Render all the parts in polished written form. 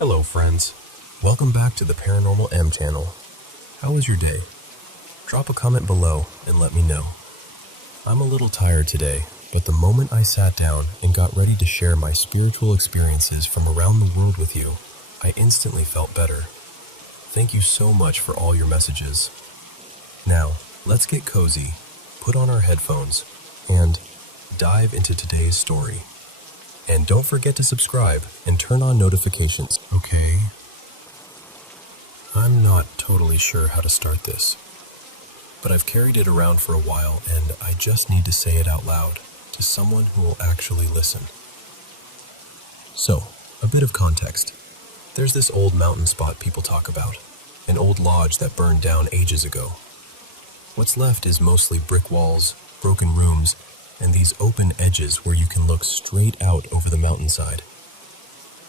Hello friends, welcome back to the Paranormal M channel. How was your day? Drop a comment below and let me know. I'm a little tired today, but the moment I sat down and got ready to share my spiritual experiences from around the world with you, I instantly felt better. Thank you so much for all your messages. Now, let's get cozy, put on our headphones, and dive into today's story. And don't forget to subscribe and turn on notifications, okay? I'm not totally sure how to start this, but I've carried it around for a while and I just need to say it out loud to someone who will actually listen. So, a bit of context. There's this old mountain spot people talk about, an old lodge that burned down ages ago. What's left is mostly brick walls, broken rooms, and these open edges where you can look straight out over the mountainside.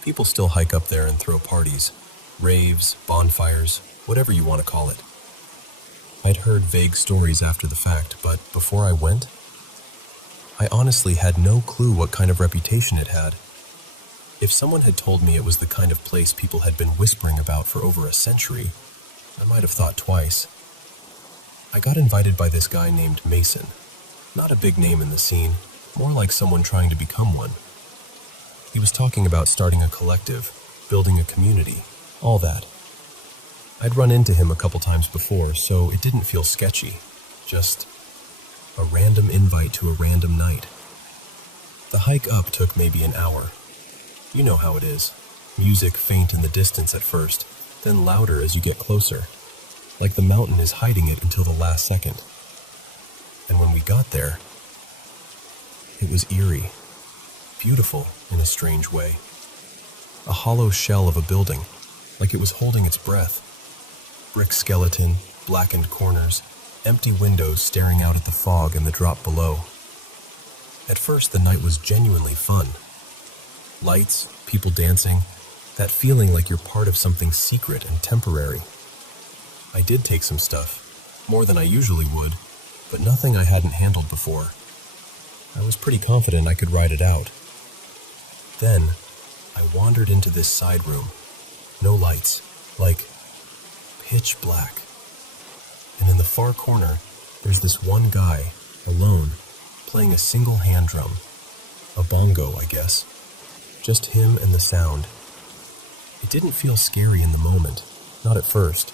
People still hike up there and throw parties, raves, bonfires, whatever you want to call it. I'd heard vague stories after the fact, but before I went, I honestly had no clue what kind of reputation it had. If someone had told me it was the kind of place people had been whispering about for over a century, I might have thought twice. I got invited by this guy named Mason. Not a big name in the scene, more like someone trying to become one. He was talking about starting a collective, building a community, all that. I'd run into him a couple times before, so it didn't feel sketchy. Just a random invite to a random night. The hike up took maybe an hour. You know how it is. Music faint in the distance at first, then louder as you get closer, like the mountain is hiding it until the last second. And when we got there, it was eerie, beautiful in a strange way. A hollow shell of a building, like it was holding its breath. Brick skeleton, blackened corners, empty windows staring out at the fog and the drop below. At first, the night was genuinely fun. Lights, people dancing, that feeling like you're part of something secret and temporary. I did take some stuff, more than I usually would, but nothing I hadn't handled before. I was pretty confident I could ride it out. Then, I wandered into this side room. No lights, like pitch black. And in the far corner, there's this one guy, alone, playing a single hand drum. A bongo, I guess. Just him and the sound. It didn't feel scary in the moment, not at first.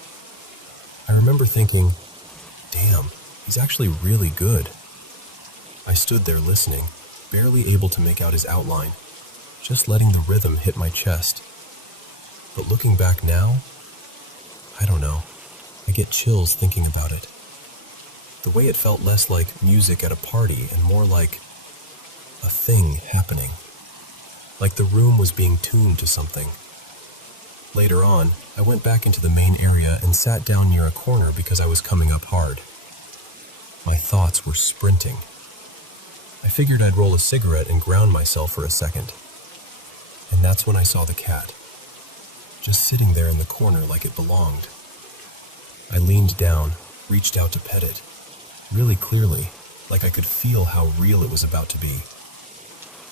I remember thinking, damn, he's actually really good. I stood there listening, barely able to make out his outline, just letting the rhythm hit my chest. But looking back now, I don't know, I get chills thinking about it. The way it felt less like music at a party and more like a thing happening. Like the room was being tuned to something. Later on, I went back into the main area and sat down near a corner because I was coming up hard. My thoughts were sprinting. I figured I'd roll a cigarette and ground myself for a second. And that's when I saw the cat, just sitting there in the corner like it belonged. I leaned down, reached out to pet it, really clearly, like I could feel how real it was about to be.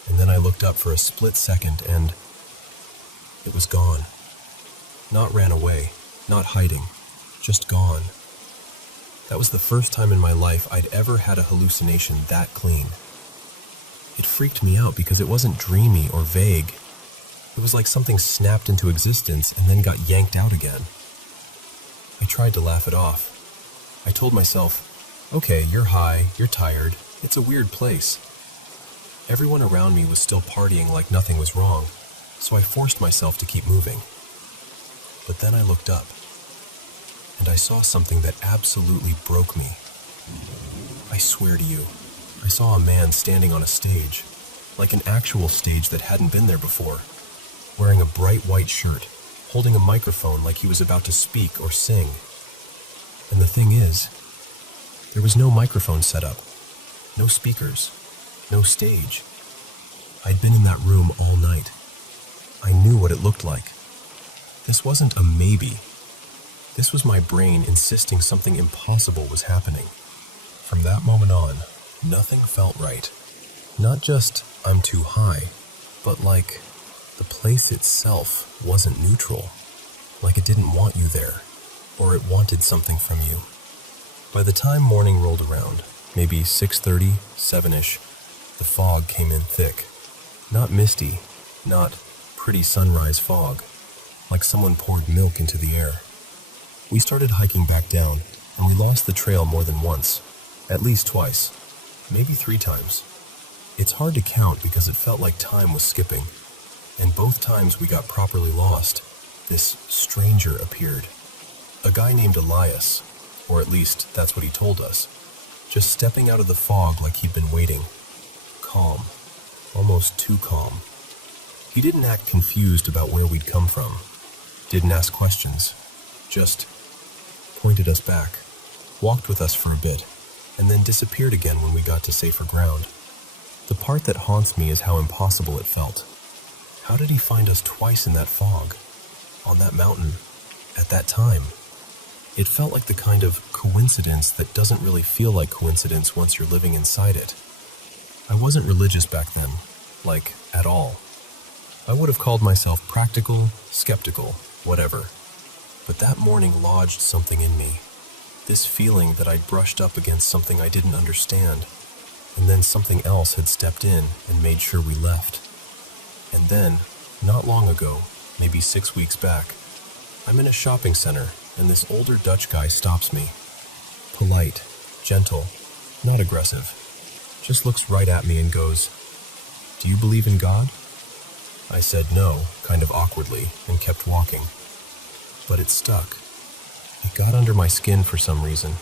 And then I looked up for a split second and it was gone. Not ran away, not hiding, just gone. That was the first time in my life I'd ever had a hallucination that clean. It freaked me out because it wasn't dreamy or vague. It was like something snapped into existence and then got yanked out again. I tried to laugh it off. I told myself, okay, you're high, you're tired, it's a weird place. Everyone around me was still partying like nothing was wrong, so I forced myself to keep moving. But then I looked up, and I saw something that absolutely broke me. I swear to you, I saw a man standing on a stage, like an actual stage that hadn't been there before, wearing a bright white shirt, holding a microphone like he was about to speak or sing. And the thing is, there was no microphone set up, no speakers, no stage. I'd been in that room all night. I knew what it looked like. This wasn't a maybe. This was my brain insisting something impossible was happening. From that moment on, nothing felt right. Not just I'm too high, but like The place itself wasn't neutral, like it didn't want you there, or it wanted something from you. By the time morning rolled around, maybe 6:30, 7-ish, the fog came in thick. Not misty, not pretty sunrise fog, like someone poured milk into the air. We started hiking back down, and we lost the trail more than once, at least twice, maybe 3 times. It's hard to count because it felt like time was skipping, and both times we got properly lost, this stranger appeared. A guy named Elias, or at least that's what he told us, just stepping out of the fog like he'd been waiting. Calm, almost too calm. He didn't act confused about where we'd come from, didn't ask questions, just pointed us back, walked with us for a bit, and then disappeared again when we got to safer ground. The part that haunts me is how impossible it felt. How did he find us twice in that fog, on that mountain, at that time? It felt like the kind of coincidence that doesn't really feel like coincidence once you're living inside it. I wasn't religious back then, like, at all. I would have called myself practical, skeptical, whatever. But that morning lodged something in me. This feeling that I'd brushed up against something I didn't understand, and then something else had stepped in and made sure we left. And then, not long ago, maybe 6 weeks back, I'm in a shopping center, and this older Dutch guy stops me. Polite, gentle, not aggressive. Just looks right at me and goes, "Do you believe in God?" I said no, kind of awkwardly, and kept walking. But it stuck. It got under my skin for some reason.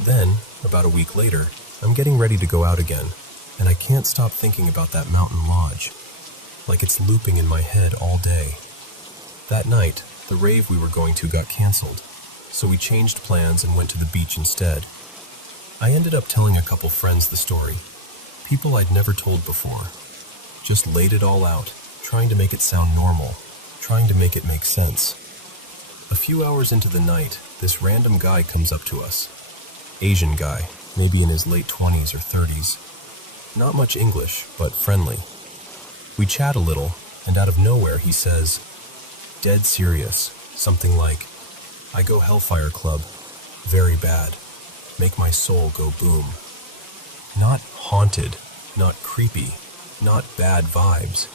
Then, about a week later, I'm getting ready to go out again, and I can't stop thinking about that mountain lodge. Like it's looping in my head all day. That night, the rave we were going to got canceled, so we changed plans and went to the beach instead. I ended up telling a couple friends the story, people I'd never told before. Just laid it all out, trying to make it sound normal, trying to make it make sense. A few hours into the night, this random guy comes up to us. Asian guy, maybe in his late 20s or 30s. Not much English, but friendly. We chat a little, and out of nowhere he says, dead serious, something like, "I go Hellfire Club, very bad, make my soul go boom." Not haunted, not creepy, not bad vibes.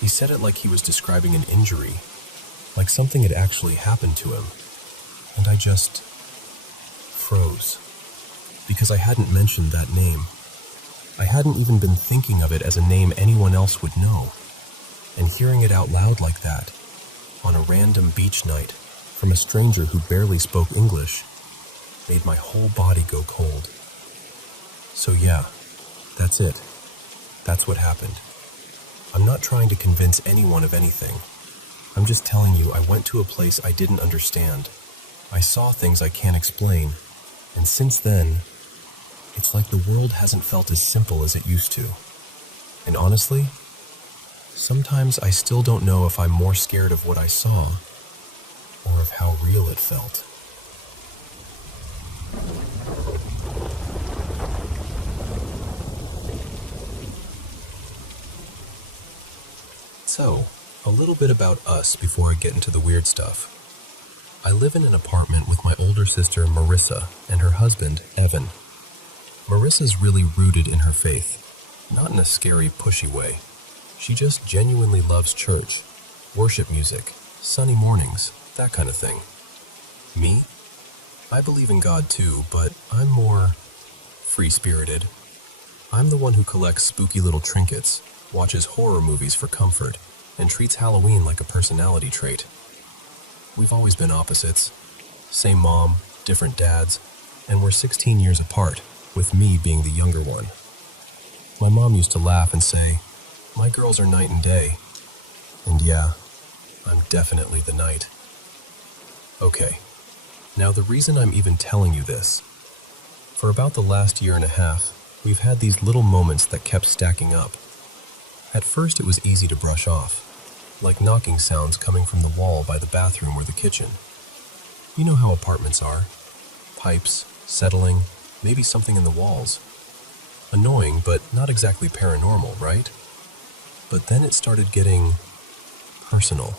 He said it like he was describing an injury, like something had actually happened to him. And I just froze, because I hadn't mentioned that name. I hadn't even been thinking of it as a name anyone else would know. And hearing it out loud like that, on a random beach night, from a stranger who barely spoke English, made my whole body go cold. So yeah, that's it. That's what happened. I'm not trying to convince anyone of anything. I'm just telling you I went to a place I didn't understand. I saw things I can't explain, and since then, it's like the world hasn't felt as simple as it used to. And honestly, sometimes I still don't know if I'm more scared of what I saw, or of how real it felt. So, a little bit about us before I get into the weird stuff. I live in an apartment with my older sister Marissa and her husband Evan. Marissa's really rooted in her faith, not in a scary, pushy way. She just genuinely loves church, worship music, sunny mornings, that kind of thing. Me? I believe in God too, but I'm more free-spirited. I'm the one who collects spooky little trinkets, watches horror movies for comfort, and treats Halloween like a personality trait. We've always been opposites. Same mom, different dads, and we're 16 years apart, with me being the younger one. My mom used to laugh and say, "My girls are night and day." And yeah, I'm definitely the night. Okay, now the reason I'm even telling you this, for about the last year and a half, we've had these little moments that kept stacking up. At first it was easy to brush off, like knocking sounds coming from the wall by the bathroom or the kitchen. You know how apartments are. Pipes, settling, maybe something in the walls. Annoying, but not exactly paranormal, right? But then it started getting personal.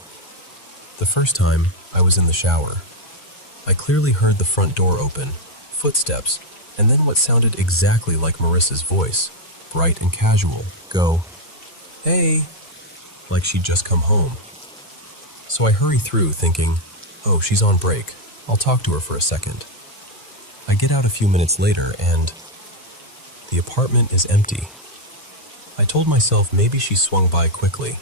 The first time, I was in the shower. I clearly heard the front door open, footsteps, and then what sounded exactly like Marissa's voice, bright and casual, go, "Hey," like she'd just come home. So I hurry through thinking, oh, she's on break. I'll talk to her for a second. I get out a few minutes later and the apartment is empty. I told myself maybe she swung by quickly.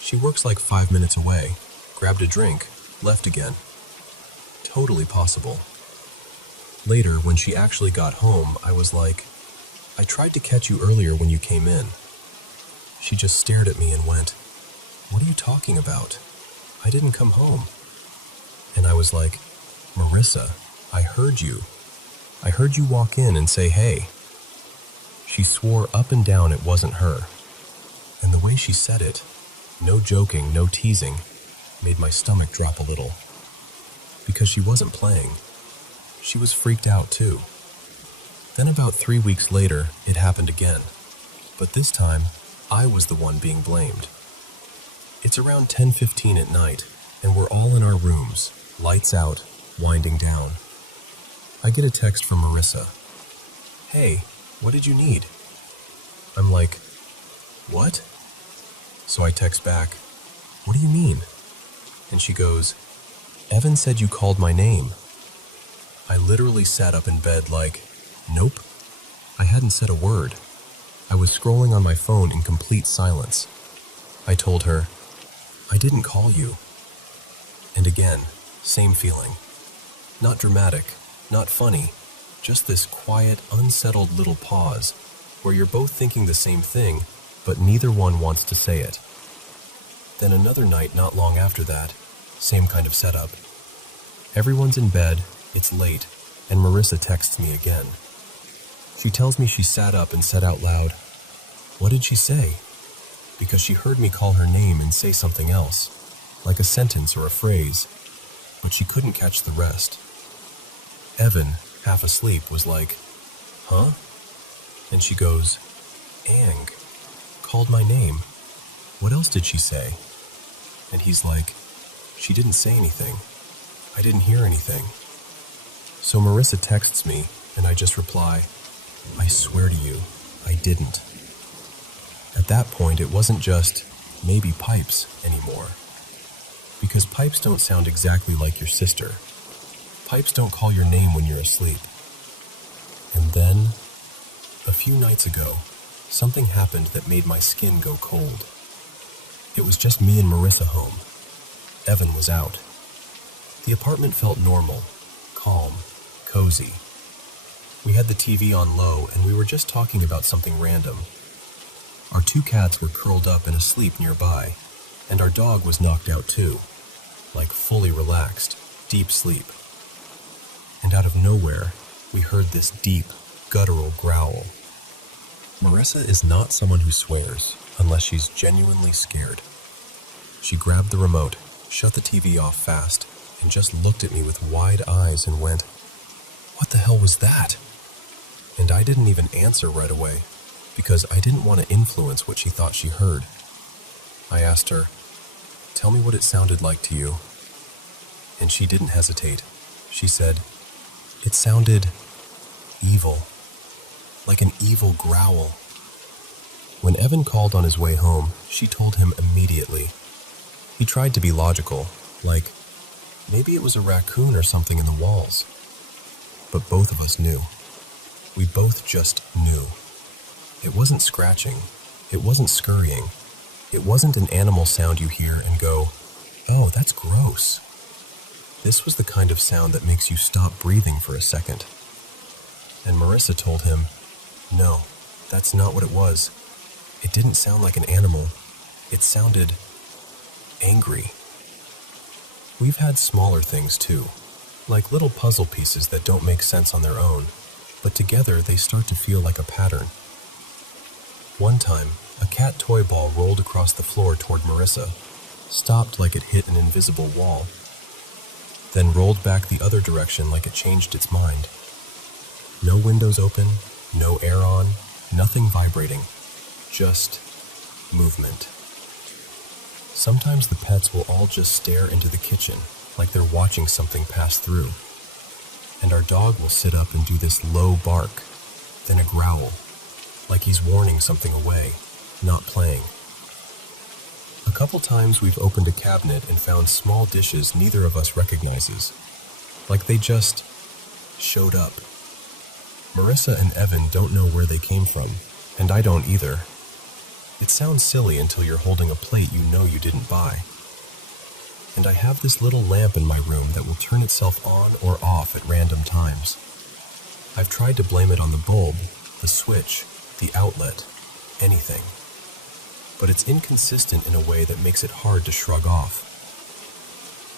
She works like 5 minutes away, grabbed a drink, left again. Totally possible. Later, when she actually got home, I was like, I tried to catch you earlier when you came in. She just stared at me and went, "What are you talking about? I didn't come home." And I was like, "Marissa, I heard you. I heard you walk in and say hey." She swore up and down it wasn't her. And the way she said it, no joking, no teasing, made my stomach drop a little. Because she wasn't playing. She was freaked out too. Then about 3 weeks later, it happened again. But this time, I was the one being blamed. It's around 10:15 at night, and we're all in our rooms, lights out, winding down. I get a text from Marissa. "Hey, what did you need?" I'm like, "What?" So I text back, "What do you mean?" And she goes, "Evan said you called my name." I literally sat up in bed like, nope. I hadn't said a word. I was scrolling on my phone in complete silence. I told her, "I didn't call you." And again, same feeling. Not dramatic, not funny, just this quiet, unsettled little pause where you're both thinking the same thing, but neither one wants to say it. Then another night not long after that, same kind of setup. Everyone's in bed, it's late, and Marissa texts me again. She tells me she sat up and said out loud, "What did she say?" Because she heard me call her name and say something else, like a sentence or a phrase, but she couldn't catch the rest. Evan, half asleep, was like, "Huh?" And she goes, "Ang, called my name. What else did she say?" And he's like, "She didn't say anything. I didn't hear anything." So Marissa texts me, and I just reply, "I swear to you, I didn't." At that point, it wasn't just maybe Pipes anymore. Because Pipes don't sound exactly like your sister. Pipes don't call your name when you're asleep. And then, a few nights ago, something happened that made my skin go cold. It was just me and Marissa home. Evan was out. The apartment felt normal, calm, cozy. We had the TV on low and we were just talking about something random. Our 2 cats were curled up and asleep nearby, and our dog was knocked out too, like fully relaxed, deep sleep. And out of nowhere, we heard this deep, guttural growl. Marissa is not someone who swears unless she's genuinely scared. She grabbed the remote, shut the TV off fast, and just looked at me with wide eyes and went, "What the hell was that?" And I didn't even answer right away, because I didn't want to influence what she thought she heard. I asked her, "Tell me what it sounded like to you." And she didn't hesitate. She said, "It sounded evil, like an evil growl." When Evan called on his way home, she told him immediately. He tried to be logical, like, maybe it was a raccoon or something in the walls. But both of us knew. We both just knew. It wasn't scratching. It wasn't scurrying. It wasn't an animal sound you hear and go, "Oh, that's gross." This was the kind of sound that makes you stop breathing for a second. And Marissa told him, "No, that's not what it was. It didn't sound like an animal. It sounded angry." We've had smaller things too, like little puzzle pieces that don't make sense on their own, but together they start to feel like a pattern. One time, a cat toy ball rolled across the floor toward Marissa, stopped like it hit an invisible wall, then rolled back the other direction like it changed its mind. No windows open, no air on, nothing vibrating, just movement. Sometimes the pets will all just stare into the kitchen like they're watching something pass through. And our dog will sit up and do this low bark, then a growl, like he's warning something away, not playing. A couple times we've opened a cabinet and found small dishes neither of us recognizes, like they just showed up. Marissa and Evan don't know where they came from, and I don't either. It sounds silly until you're holding a plate you know you didn't buy. And I have this little lamp in my room that will turn itself on or off at random times. I've tried to blame it on the bulb, the switch, the outlet, anything. But it's inconsistent in a way that makes it hard to shrug off.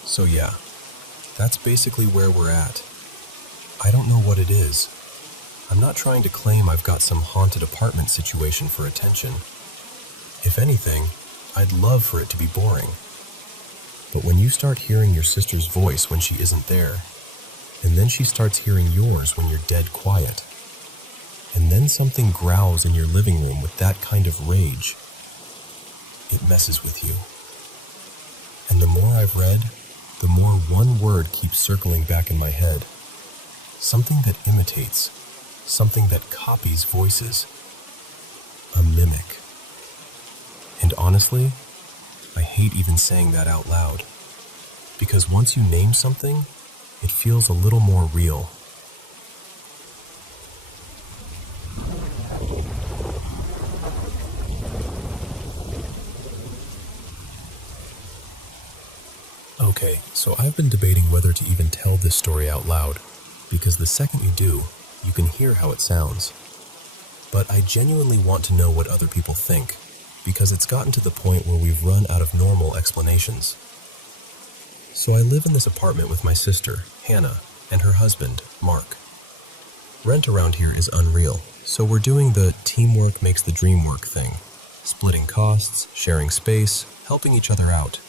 So yeah, that's basically where we're at. I don't know what it is. I'm not trying to claim I've got some haunted apartment situation for attention. If anything, I'd love for it to be boring. But when you start hearing your sister's voice when she isn't there, and then she starts hearing yours when you're dead quiet, and then something growls in your living room with that kind of rage, it messes with you. And the more I've read, the more one word keeps circling back in my head. Something that imitates, something that copies voices. A mimic. And honestly, I hate even saying that out loud, because once you name something, it feels a little more real. Okay, so I've been debating whether to even tell this story out loud, because the second you do, you can hear how it sounds. But I genuinely want to know what other people think, because it's gotten to the point where we've run out of normal explanations. So I live in this apartment with my sister, Hannah, and her husband, Mark. Rent around here is unreal, so we're doing the teamwork makes the dream work thing, splitting costs, sharing space, helping each other out.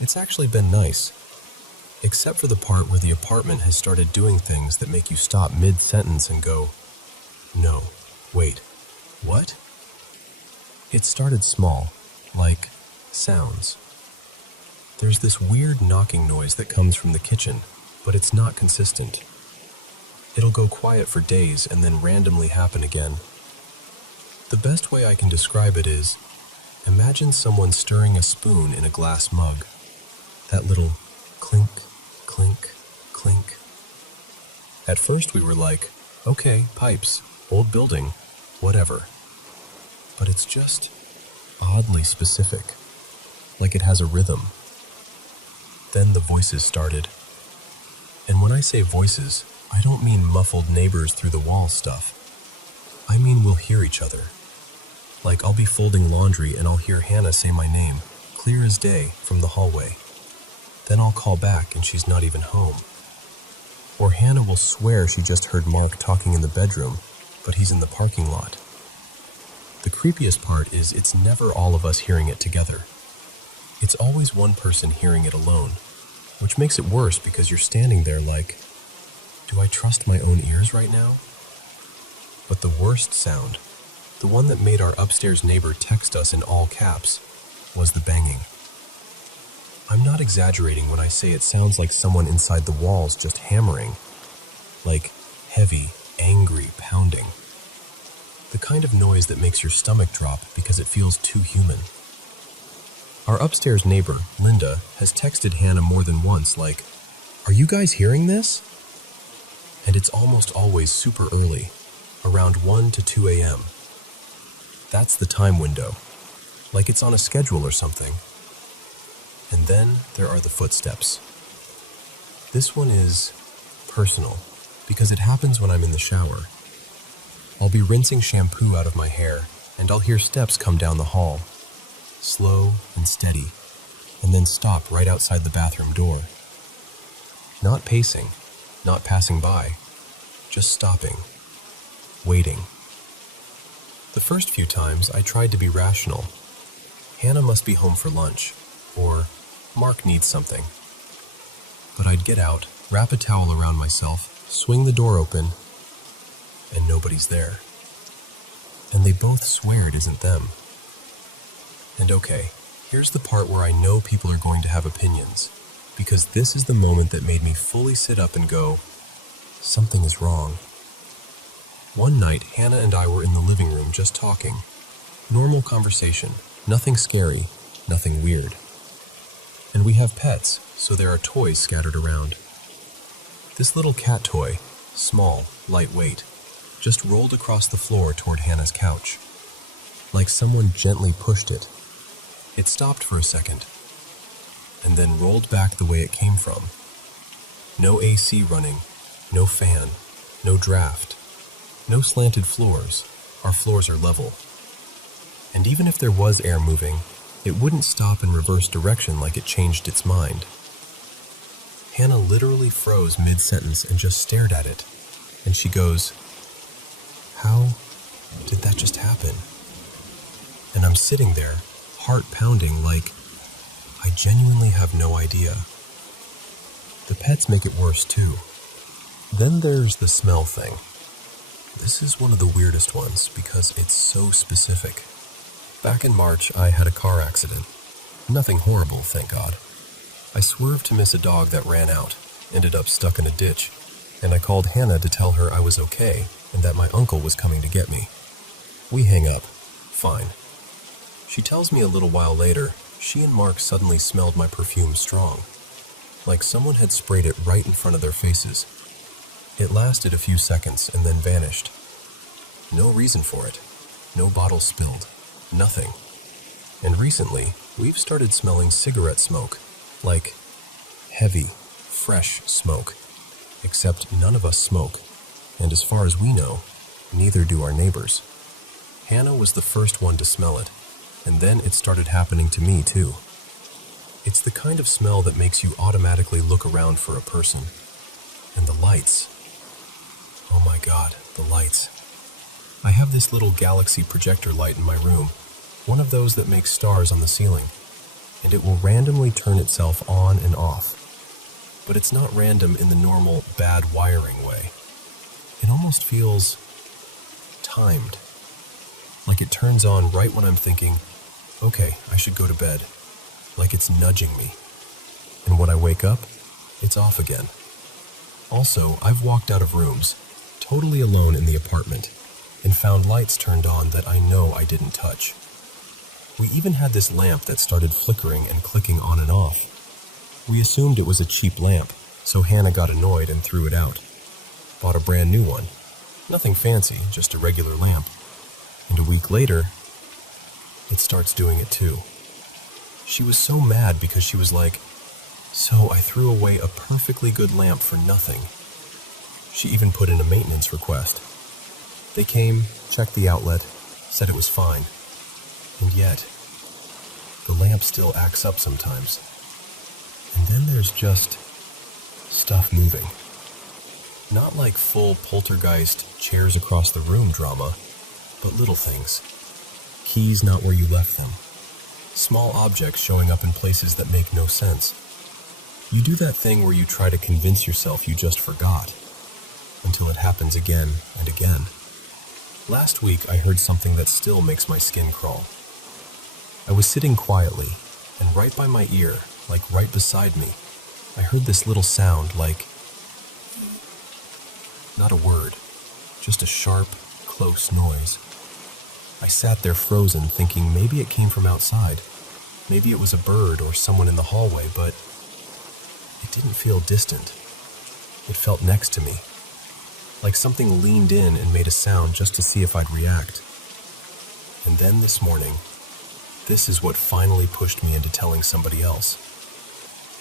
It's actually been nice, except for the part where the apartment has started doing things that make you stop mid-sentence and go, no, wait, what? It started small, like sounds. There's this weird knocking noise that comes from the kitchen, but it's not consistent. It'll go quiet for days and then randomly happen again. The best way I can describe it is, imagine someone stirring a spoon in a glass mug. That little clink, clink, clink. At first we were like, okay, pipes, old building, whatever. But it's just oddly specific, like it has a rhythm. Then the voices started. And when I say voices, I don't mean muffled neighbors through the wall stuff. I mean we'll hear each other. Like I'll be folding laundry and I'll hear Hannah say my name, clear as day, from the hallway. Then I'll call back and she's not even home. Or Hannah will swear she just heard Mark talking in the bedroom, but he's in the parking lot. The creepiest part is it's never all of us hearing it together. It's always one person hearing it alone, which makes it worse because you're standing there like, do I trust my own ears right now? But the worst sound, the one that made our upstairs neighbor text us in all caps, was the banging. I'm not exaggerating when I say it sounds like someone inside the walls just hammering, like heavy, angry pounding. The kind of noise that makes your stomach drop because it feels too human. Our upstairs neighbor, Linda, has texted Hannah more than once like, are you guys hearing this? And it's almost always super early, around 1 to 2 a.m. That's the time window, like it's on a schedule or something. And then there are the footsteps. This one is personal, because it happens when I'm in the shower. I'll be rinsing shampoo out of my hair, and I'll hear steps come down the hall, slow and steady, and then stop right outside the bathroom door. Not pacing, not passing by, just stopping, waiting. The first few times I tried to be rational. Hannah must be home for lunch, or Mark needs something. But I'd get out, wrap a towel around myself, swing the door open, and nobody's there. And they both swear it isn't them. And okay, Here's the part where I know people are going to have opinions, because this is the moment that made me fully sit up and go, something is wrong. One night, Hannah and I were in the living room just talking. Normal conversation, nothing scary, nothing weird. And we have pets, so there are toys scattered around. This little cat toy, small, lightweight, just rolled across the floor toward Hannah's couch. Like someone gently pushed it. It stopped for a second, and then rolled back the way it came from. No AC running, no fan, no draft, no slanted floors. Our floors are level. And even if there was air moving, it wouldn't stop in reverse direction like it changed its mind. Hannah literally froze mid-sentence and just stared at it. And she goes, "How did that just happen?" And I'm sitting there, heart pounding, like, I genuinely have no idea. The pets make it worse too. Then there's the smell thing. This is one of the weirdest ones because it's so specific. Back in March, I had a car accident. Nothing horrible, thank God. I swerved to miss a dog that ran out, ended up stuck in a ditch, and I called Hannah to tell her I was okay and that my uncle was coming to get me. We hang up. Fine. She tells me a little while later, she and Mark suddenly smelled my perfume strong, like someone had sprayed it right in front of their faces. It lasted a few seconds and then vanished. No reason for it. No bottle spilled. Nothing. And recently, we've started smelling cigarette smoke, like heavy, fresh smoke. Except none of us smoke, and as far as we know, neither do our neighbors. Hannah was the first one to smell it, and then it started happening to me too. It's the kind of smell that makes you automatically look around for a person. And the lights. Oh my God, the lights. I have this little galaxy projector light in my room, one of those that makes stars on the ceiling, and it will randomly turn itself on and off. But it's not random in the normal bad wiring way. It almost feels timed. Like it turns on right when I'm thinking, okay, I should go to bed. Like it's nudging me. And when I wake up, it's off again. Also, I've walked out of rooms, totally alone in the apartment, and found lights turned on that I know I didn't touch. We even had this lamp that started flickering and clicking on and off. We assumed it was a cheap lamp, so Hannah got annoyed and threw it out. Bought a brand new one. Nothing fancy, just a regular lamp. And a week later, it starts doing it too. She was so mad because she was like, "So I threw away a perfectly good lamp for nothing." She even put in a maintenance request. They came, checked the outlet, said it was fine. And yet, the lamp still acts up sometimes. And then there's just stuff moving. Not like full poltergeist, chairs across the room drama, but little things. Keys not where you left them. Small objects showing up in places that make no sense. You do that thing where you try to convince yourself you just forgot, until it happens again and again. Last week, I heard something that still makes my skin crawl. I was sitting quietly, and right by my ear, like right beside me, I heard this little sound like, not a word, just a sharp, close noise. I sat there frozen, thinking maybe it came from outside. Maybe it was a bird or someone in the hallway, but it didn't feel distant. It felt next to me, like something leaned in and made a sound just to see if I'd react. And then this morning, this is what finally pushed me into telling somebody else.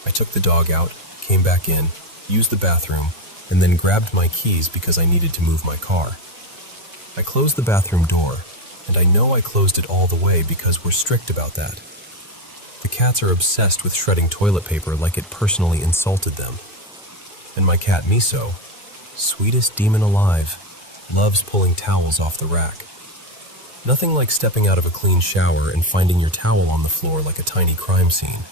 I took the dog out, came back in, used the bathroom, and then grabbed my keys because I needed to move my car. I closed the bathroom door, and I know I closed it all the way because we're strict about that. The cats are obsessed with shredding toilet paper like it personally insulted them. And my cat Miso, sweetest demon alive, loves pulling towels off the rack. Nothing like stepping out of a clean shower and finding your towel on the floor like a tiny crime scene.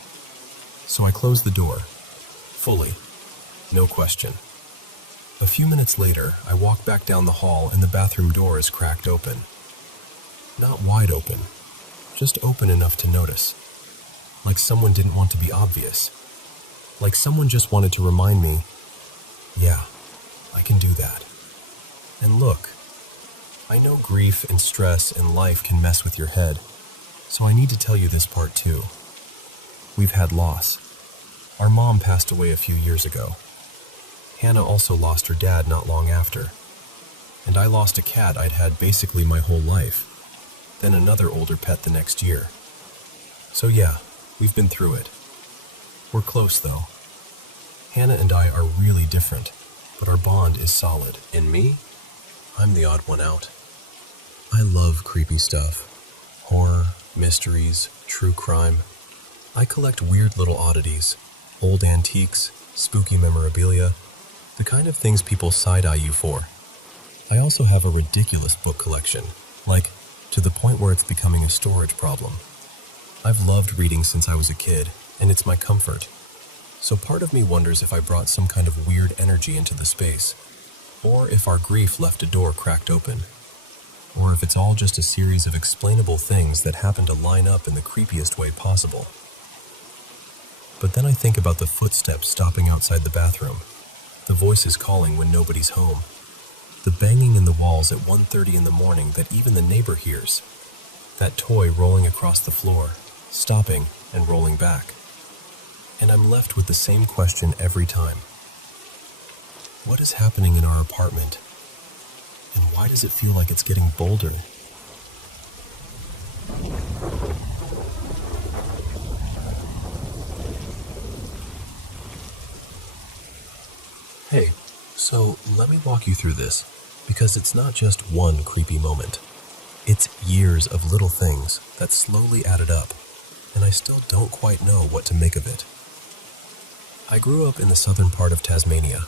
So I closed the door, fully, no question. A few minutes later, I walk back down the hall and the bathroom door is cracked open. Not wide open, just open enough to notice. like someone didn't want to be obvious. Like someone just wanted to remind me, yeah, I can do that. And look, I know grief and stress in life can mess with your head, so I need to tell you this part too. We've had loss. Our mom passed away a few years ago. Hannah also lost her dad not long after. And I lost a cat I'd had basically my whole life, then another older pet the next year. So yeah, we've been through it. We're close though. Hannah and I are really different, but our bond is solid. And me? I'm the odd one out. I love creepy stuff. Horror, mysteries, true crime. I collect weird little oddities, old antiques, spooky memorabilia, the kind of things people side-eye you for. I also have a ridiculous book collection, like, to the point where it's becoming a storage problem. I've loved reading since I was a kid, and it's my comfort. So part of me wonders if I brought some kind of weird energy into the space, or if our grief left a door cracked open, or if it's all just a series of explainable things that happen to line up in the creepiest way possible. But then I think about the footsteps stopping outside the bathroom, the voices calling when nobody's home, the banging in the walls at 1:30 in the morning that even the neighbor hears, that toy rolling across the floor, stopping and rolling back. And I'm left with the same question every time. What is happening in our apartment? And why does it feel like it's getting bolder? Hey, so let me walk you through this, because it's not just one creepy moment. It's years of little things that slowly added up, and I still don't quite know what to make of it. I grew up in the southern part of Tasmania,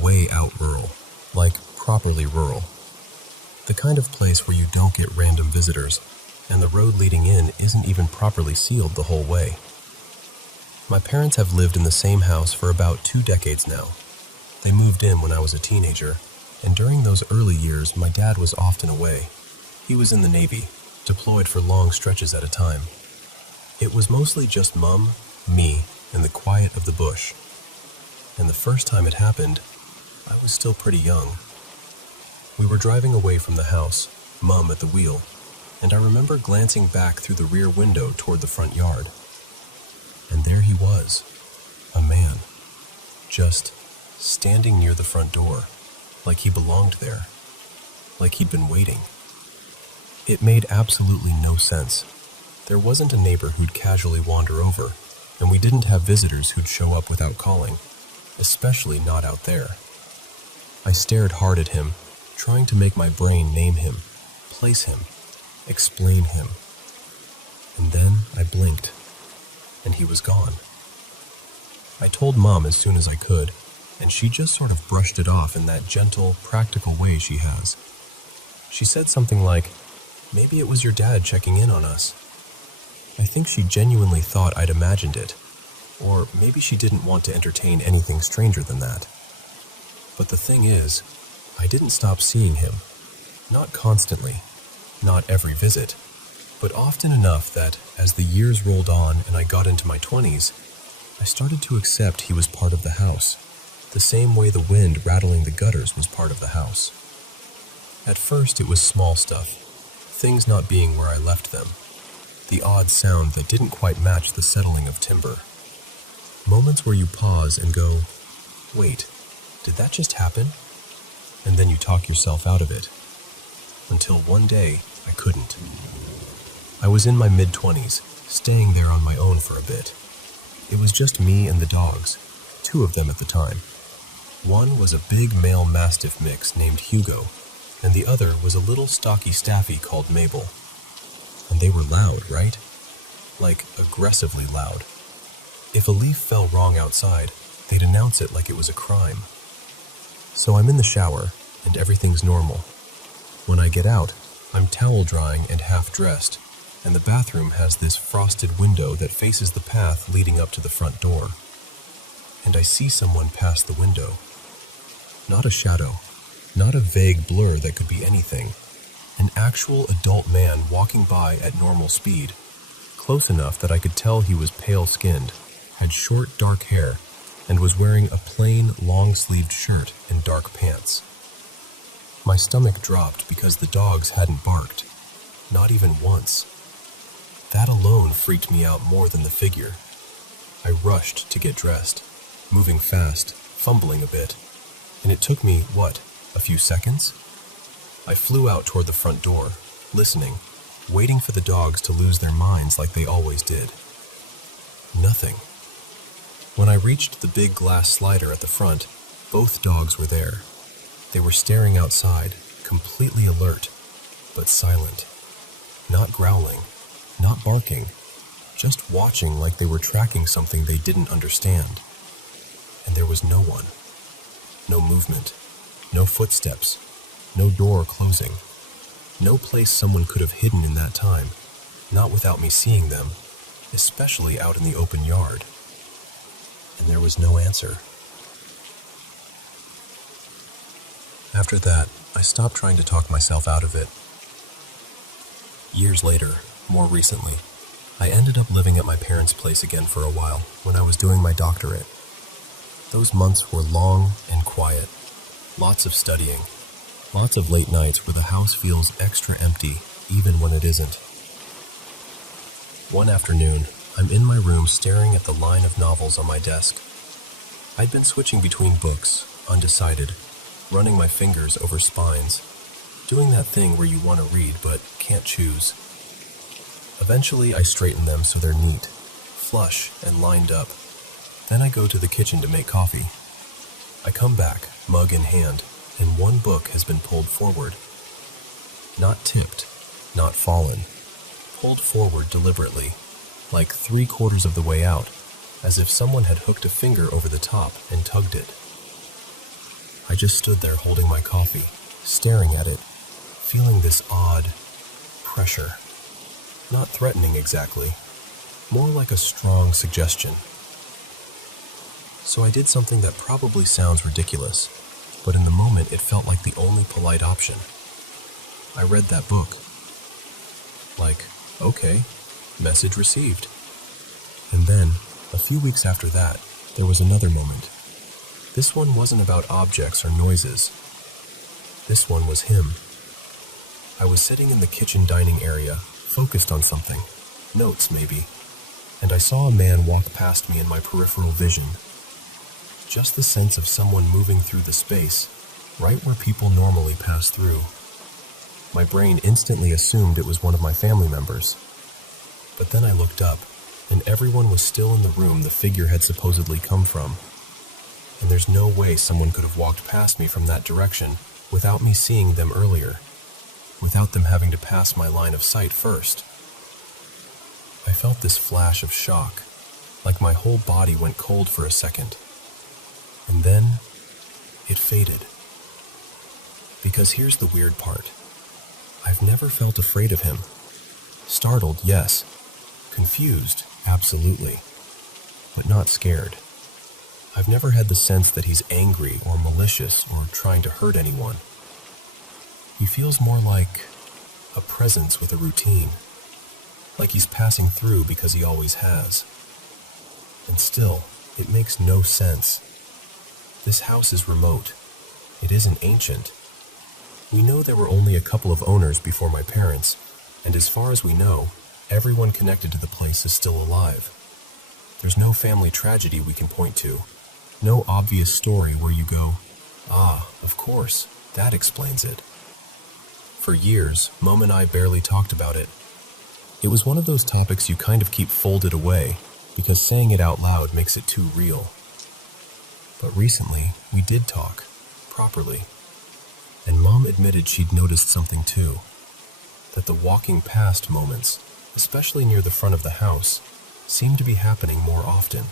way out rural, like properly rural. The kind of place where you don't get random visitors, and the road leading in isn't even properly sealed the whole way. My parents have lived in the same house for about 2 decades now. They moved in when I was a teenager, and during those early years, my dad was often away. He was in the Navy, deployed for long stretches at a time. It was mostly just Mum, me, and the quiet of the bush. And the first time it happened, I was still pretty young. We were driving away from the house, Mum at the wheel, and I remember glancing back through the rear window toward the front yard. And there he was, a man, just standing near the front door, like he belonged there, like he'd been waiting. It made absolutely no sense. There wasn't a neighbor who'd casually wander over, and we didn't have visitors who'd show up without calling, especially not out there. I stared hard at him, trying to make my brain name him, place him, explain him. And then I blinked, and he was gone. I told Mom as soon as I could, and she just sort of brushed it off in that gentle, practical way she has. She said something like, "Maybe it was your dad checking in on us." I think she genuinely thought I'd imagined it, or maybe she didn't want to entertain anything stranger than that. But the thing is, I didn't stop seeing him. Not constantly, not every visit, but often enough that, as the years rolled on and I got into my 20s, I started to accept he was part of the house, the same way the wind rattling the gutters was part of the house. At first it was small stuff, things not being where I left them, the odd sound that didn't quite match the settling of timber. Moments where you pause and go, wait, did that just happen? And then you talk yourself out of it. Until one day, I couldn't. I was in my mid-20s, staying there on my own for a bit. It was just me and the dogs, 2 of them at the time. One was a big male mastiff mix named Hugo, and the other was a little stocky staffy called Mabel. And they were loud, right? Like, aggressively loud. If a leaf fell wrong outside, they'd announce it like it was a crime. So I'm in the shower, and everything's normal. When I get out, I'm towel drying and half-dressed, and the bathroom has this frosted window that faces the path leading up to the front door. And I see someone pass the window. Not a shadow, not a vague blur that could be anything. An actual adult man walking by at normal speed, close enough that I could tell he was pale-skinned, had short, dark hair, and was wearing a plain, long-sleeved shirt and dark pants. My stomach dropped because the dogs hadn't barked, not even once. That alone freaked me out more than the figure. I rushed to get dressed, moving fast, fumbling a bit, and it took me, a few seconds? I flew out toward the front door, listening, waiting for the dogs to lose their minds like they always did. Nothing. When I reached the big glass slider at the front, both dogs were there. They were staring outside, completely alert, but silent. Not growling, not barking, just watching like they were tracking something they didn't understand. And there was no one. No movement, no footsteps, no door closing. No place someone could have hidden in that time, not without me seeing them, especially out in the open yard. And there was no answer. After that, I stopped trying to talk myself out of it. Years later, more recently, I ended up living at my parents' place again for a while when I was doing my doctorate. Those months were long and quiet, lots of studying, lots of late nights where the house feels extra empty even when it isn't. One afternoon, I'm in my room staring at the line of novels on my desk. I'd been switching between books, undecided, running my fingers over spines, doing that thing where you want to read but can't choose. Eventually, I straighten them so they're neat, flush, and lined up. Then I go to the kitchen to make coffee. I come back, mug in hand, and one book has been pulled forward. Not tipped, not fallen. Pulled forward deliberately, like 3/4 of the way out, as if someone had hooked a finger over the top and tugged it. I just stood there holding my coffee, staring at it, feeling this odd pressure. Not threatening exactly, more like a strong suggestion. So I did something that probably sounds ridiculous, but in the moment it felt like the only polite option. I read that book. Like, okay, message received. And then, a few weeks after that, there was another moment. This one wasn't about objects or noises. This one was him. I was sitting in the kitchen dining area, focused on something, notes maybe, and I saw a man walk past me in my peripheral vision. Just the sense of someone moving through the space, right where people normally pass through. My brain instantly assumed it was one of my family members. But then I looked up, and everyone was still in the room the figure had supposedly come from. And there's no way someone could have walked past me from that direction without me seeing them earlier, without them having to pass my line of sight first. I felt this flash of shock, like my whole body went cold for a second. And then, it faded. Because here's the weird part. I've never felt afraid of him. Startled, yes. Confused, absolutely. But not scared. I've never had the sense that he's angry or malicious or trying to hurt anyone. He feels more like a presence with a routine. Like he's passing through because he always has. And still, it makes no sense. This house is remote. It isn't ancient. We know there were only a couple of owners before my parents, and as far as we know, everyone connected to the place is still alive. There's no family tragedy we can point to. No obvious story where you go, ah, of course, that explains it. For years, Mom and I barely talked about it. It was one of those topics you kind of keep folded away, because saying it out loud makes it too real. But recently, we did talk, properly. And Mom admitted she'd noticed something too. That the walking past moments, especially near the front of the house, seemed to be happening more often.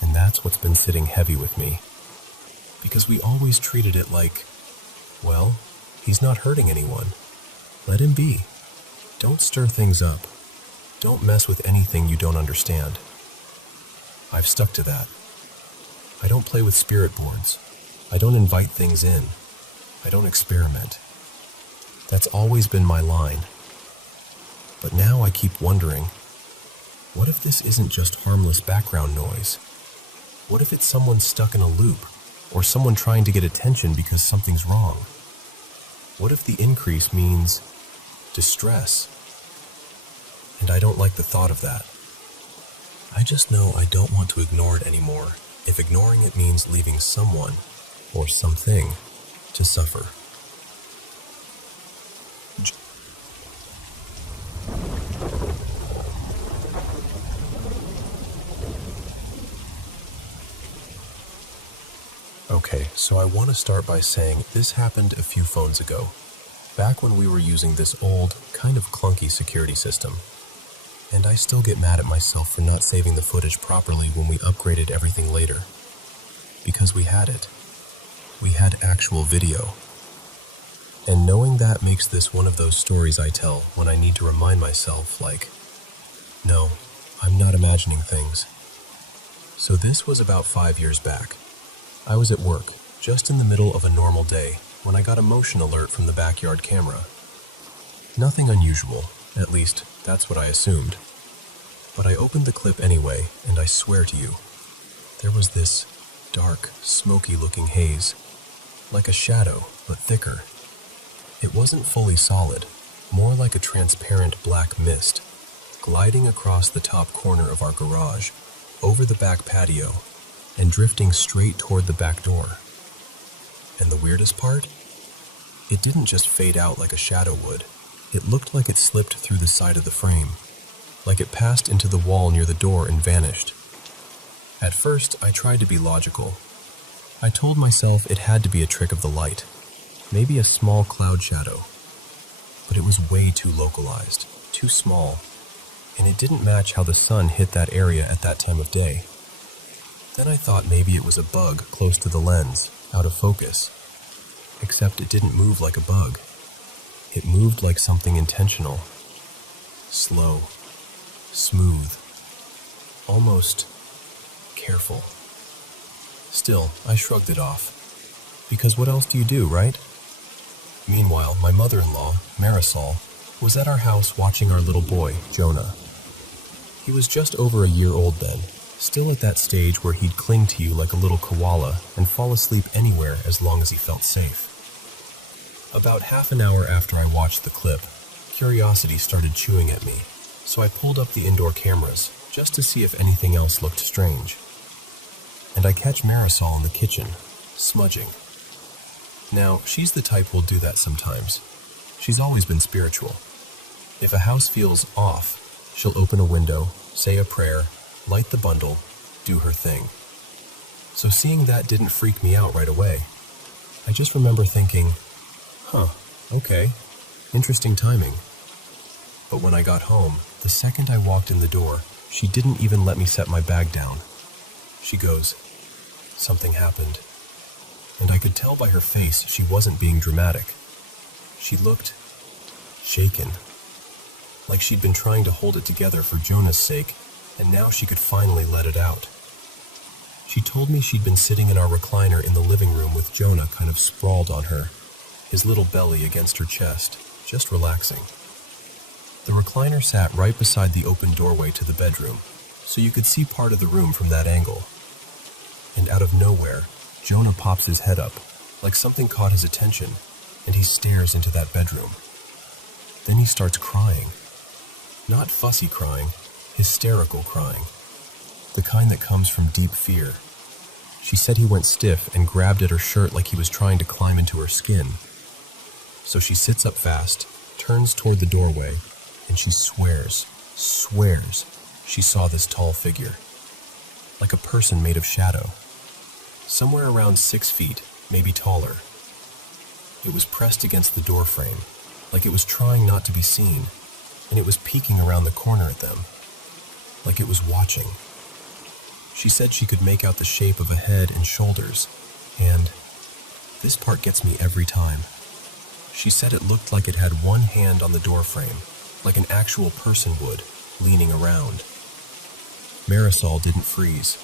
And that's what's been sitting heavy with me. Because we always treated it like, well, he's not hurting anyone. Let him be. Don't stir things up. Don't mess with anything you don't understand. I've stuck to that. I don't play with spirit boards. I don't invite things in. I don't experiment. That's always been my line. But now I keep wondering, What if this isn't just harmless background noise? What if it's someone stuck in a loop, or someone trying to get attention because something's wrong? What if the increase means distress? And I don't like the thought of that. I just know I don't want to ignore it anymore, if ignoring it means leaving someone, or something, to suffer. Okay, so I want to start by saying this happened a few phones ago, back when we were using this old, kind of clunky security system. And I still get mad at myself for not saving the footage properly when we upgraded everything later. Because we had it. We had actual video. And knowing that makes this one of those stories I tell when I need to remind myself, like, no, I'm not imagining things. So this was about 5 years back. I was at work, just in the middle of a normal day, when I got a motion alert from the backyard camera. Nothing unusual, at least that's what I assumed. But I opened the clip anyway, and I swear to you, there was this dark, smoky-looking haze, like a shadow, but thicker. It wasn't fully solid, more like a transparent black mist, gliding across the top corner of our garage, over the back patio, and drifting straight toward the back door. And the weirdest part? It didn't just fade out like a shadow would. It looked like it slipped through the side of the frame, like it passed into the wall near the door and vanished. At first, I tried to be logical. I told myself it had to be a trick of the light, maybe a small cloud shadow. But it was way too localized, too small, and it didn't match how the sun hit that area at that time of day. Then I thought maybe it was a bug close to the lens, out of focus. Except it didn't move like a bug. It moved like something intentional. Slow. Smooth. Almost careful. Still, I shrugged it off. Because what else do you do, right? Meanwhile, my mother-in-law, Marisol, was at our house watching our little boy, Jonah. He was just over a year old then, still at that stage where he'd cling to you like a little koala and fall asleep anywhere as long as he felt safe. About half an hour after I watched the clip, curiosity started chewing at me, so I pulled up the indoor cameras just to see if anything else looked strange. And I catch Marisol in the kitchen, smudging. Now, she's the type who'll do that sometimes. She's always been spiritual. If a house feels off, she'll open a window, say a prayer, light the bundle, do her thing. So seeing that didn't freak me out right away. I just remember thinking, okay, interesting timing. But when I got home, the second I walked in the door, she didn't even let me set my bag down. She goes, "Something happened." And I could tell by her face she wasn't being dramatic. She looked shaken, like she'd been trying to hold it together for Jonah's sake, and now she could finally let it out. She told me she'd been sitting in our recliner in the living room with Jonah kind of sprawled on her, his little belly against her chest, just relaxing. The recliner sat right beside the open doorway to the bedroom, so you could see part of the room from that angle. And out of nowhere, Jonah pops his head up, like something caught his attention, and he stares into that bedroom. Then he starts crying. Not fussy crying, hysterical crying. The kind that comes from deep fear. She said he went stiff and grabbed at her shirt like he was trying to climb into her skin. So she sits up fast, turns toward the doorway, and she swears she saw this tall figure. Like a person made of shadow. Somewhere around 6 feet, maybe taller. It was pressed against the door frame, like it was trying not to be seen, and it was peeking around the corner at them, like it was watching. She said she could make out the shape of a head and shoulders, and this part gets me every time. She said it looked like it had one hand on the door frame, like an actual person would, leaning around. Marisol didn't freeze.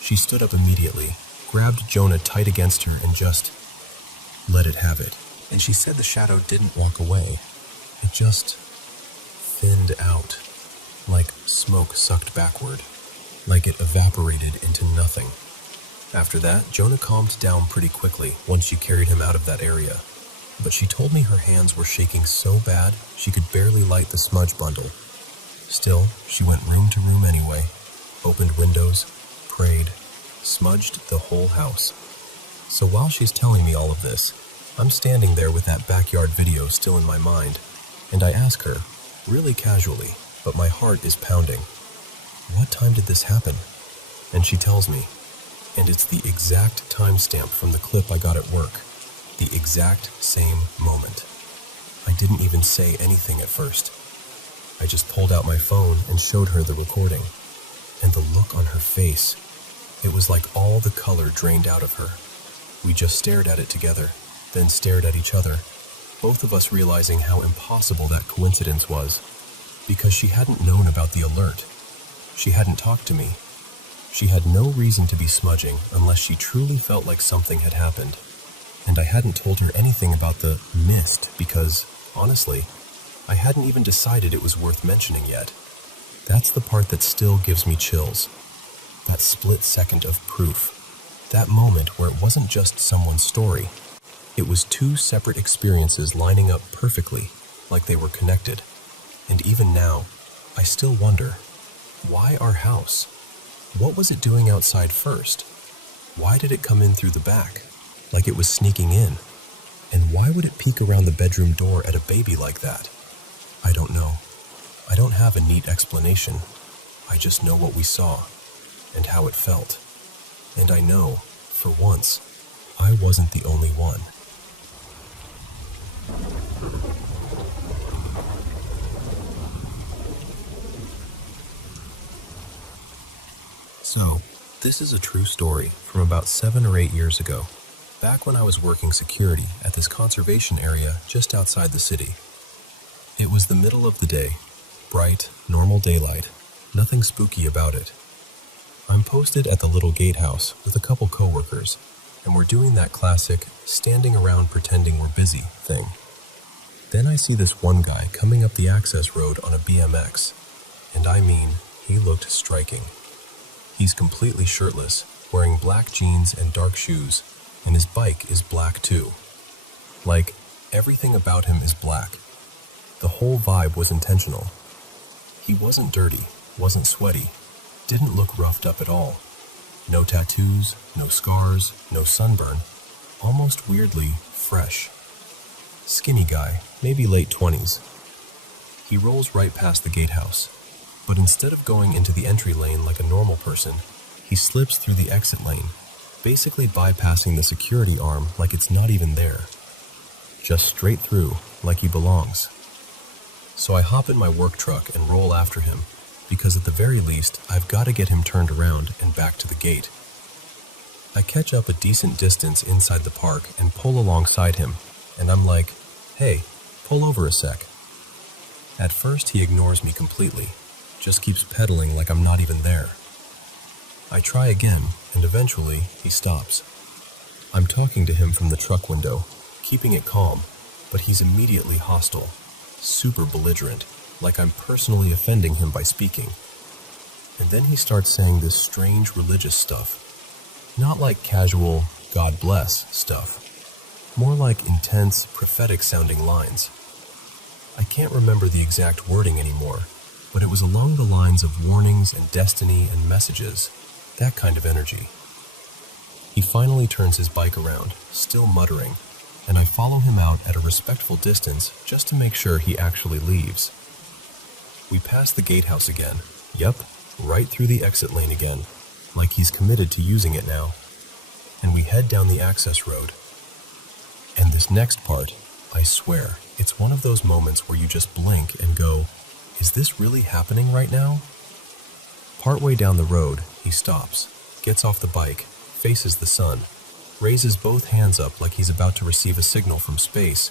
She stood up immediately, grabbed Jonah tight against her, and just let it have it. And she said the shadow didn't walk away. It just thinned out, like smoke sucked backward, like it evaporated into nothing. After that, Jonah calmed down pretty quickly once she carried him out of that area, but she told me her hands were shaking so bad she could barely light the smudge bundle. Still, she went room to room anyway, opened windows, prayed, smudged the whole house. So while she's telling me all of this, I'm standing there with that backyard video still in my mind, and I ask her, really casually, but my heart is pounding, "What time did this happen?" And she tells me, and it's the exact timestamp from the clip I got at work, the exact same moment. I didn't even say anything at first. I just pulled out my phone and showed her the recording, and the look on her face, it was like all the color drained out of her. We just stared at it together, then stared at each other, both of us realizing how impossible that coincidence was, because she hadn't known about the alert. She hadn't talked to me. She had no reason to be smudging unless she truly felt like something had happened. And I hadn't told her anything about the mist because, honestly, I hadn't even decided it was worth mentioning yet. That's the part that still gives me chills. That split second of proof. That moment where it wasn't just someone's story. It was two separate experiences lining up perfectly, like they were connected. And even now, I still wonder, why our house? What was it doing outside first? Why did it come in through the back, like it was sneaking in? And why would it peek around the bedroom door at a baby like that? I don't know. I don't have a neat explanation. I just know what we saw, and how it felt. And I know, for once, I wasn't the only one. So, this is a true story from about 7 or 8 years ago, back when I was working security at this conservation area just outside the city. It was the middle of the day, bright, normal daylight, nothing spooky about it. I'm posted at the little gatehouse with a couple coworkers, and we're doing that classic standing around pretending we're busy thing. Then I see this one guy coming up the access road on a BMX, and I mean, he looked striking. He's completely shirtless, wearing black jeans and dark shoes, and his bike is black too. Like, everything about him is black. The whole vibe was intentional. He wasn't dirty, wasn't sweaty, didn't look roughed up at all. No tattoos, no scars, no sunburn, almost weirdly fresh. Skinny guy, maybe late 20s. He rolls right past the gatehouse, but instead of going into the entry lane like a normal person, he slips through the exit lane, basically bypassing the security arm like it's not even there. Just straight through, like he belongs. So I hop in my work truck and roll after him, because at the very least, I've got to get him turned around and back to the gate. I catch up a decent distance inside the park and pull alongside him, and I'm like, "Hey, pull over a sec." At first he ignores me completely, just keeps pedaling like I'm not even there. I try again, and eventually he stops. I'm talking to him from the truck window, keeping it calm, but he's immediately hostile, super belligerent, like I'm personally offending him by speaking. And then he starts saying this strange religious stuff. Not like casual, God bless stuff. More like intense, prophetic-sounding lines. I can't remember the exact wording anymore, but it was along the lines of warnings and destiny and messages, that kind of energy. He finally turns his bike around, still muttering, and I follow him out at a respectful distance just to make sure he actually leaves. We pass the gatehouse again. Yep, right through the exit lane again, like he's committed to using it now. And we head down the access road. And this next part, I swear, it's one of those moments where you just blink and go, is this really happening right now? Partway down the road, he stops, gets off the bike, faces the sun, raises both hands up like he's about to receive a signal from space,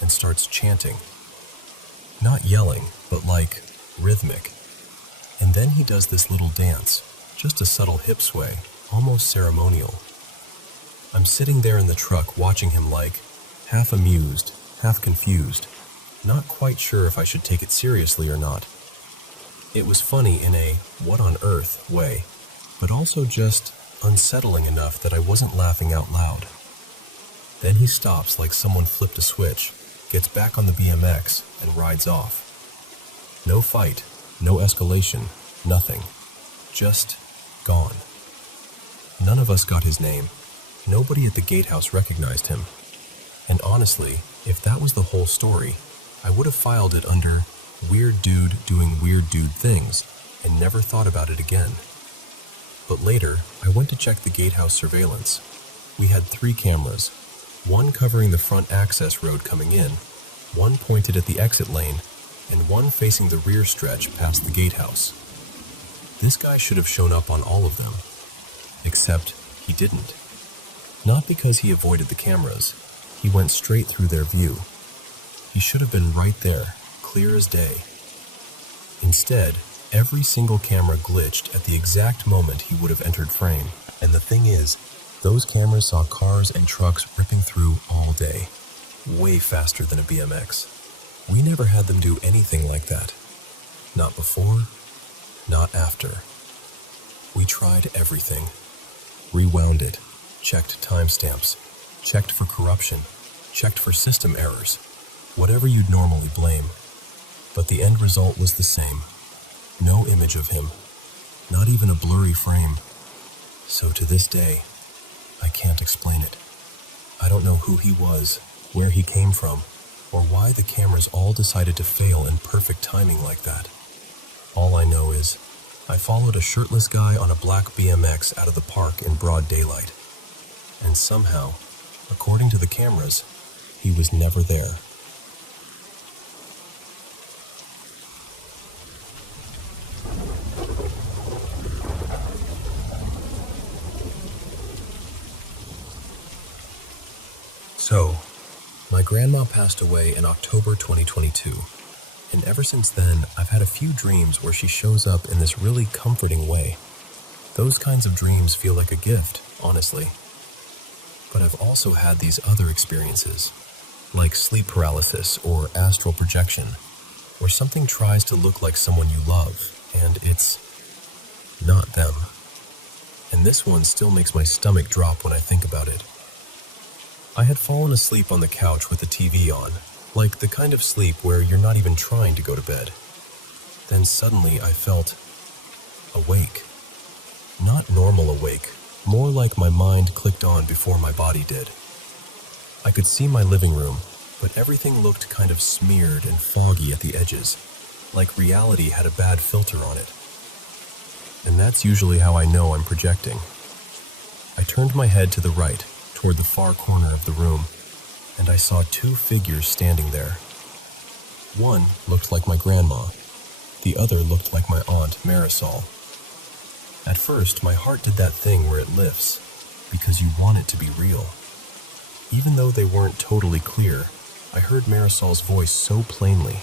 and starts chanting. Not yelling, but like rhythmic. And then he does this little dance, just a subtle hip sway, almost ceremonial. I'm sitting there in the truck watching him like, half amused, half confused, not quite sure if I should take it seriously or not. It was funny in a what on earth way, but also just unsettling enough that I wasn't laughing out loud. Then he stops like someone flipped a switch, gets back on the BMX, and rides off. No fight, no escalation, nothing. Just gone. None of us got his name. Nobody at the gatehouse recognized him. And honestly, if that was the whole story, I would have filed it under weird dude doing weird dude things and never thought about it again. But later, I went to check the gatehouse surveillance. We had 3 cameras, one covering the front access road coming in, one pointed at the exit lane, and one facing the rear stretch past the gatehouse. This guy should have shown up on all of them, except he didn't. Not because he avoided the cameras, he went straight through their view. He should have been right there, clear as day. Instead, every single camera glitched at the exact moment he would have entered frame. And the thing is, those cameras saw cars and trucks ripping through all day, way faster than a BMX. We never had them do anything like that. Not before, not after. We tried everything. Rewound it, checked timestamps, checked for corruption, checked for system errors, whatever you'd normally blame. But the end result was the same. No image of him, not even a blurry frame. So to this day, I can't explain it. I don't know who he was, where he came from, or why the cameras all decided to fail in perfect timing like that. All I know is, I followed a shirtless guy on a black BMX out of the park in broad daylight. And somehow, according to the cameras, he was never there. So, my grandma passed away in October 2022, and ever since then, I've had a few dreams where she shows up in this really comforting way. Those kinds of dreams feel like a gift, honestly. But I've also had these other experiences, like sleep paralysis or astral projection, where something tries to look like someone you love, and it's not them. And this one still makes my stomach drop when I think about it. I had fallen asleep on the couch with the TV on, like the kind of sleep where you're not even trying to go to bed. Then suddenly I felt awake. Not normal awake, more like my mind clicked on before my body did. I could see my living room, but everything looked kind of smeared and foggy at the edges, like reality had a bad filter on it. And that's usually how I know I'm projecting. I turned my head to the right, toward the far corner of the room, and I saw 2 figures standing there. One looked like my grandma. The other looked like my aunt, Marisol. At first, my heart did that thing where it lifts, because you want it to be real. Even though they weren't totally clear, I heard Marisol's voice so plainly,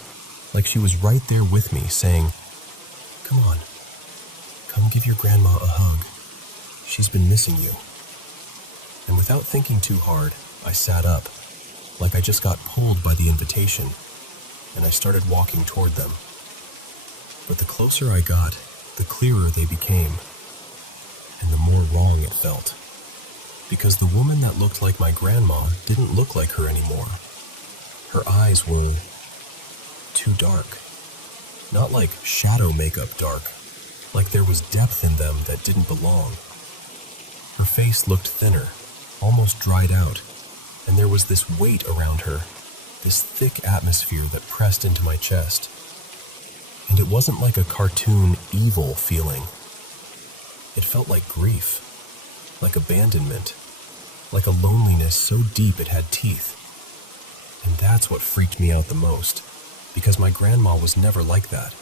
like she was right there with me, saying, "Come on, come give your grandma a hug. She's been missing you." And without thinking too hard, I sat up, like I just got pulled by the invitation, and I started walking toward them. But the closer I got, the clearer they became, and the more wrong it felt. Because the woman that looked like my grandma didn't look like her anymore. Her eyes were too dark. Not like shadow makeup dark, like there was depth in them that didn't belong. Her face looked thinner, almost dried out, and there was this weight around her, this thick atmosphere that pressed into my chest. And it wasn't like a cartoon evil feeling. It felt like grief, like abandonment, like a loneliness so deep it had teeth. And that's what freaked me out the most, because my grandma was never like that.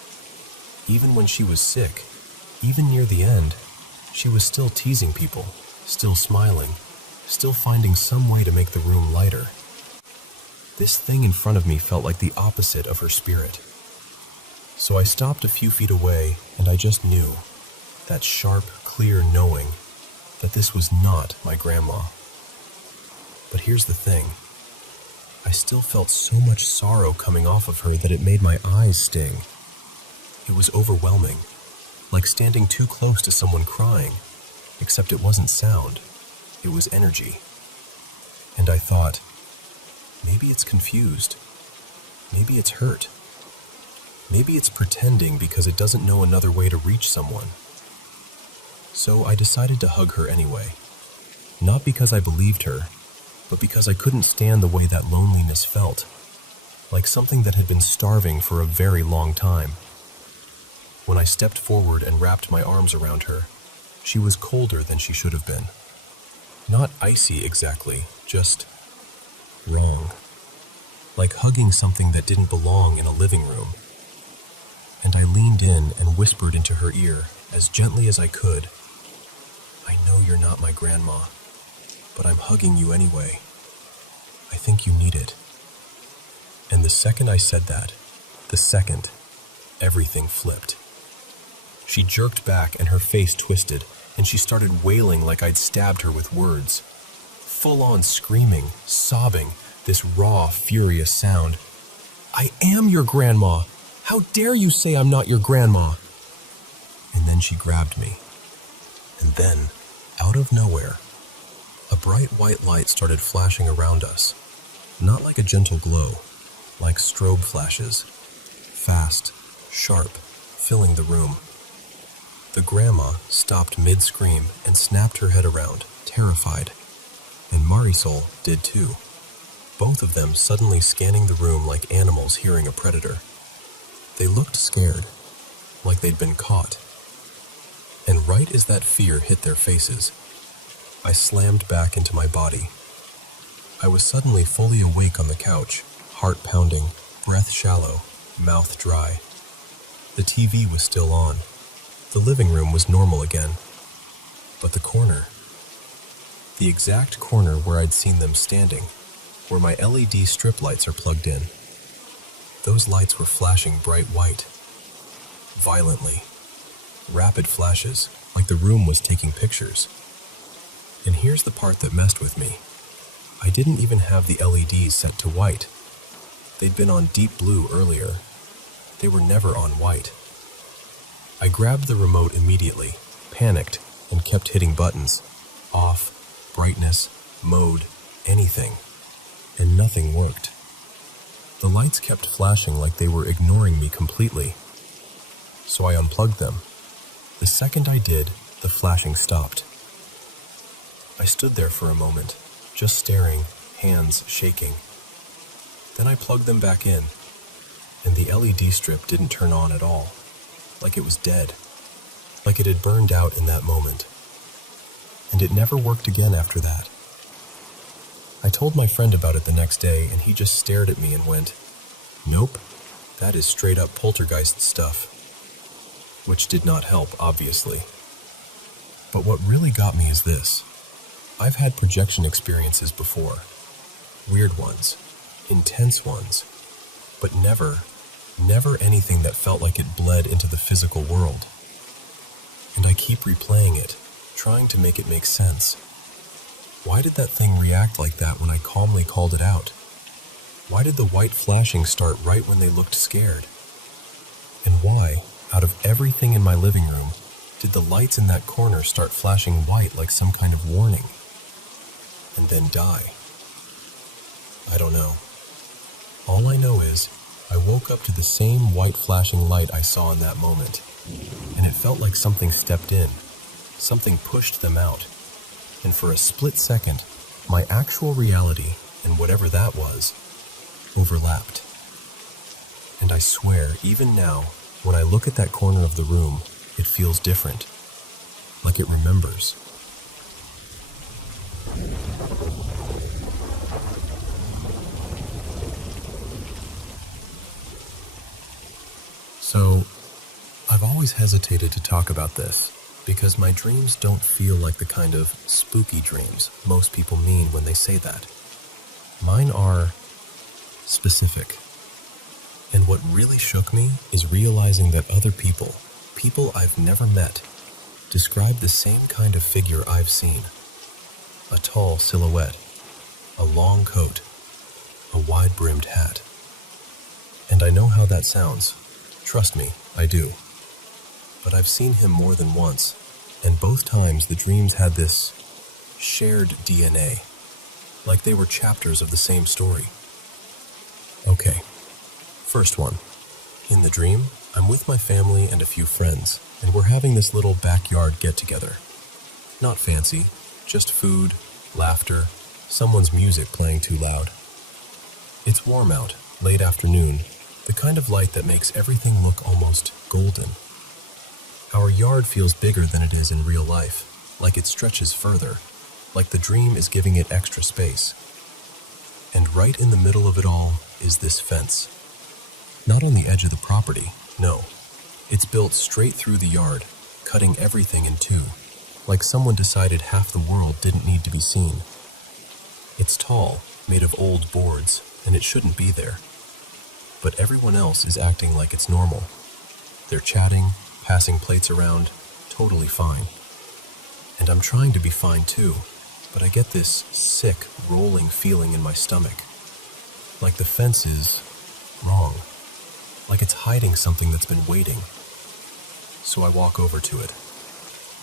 Even when she was sick, even near the end, she was still teasing people, still smiling, still finding some way to make the room lighter. This thing in front of me felt like the opposite of her spirit. So I stopped a few feet away, and I just knew, that sharp, clear knowing, that this was not my grandma. But here's the thing. I still felt so much sorrow coming off of her that it made my eyes sting. It was overwhelming, like standing too close to someone crying, except it wasn't sound, it was energy. And I thought, maybe it's confused. Maybe it's hurt. Maybe it's pretending because it doesn't know another way to reach someone. So I decided to hug her anyway. Not because I believed her, but because I couldn't stand the way that loneliness felt, like something that had been starving for a very long time. When I stepped forward and wrapped my arms around her, she was colder than she should have been. Not icy exactly, just wrong. Like hugging something that didn't belong in a living room. And I leaned in and whispered into her ear as gently as I could, "I know you're not my grandma, but I'm hugging you anyway. I think you need it." And the second I said that, everything flipped. She jerked back and her face twisted, and she started wailing like I'd stabbed her with words. Full-on screaming, sobbing, this raw, furious sound. "I am your grandma! How dare you say I'm not your grandma?" And then she grabbed me. And then, out of nowhere, a bright white light started flashing around us. Not like a gentle glow, like strobe flashes. Fast, sharp, filling the room. The grandma stopped mid-scream and snapped her head around, terrified. And Marisol did too. Both of them suddenly scanning the room like animals hearing a predator. They looked scared, like they'd been caught. And right as that fear hit their faces, I slammed back into my body. I was suddenly fully awake on the couch, heart pounding, breath shallow, mouth dry. The TV was still on. The living room was normal again. But the corner, the exact corner where I'd seen them standing, where my LED strip lights are plugged in, those lights were flashing bright white. Violently. Rapid flashes, like the room was taking pictures. And here's the part that messed with me. I didn't even have the LEDs set to white. They'd been on deep blue earlier. They were never on white. I grabbed the remote immediately, panicked, and kept hitting buttons. Off, brightness, mode, anything. And nothing worked. The lights kept flashing like they were ignoring me completely. So I unplugged them. The second I did, the flashing stopped. I stood there for a moment, just staring, hands shaking. Then I plugged them back in, and the LED strip didn't turn on at all, like it was dead, like it had burned out in that moment. And it never worked again after that. I told my friend about it the next day, and he just stared at me and went, "Nope, that is straight up poltergeist stuff." Which did not help, obviously. But what really got me is this. I've had projection experiences before. Weird ones, intense ones, but never anything that felt like it bled into the physical world. And I keep replaying it, trying to make it make sense. Why did that thing react like that when I calmly called it out? Why did the white flashing start right when they looked scared? And why, out of everything in my living room, did the lights in that corner start flashing white like some kind of warning? And then die? I don't know. All I know is, I woke up to the same white flashing light I saw in that moment, and it felt like something stepped in, something pushed them out, and for a split second, my actual reality, and whatever that was, overlapped. And I swear, even now, when I look at that corner of the room, it feels different, like it remembers. So, I've always hesitated to talk about this because my dreams don't feel like the kind of spooky dreams most people mean when they say that. Mine are specific. And what really shook me is realizing that other people I've never met, describe the same kind of figure I've seen. A tall silhouette, a long coat, a wide-brimmed hat. And I know how that sounds. Trust me, I do. But I've seen him more than once, and both times the dreams had this shared DNA, like they were chapters of the same story. Okay, first one. In the dream, I'm with my family and a few friends, and we're having this little backyard get-together. Not fancy, just food, laughter, someone's music playing too loud. It's warm out, late afternoon, the kind of light that makes everything look almost golden. Our yard feels bigger than it is in real life, like it stretches further, like the dream is giving it extra space. And right in the middle of it all is this fence. Not on the edge of the property, no. It's built straight through the yard, cutting everything in two, like someone decided half the world didn't need to be seen. It's tall, made of old boards, and it shouldn't be there. But everyone else is acting like it's normal. They're chatting, passing plates around, totally fine. And I'm trying to be fine too, but I get this sick, rolling feeling in my stomach. Like the fence is wrong. Like it's hiding something that's been waiting. So I walk over to it.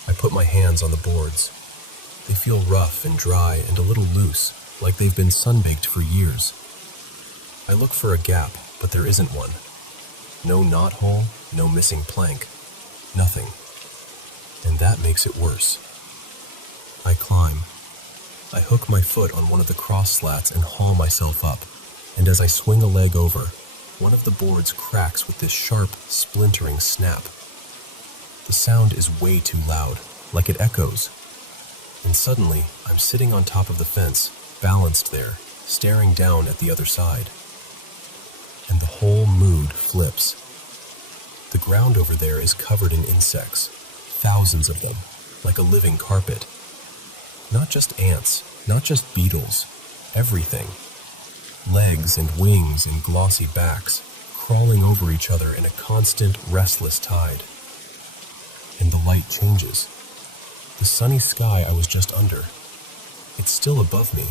I put my hands on the boards. They feel rough and dry and a little loose, like they've been sunbaked for years. I look for a gap, but there isn't one. No knothole, no missing plank, nothing. And that makes it worse. I climb. I hook my foot on one of the cross slats and haul myself up, and as I swing a leg over, one of the boards cracks with this sharp, splintering snap. The sound is way too loud, like it echoes. And suddenly, I'm sitting on top of the fence, balanced there, staring down at the other side. And the whole mood flips. The ground over there is covered in insects, thousands of them, like a living carpet. Not just ants, not just beetles, everything. Legs and wings and glossy backs, crawling over each other in a constant, restless tide. And the light changes. The sunny sky I was just under. It's still above me,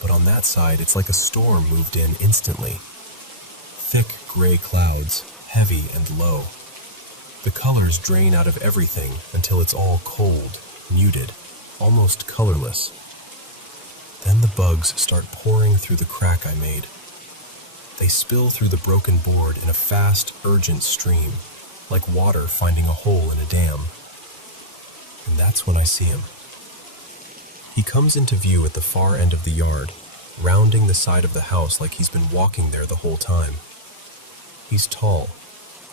but on that side it's like a storm moved in instantly. Thick gray clouds, heavy and low. The colors drain out of everything until it's all cold, muted, almost colorless. Then the bugs start pouring through the crack I made. They spill through the broken board in a fast, urgent stream, like water finding a hole in a dam. And that's when I see him. He comes into view at the far end of the yard, rounding the side of the house like he's been walking there the whole time. He's tall,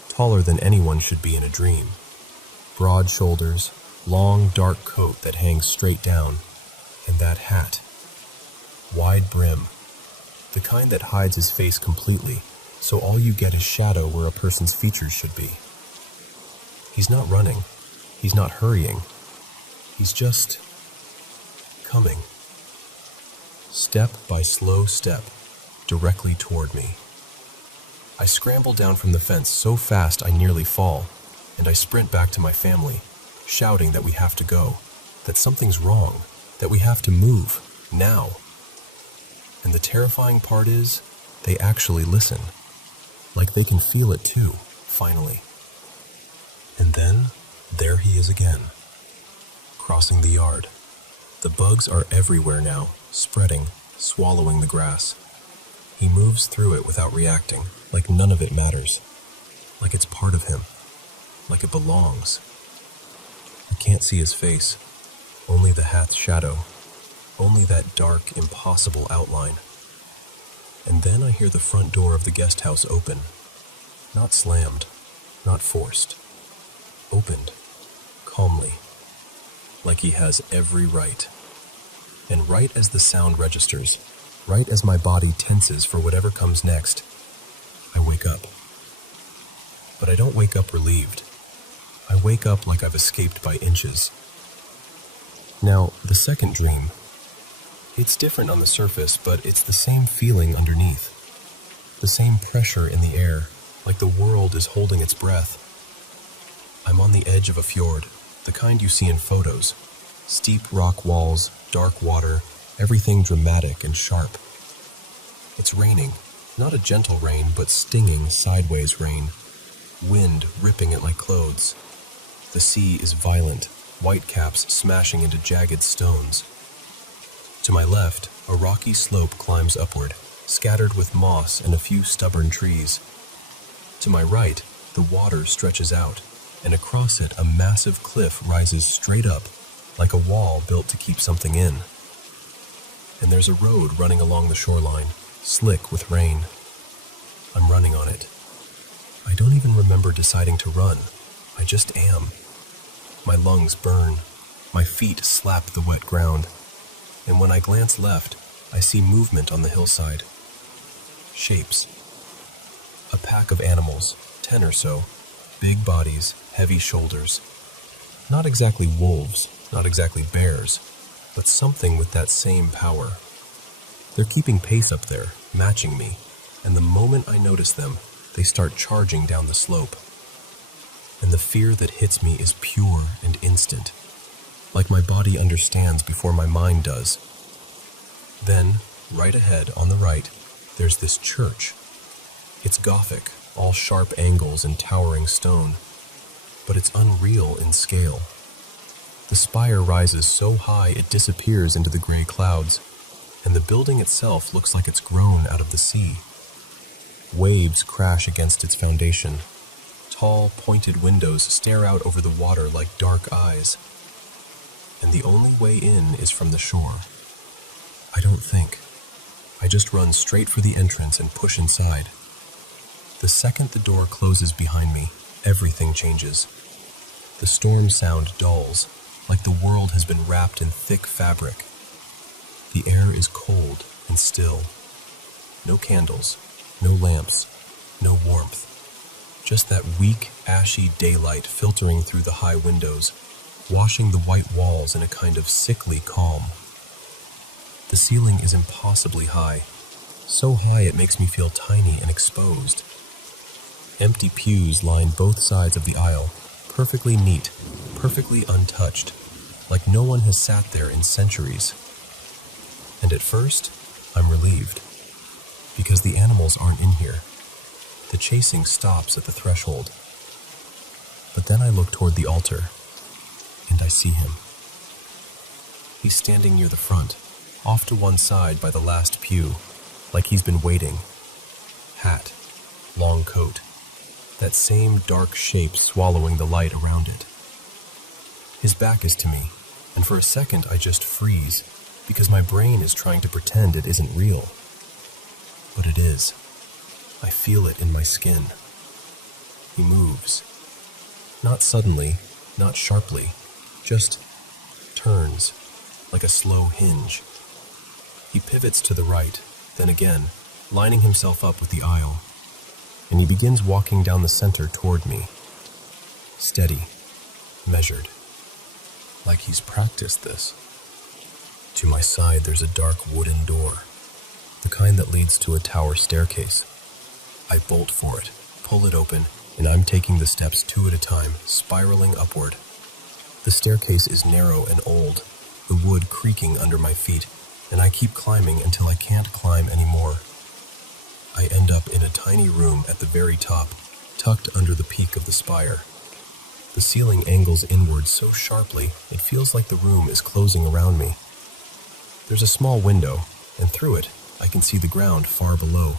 taller than anyone should be in a dream. Broad shoulders, long dark coat that hangs straight down, and that hat. Wide brim, the kind that hides his face completely, so all you get is shadow where a person's features should be. He's not running, he's not hurrying, he's just coming. Step by slow step, directly toward me. I scramble down from the fence so fast I nearly fall, and I sprint back to my family, shouting that we have to go, that something's wrong, that we have to move, now. And the terrifying part is, they actually listen, like they can feel it too, finally. And then, there he is again, crossing the yard. The bugs are everywhere now, spreading, swallowing the grass. He moves through it without reacting, like none of it matters, like it's part of him, like it belongs. I can't see his face, only the hat's shadow, only that dark, impossible outline. And then I hear the front door of the guest house open, not slammed, not forced, opened, calmly, like he has every right. And right as the sound registers, right as my body tenses for whatever comes next, I wake up. But I don't wake up relieved. I wake up like I've escaped by inches. Now, the second dream, it's different on the surface, but it's the same feeling underneath. The same pressure in the air, like the world is holding its breath. I'm on the edge of a fjord, the kind you see in photos. Steep rock walls, dark water, everything dramatic and sharp. It's raining, not a gentle rain, but stinging sideways rain. wind ripping it like clothes. The sea is violent, whitecaps smashing into jagged stones. To my left, a rocky slope climbs upward, scattered with moss and a few stubborn trees. To my right, the water stretches out, and across it a massive cliff rises straight up, like a wall built to keep something in. And there's a road running along the shoreline, slick with rain. I'm running on it. I don't even remember deciding to run. I just am. My lungs burn. My feet slap the wet ground. And when I glance left, I see movement on the hillside. Shapes. A pack of animals, 10 or so, big bodies, heavy shoulders. Not exactly wolves, not exactly bears, but something with that same power. They're keeping pace up there, matching me, and the moment I notice them, they start charging down the slope. And the fear that hits me is pure and instant, like my body understands before my mind does. Then, right ahead on the right, there's this church. It's Gothic, all sharp angles and towering stone, but it's unreal in scale. The spire rises so high it disappears into the gray clouds, and the building itself looks like it's grown out of the sea. Waves crash against its foundation. Tall, pointed windows stare out over the water like dark eyes. And the only way in is from the shore. I don't think. I just run straight for the entrance and push inside. The second the door closes behind me, everything changes. The storm sound dulls, like the world has been wrapped in thick fabric. The air is cold and still. No candles, no lamps, no warmth. Just that weak, ashy daylight filtering through the high windows, washing the white walls in a kind of sickly calm. The ceiling is impossibly high, so high it makes me feel tiny and exposed. Empty pews line both sides of the aisle, perfectly neat, perfectly untouched, like no one has sat there in centuries. And at first, I'm relieved, because the animals aren't in here. The chasing stops at the threshold. But then I look toward the altar, and I see him. He's standing near the front, off to one side by the last pew, like he's been waiting. Hat, long coat, that same dark shape swallowing the light around it. His back is to me, and for a second I just freeze, because my brain is trying to pretend it isn't real. But it is. I feel it in my skin. He moves. Not suddenly, not sharply, just turns, like a slow hinge. He pivots to the right, then again, lining himself up with the aisle, and he begins walking down the center toward me. Steady, measured, like he's practiced this. To my side there's a dark wooden door, the kind that leads to a tower staircase. I bolt for it, pull it open, and I'm taking the steps 2 at a time, spiraling upward. The staircase is narrow and old, the wood creaking under my feet, and I keep climbing until I can't climb anymore. I end up in a tiny room at the very top, tucked under the peak of the spire. The ceiling angles inward so sharply, it feels like the room is closing around me. There's a small window, and through it, I can see the ground far below.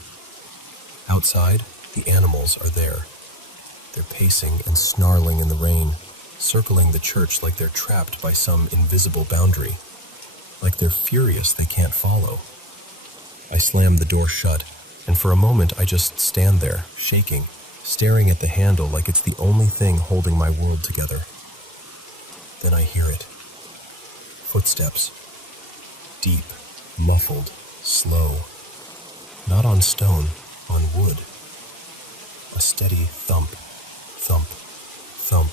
Outside, the animals are there. They're pacing and snarling in the rain, circling the church like they're trapped by some invisible boundary. Like they're furious they can't follow. I slam the door shut, and for a moment I just stand there, shaking, staring at the handle like it's the only thing holding my world together. Then I hear it. Footsteps. Deep, muffled, slow. Not on stone, on wood. A steady thump, thump, thump.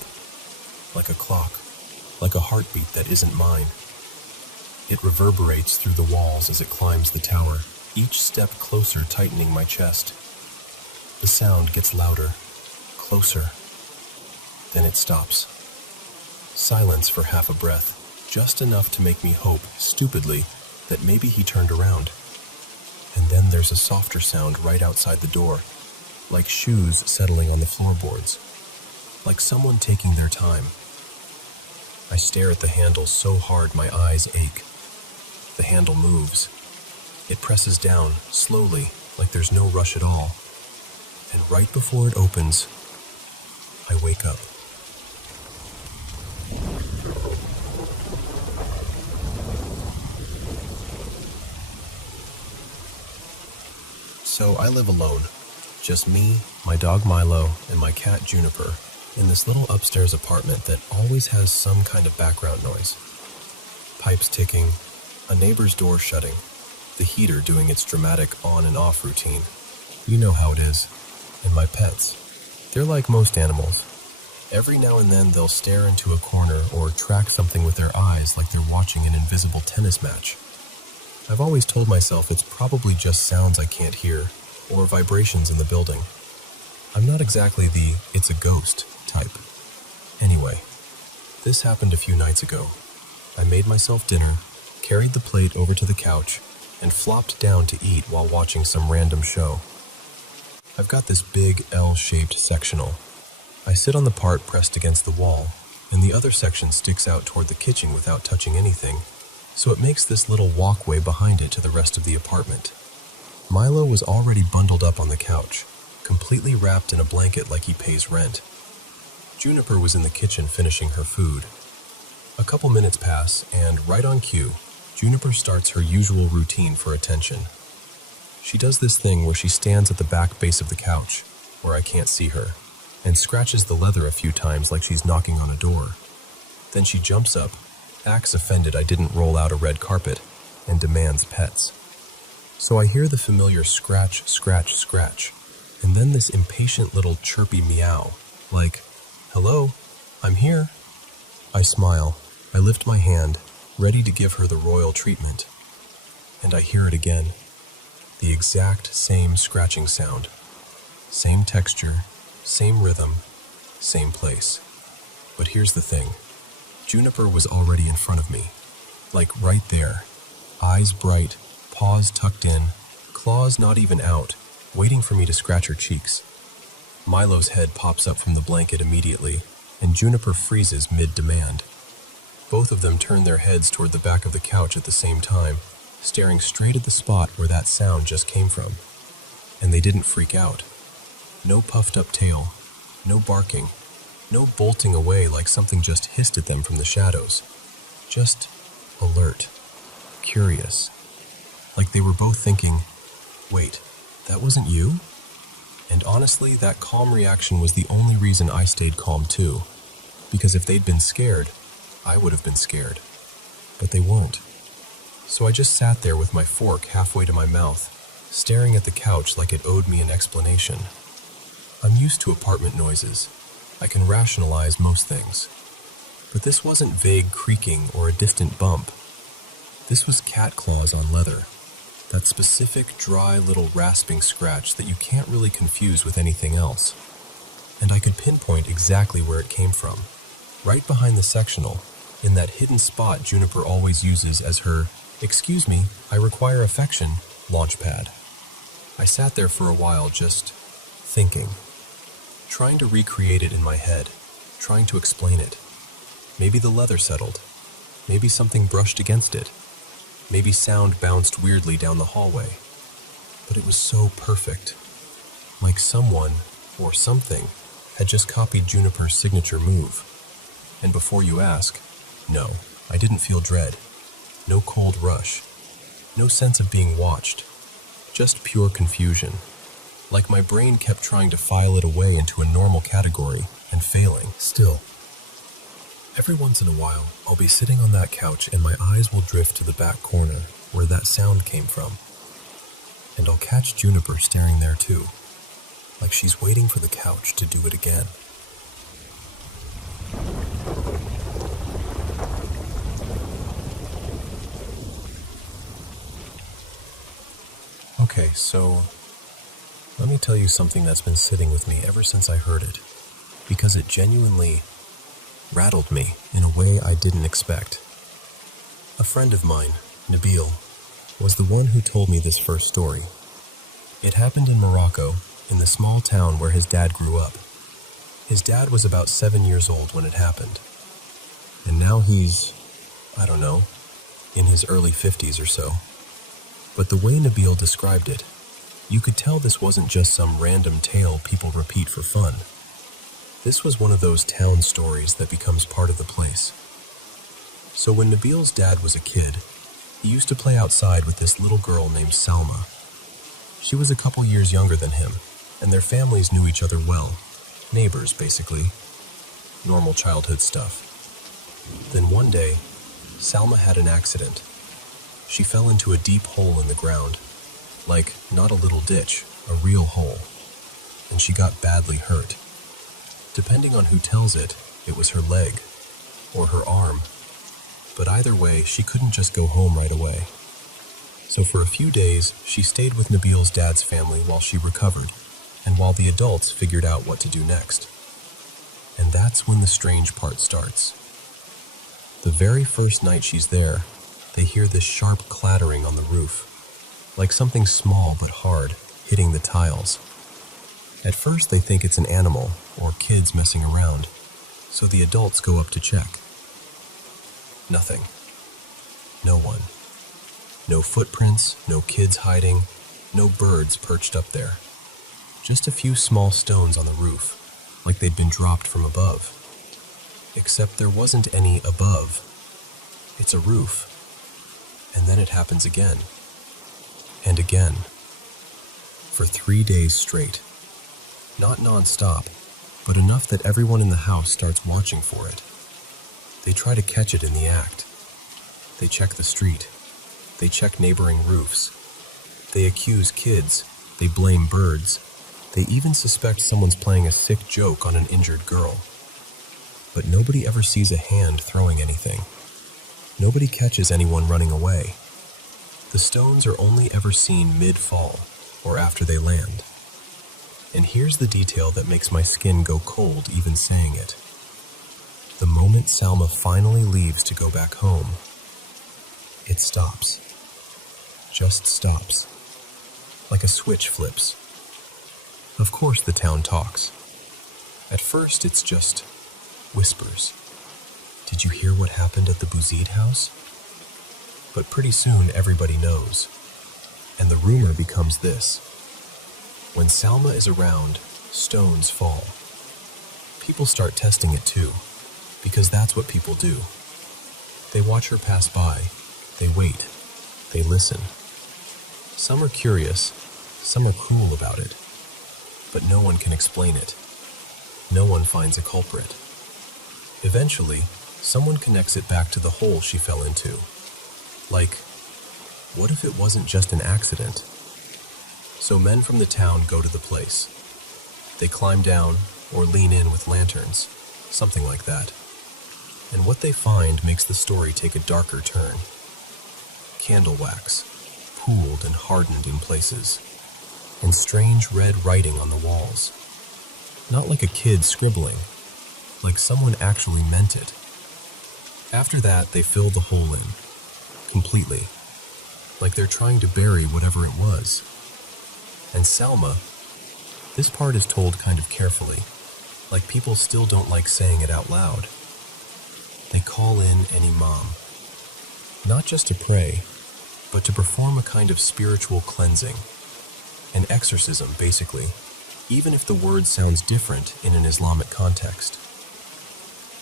Like a clock, like a heartbeat that isn't mine. It reverberates through the walls as it climbs the tower, each step closer tightening my chest. The sound gets louder, closer. Then it stops. Silence for half a breath, just enough to make me hope, stupidly, that maybe he turned around. And then there's a softer sound right outside the door, like shoes settling on the floorboards, like someone taking their time. I stare at the handle so hard my eyes ache. The handle moves. It presses down, slowly, like there's no rush at all. And right before it opens, I wake up. So I live alone. Just me, my dog Milo, and my cat Juniper, in this little upstairs apartment that always has some kind of background noise. Pipes ticking, a neighbor's door shutting, the heater doing its dramatic on and off routine. You know how it is. And my pets. They're like most animals. Every now and then they'll stare into a corner or track something with their eyes like they're watching an invisible tennis match. I've always told myself it's probably just sounds I can't hear or vibrations in the building. I'm not exactly the "it's a ghost" type. Anyway, this happened a few nights ago. I made myself dinner, carried the plate over to the couch, and flopped down to eat while watching some random show. I've got this big L-shaped sectional. I sit on the part pressed against the wall, and the other section sticks out toward the kitchen without touching anything, so it makes this little walkway behind it to the rest of the apartment. Milo was already bundled up on the couch, completely wrapped in a blanket like he pays rent. Juniper was in the kitchen finishing her food. A couple minutes pass, and right on cue, Juniper starts her usual routine for attention. She does this thing where she stands at the back base of the couch, where I can't see her, and scratches the leather a few times like she's knocking on a door. Then she jumps up, acts offended I didn't roll out a red carpet, and demands pets. So I hear the familiar scratch, scratch, scratch, and then this impatient little chirpy meow, like, "Hello, I'm here." I smile. I lift my hand, ready to give her the royal treatment. And I hear it again. The exact same scratching sound. Same texture, same rhythm, same place. But here's the thing. Juniper was already in front of me. Like right there. Eyes bright, paws tucked in, claws not even out, waiting for me to scratch her cheeks. Milo's head pops up from the blanket immediately, and Juniper freezes mid-demand. Both of them turn their heads toward the back of the couch at the same time, staring straight at the spot where that sound just came from. And they didn't freak out. No puffed up tail, no barking, no bolting away like something just hissed at them from the shadows. Just alert, curious. Like they were both thinking, "Wait, that wasn't you?" And honestly, that calm reaction was the only reason I stayed calm too. Because if they'd been scared, I would have been scared. But they weren't. So I just sat there with my fork halfway to my mouth, staring at the couch like it owed me an explanation. I'm used to apartment noises. I can rationalize most things. But this wasn't vague creaking or a distant bump. This was cat claws on leather. That specific, dry little rasping scratch that you can't really confuse with anything else. And I could pinpoint exactly where it came from. Right behind the sectional, in that hidden spot Juniper always uses as her "excuse me, I require affection" launchpad. I sat there for a while just thinking, trying to recreate it in my head, trying to explain it. Maybe the leather settled. Maybe something brushed against it. Maybe sound bounced weirdly down the hallway. But it was so perfect. Like someone, or something, had just copied Juniper's signature move. And before you ask, no, I didn't feel dread. No cold rush. No sense of being watched. Just pure confusion. Like my brain kept trying to file it away into a normal category and failing. Still. Every once in a while, I'll be sitting on that couch and my eyes will drift to the back corner where that sound came from. And I'll catch Juniper staring there too, like she's waiting for the couch to do it again. Okay, so let me tell you something that's been sitting with me ever since I heard it, because it genuinely rattled me in a way I didn't expect. A friend of mine, Nabil, was the one who told me this first story. It happened in Morocco, in the small town where his dad grew up. His dad was about 7 years old when it happened. And now he's, I don't know, in his early 50s or so. But the way Nabil described it, you could tell this wasn't just some random tale people repeat for fun. This was one of those town stories that becomes part of the place. So when Nabil's dad was a kid, he used to play outside with this little girl named Salma. She was a couple years younger than him, and their families knew each other well. Neighbors, basically. Normal childhood stuff. Then one day, Salma had an accident. She fell into a deep hole in the ground. Like, not a little ditch, a real hole. And she got badly hurt. Depending on who tells it, it was her leg, or her arm. But either way, she couldn't just go home right away. So for a few days, she stayed with Nabil's dad's family while she recovered, and while the adults figured out what to do next. And that's when the strange part starts. The very first night she's there, they hear this sharp clattering on the roof, like something small but hard hitting the tiles. At first they think it's an animal or kids messing around, so the adults go up to check. Nothing. No one. No footprints, no kids hiding, no birds perched up there. Just a few small stones on the roof, like they'd been dropped from above. Except there wasn't any above. It's a roof. And then it happens again. And again. For 3 days straight. Not non-stop, but enough that everyone in the house starts watching for it. They try to catch it in the act. They check the street. They check neighboring roofs. They accuse kids. They blame birds. They even suspect someone's playing a sick joke on an injured girl. But nobody ever sees a hand throwing anything. Nobody catches anyone running away. The stones are only ever seen mid-fall, or after they land. And here's the detail that makes my skin go cold even saying it. The moment Salma finally leaves to go back home, it stops. Just stops. Like a switch flips. Of course the town talks. At first it's just whispers. Did you hear what happened at the Bouzid house? But pretty soon everybody knows. And the rumor becomes this. When Salma is around, stones fall. People start testing it too, because that's what people do. They watch her pass by. They wait. They listen. Some are curious. Some are cruel about it. But no one can explain it. No one finds a culprit. Eventually, someone connects it back to the hole she fell into. Like, what if it wasn't just an accident? So men from the town go to the place. They climb down or lean in with lanterns, something like that. And what they find makes the story take a darker turn. Candle wax, pooled and hardened in places, and strange red writing on the walls. Not like a kid scribbling, like someone actually meant it. After that, they fill the hole in, completely, like they're trying to bury whatever it was. And Salma, this part is told kind of carefully, like people still don't like saying it out loud. They call in an imam, not just to pray, but to perform a kind of spiritual cleansing, an exorcism basically, even if the word sounds different in an Islamic context.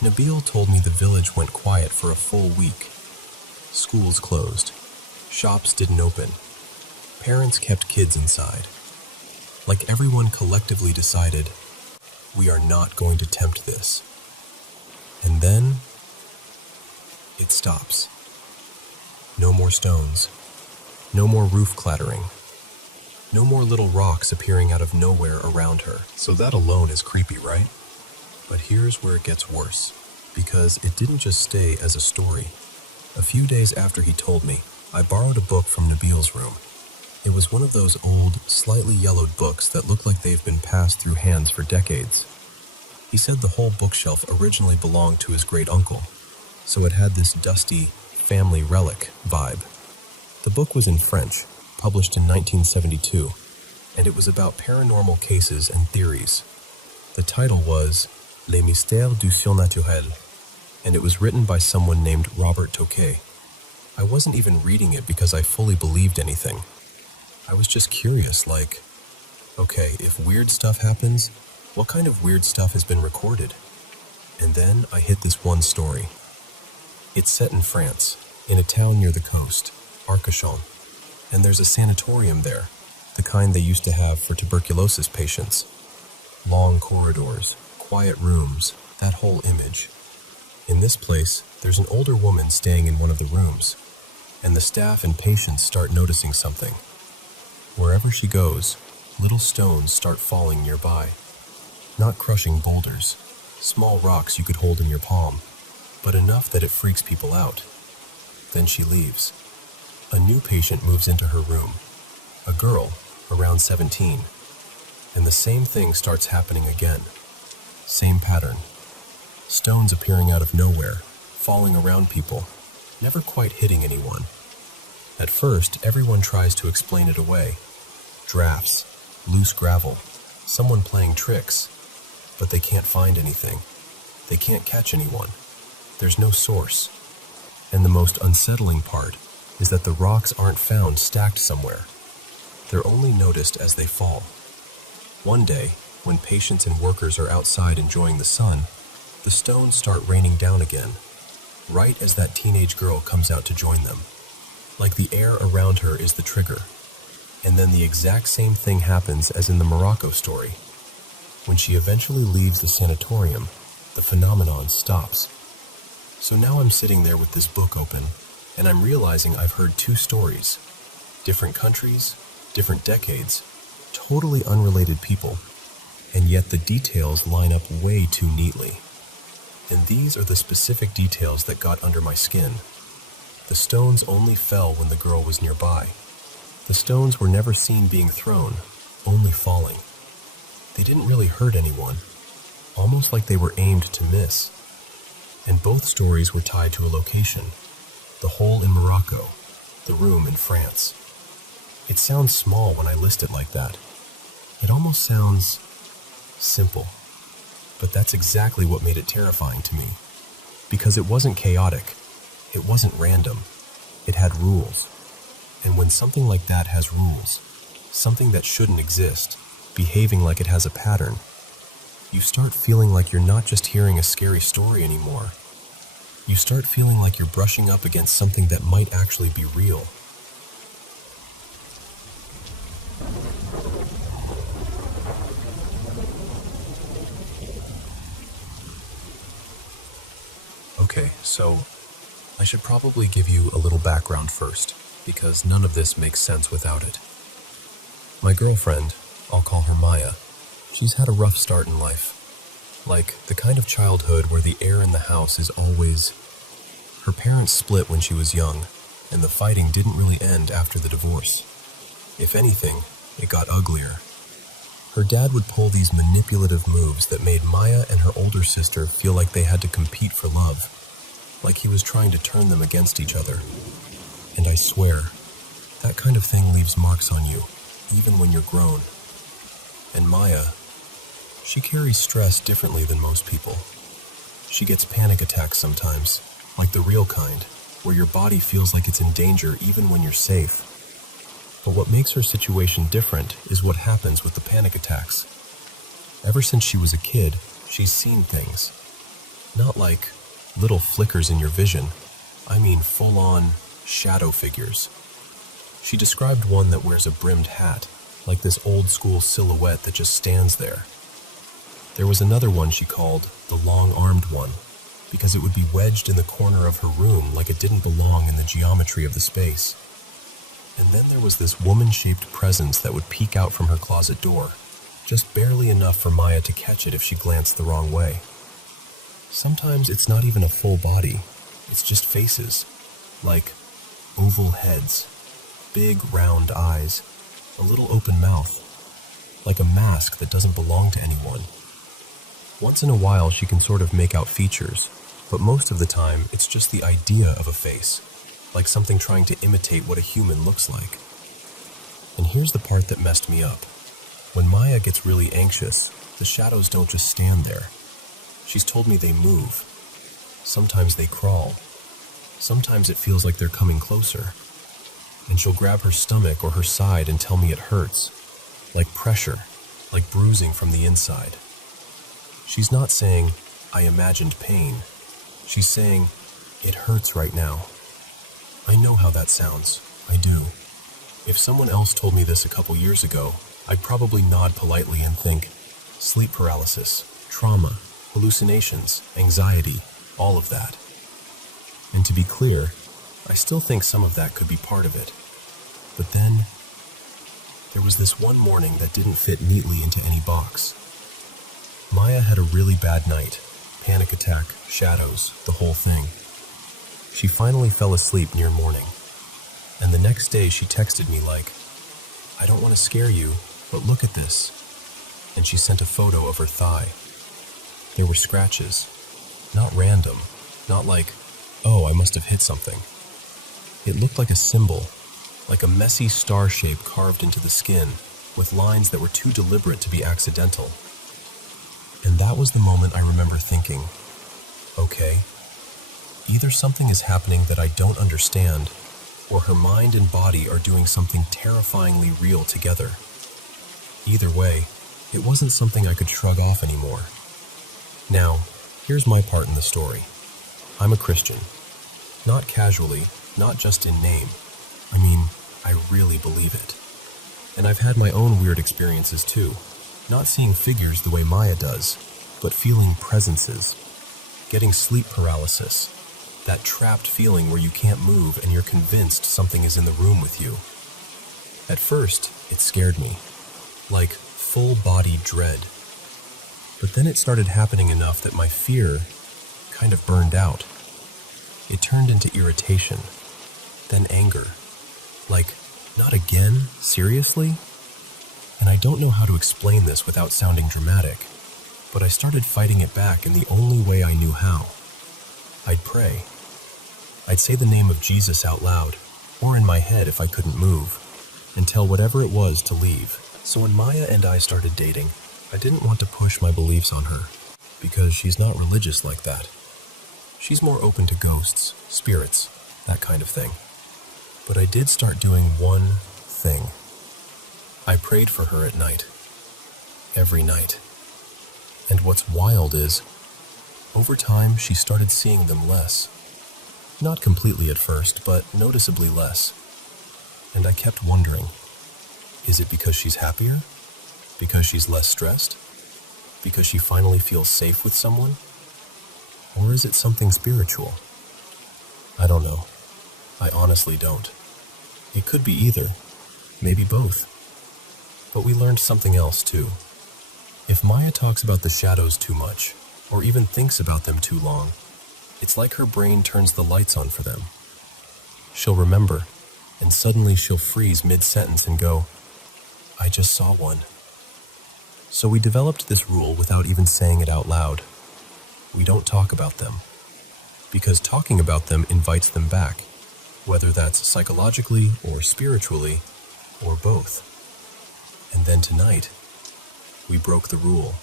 Nabil told me the village went quiet for a full week. Schools closed. Shops didn't open. Parents kept kids inside. Like everyone collectively decided, we are not going to tempt this. And then, it stops. No more stones. No more roof clattering. No more little rocks appearing out of nowhere around her. So that alone is creepy, right? But here's where it gets worse, because it didn't just stay as a story. A few days after he told me, I borrowed a book from Nabil's room. It was one of those old, slightly yellowed books that look like they've been passed through hands for decades. He said the whole bookshelf originally belonged to his great-uncle, so it had this dusty, family relic vibe. The book was in French, published in 1972, and it was about paranormal cases and theories. The title was Les Mystères du Surnaturel, and it was written by someone named Robert Tokay. I wasn't even reading it because I fully believed anything. I was just curious, like, okay, if weird stuff happens, what kind of weird stuff has been recorded? And then I hit this one story. It's set in France, in a town near the coast, Arcachon, and there's a sanatorium there, the kind they used to have for tuberculosis patients. Long corridors, quiet rooms, that whole image. In this place, there's an older woman staying in one of the rooms, and the staff and patients start noticing something. Wherever she goes, little stones start falling nearby. Not crushing boulders, small rocks you could hold in your palm, but enough that it freaks people out. Then she leaves. A new patient moves into her room, a girl around 17, and the same thing starts happening again. Same pattern. Stones appearing out of nowhere, falling around people, never quite hitting anyone. At first, everyone tries to explain it away. Drafts, loose gravel, someone playing tricks, but they can't find anything. They can't catch anyone. There's no source. And the most unsettling part is that the rocks aren't found stacked somewhere. They're only noticed as they fall. One day, when patients and workers are outside enjoying the sun, the stones start raining down again, right as that teenage girl comes out to join them. Like the air around her is the trigger. And then the exact same thing happens as in the Morocco story. When she eventually leaves the sanatorium, the phenomenon stops. So now I'm sitting there with this book open, and I'm realizing I've heard two stories. Different countries, different decades, totally unrelated people, and yet the details line up way too neatly. And these are the specific details that got under my skin. The stones only fell when the girl was nearby. The stones were never seen being thrown, only falling. They didn't really hurt anyone, almost like they were aimed to miss. And both stories were tied to a location, the hole in Morocco, the room in France. It sounds small when I list it like that. It almost sounds simple, but that's exactly what made it terrifying to me. Because it wasn't chaotic, it wasn't random, it had rules. And when something like that has rules, something that shouldn't exist, behaving like it has a pattern, you start feeling like you're not just hearing a scary story anymore. You start feeling like you're brushing up against something that might actually be real. Okay, so I should probably give you a little background first, because none of this makes sense without it. My girlfriend, I'll call her Maya, she's had a rough start in life. Like the kind of childhood where the air in the house is always... Her parents split when she was young, and the fighting didn't really end after the divorce. If anything, it got uglier. Her dad would pull these manipulative moves that made Maya and her older sister feel like they had to compete for love, like he was trying to turn them against each other. And I swear, that kind of thing leaves marks on you, even when you're grown. And Maya, she carries stress differently than most people. She gets panic attacks sometimes, like the real kind, where your body feels like it's in danger even when you're safe. But what makes her situation different is what happens with the panic attacks. Ever since she was a kid, she's seen things. Not like little flickers in your vision, I mean full-on shadow figures. She described one that wears a brimmed hat, like this old-school silhouette that just stands there. There was another one she called the long-armed one, because it would be wedged in the corner of her room like it didn't belong in the geometry of the space. And then there was this woman-shaped presence that would peek out from her closet door, just barely enough for Maya to catch it if she glanced the wrong way. Sometimes it's not even a full body, it's just faces, like oval heads, big round eyes, a little open mouth, like a mask that doesn't belong to anyone. Once in a while she can sort of make out features, but most of the time it's just the idea of a face, like something trying to imitate what a human looks like. And here's the part that messed me up. When Maya gets really anxious, the shadows don't just stand there. She's told me they move. Sometimes they crawl. Sometimes it feels like they're coming closer. And she'll grab her stomach or her side and tell me it hurts. Like pressure, like bruising from the inside. She's not saying, I imagined pain. She's saying, it hurts right now. I know how that sounds. I do. If someone else told me this a couple years ago, I'd probably nod politely and think, sleep paralysis, trauma, hallucinations, anxiety, all of that. And to be clear, I still think some of that could be part of it. But then, there was this one morning that didn't fit neatly into any box. Maya had a really bad night. Panic attack, shadows, the whole thing. She finally fell asleep near morning. And the next day she texted me like, I don't want to scare you, but look at this. And she sent a photo of her thigh. There were scratches. Not random. Not like, oh, I must have hit something. It looked like a symbol, like a messy star shape carved into the skin, with lines that were too deliberate to be accidental. And that was the moment I remember thinking, okay, either something is happening that I don't understand, or her mind and body are doing something terrifyingly real together. Either way, it wasn't something I could shrug off anymore. Now, here's my part in the story. I'm a Christian. Not casually, not just in name. I mean, I really believe it. And I've had my own weird experiences too. Not seeing figures the way Maya does, but feeling presences. Getting sleep paralysis. That trapped feeling where you can't move and you're convinced something is in the room with you. At first, it scared me. Like full-body dread. But then it started happening enough that my fear kind of burned out. It turned into irritation. Then anger. Like, not again? Seriously? And I don't know how to explain this without sounding dramatic, but I started fighting it back in the only way I knew how. I'd pray. I'd say the name of Jesus out loud, or in my head if I couldn't move, and tell whatever it was to leave. So when Maya and I started dating, I didn't want to push my beliefs on her, because she's not religious like that. She's more open to ghosts, spirits, that kind of thing. But I did start doing one thing. I prayed for her at night. Every night. And what's wild is, over time she started seeing them less. Not completely at first, but noticeably less. And I kept wondering, is it because she's happier? Because she's less stressed? Because she finally feels safe with someone? Or is it something spiritual? I don't know. I honestly don't. It could be either. Maybe both. But we learned something else too. If Maya talks about the shadows too much, or even thinks about them too long, it's like her brain turns the lights on for them. She'll remember, and suddenly she'll freeze mid-sentence and go, I just saw one. So we developed this rule without even saying it out loud. We don't talk about them. Because talking about them invites them back, whether that's psychologically or spiritually, or both. And then tonight, we broke the rule.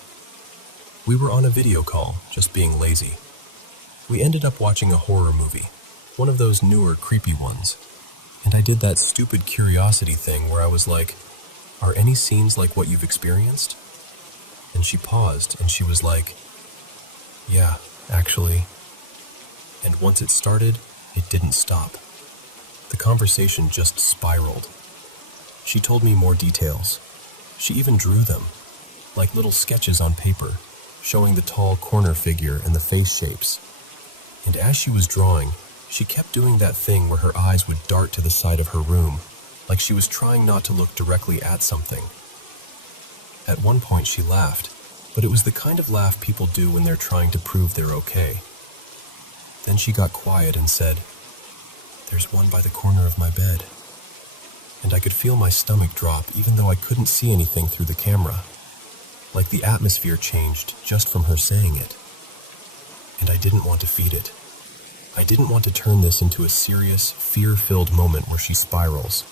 We were on a video call, just being lazy. We ended up watching a horror movie, one of those newer, creepy ones. And I did that stupid curiosity thing where I was like, are any scenes like what you've experienced? And she paused, and she was like, yeah, actually. And once it started, it didn't stop. The conversation just spiraled. She told me more details. She even drew them, like little sketches on paper, showing the tall corner figure and the face shapes. And as she was drawing, she kept doing that thing where her eyes would dart to the side of her room, like she was trying not to look directly at something. At one point she laughed, but it was the kind of laugh people do when they're trying to prove they're okay. Then she got quiet and said, there's one by the corner of my bed. And I could feel my stomach drop even though I couldn't see anything through the camera. Like the atmosphere changed just from her saying it. And I didn't want to feed it. I didn't want to turn this into a serious, fear-filled moment where she spirals.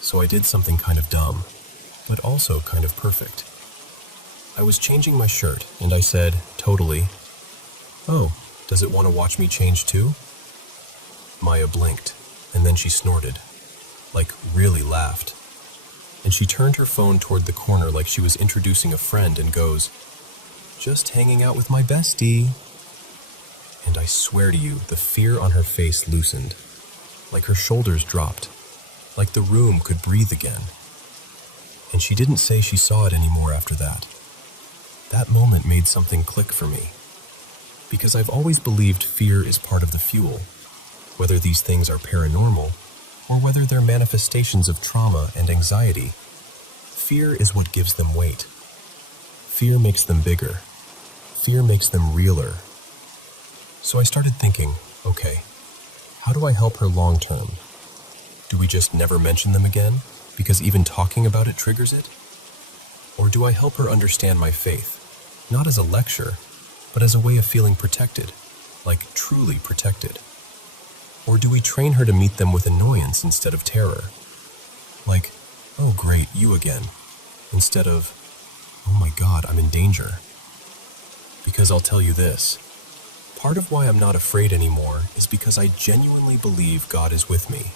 So I did something kind of dumb. but also kind of perfect. I was changing my shirt, and I said, totally, "Oh, does it want to watch me change too?" Maya blinked, and then she snorted, like really laughed. And she turned her phone toward the corner like she was introducing a friend and goes, "Just hanging out with my bestie." And I swear to you, the fear on her face loosened, like her shoulders dropped, like the room could breathe again. And she didn't say she saw it anymore after that. That moment made something click for me, because I've always believed fear is part of the fuel, whether these things are paranormal or whether they're manifestations of trauma and anxiety. Fear is what gives them weight. Fear makes them bigger. Fear makes them realer. So I started thinking, okay, how do I help her long term? Do we just never mention them again, because even talking about it triggers it? Or do I help her understand my faith, not as a lecture, but as a way of feeling protected, like truly protected? Or do we train her to meet them with annoyance instead of terror? Like, "Oh great, you again," instead of, "Oh my God, I'm in danger." Because I'll tell you this, part of why I'm not afraid anymore is because I genuinely believe God is with me.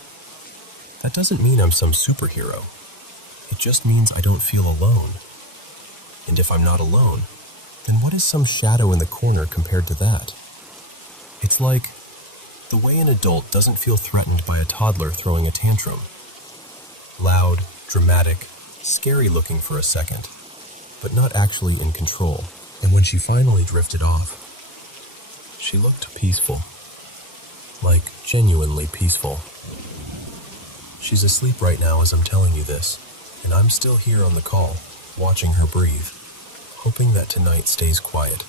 That doesn't mean I'm some superhero. It just means I don't feel alone. And if I'm not alone, then what is some shadow in the corner compared to that? It's like the way an adult doesn't feel threatened by a toddler throwing a tantrum. Loud, dramatic, scary looking for a second, but not actually in control. And when she finally drifted off, she looked peaceful. Like, genuinely peaceful. She's asleep right now as I'm telling you this, and I'm still here on the call, watching her breathe, hoping that tonight stays quiet.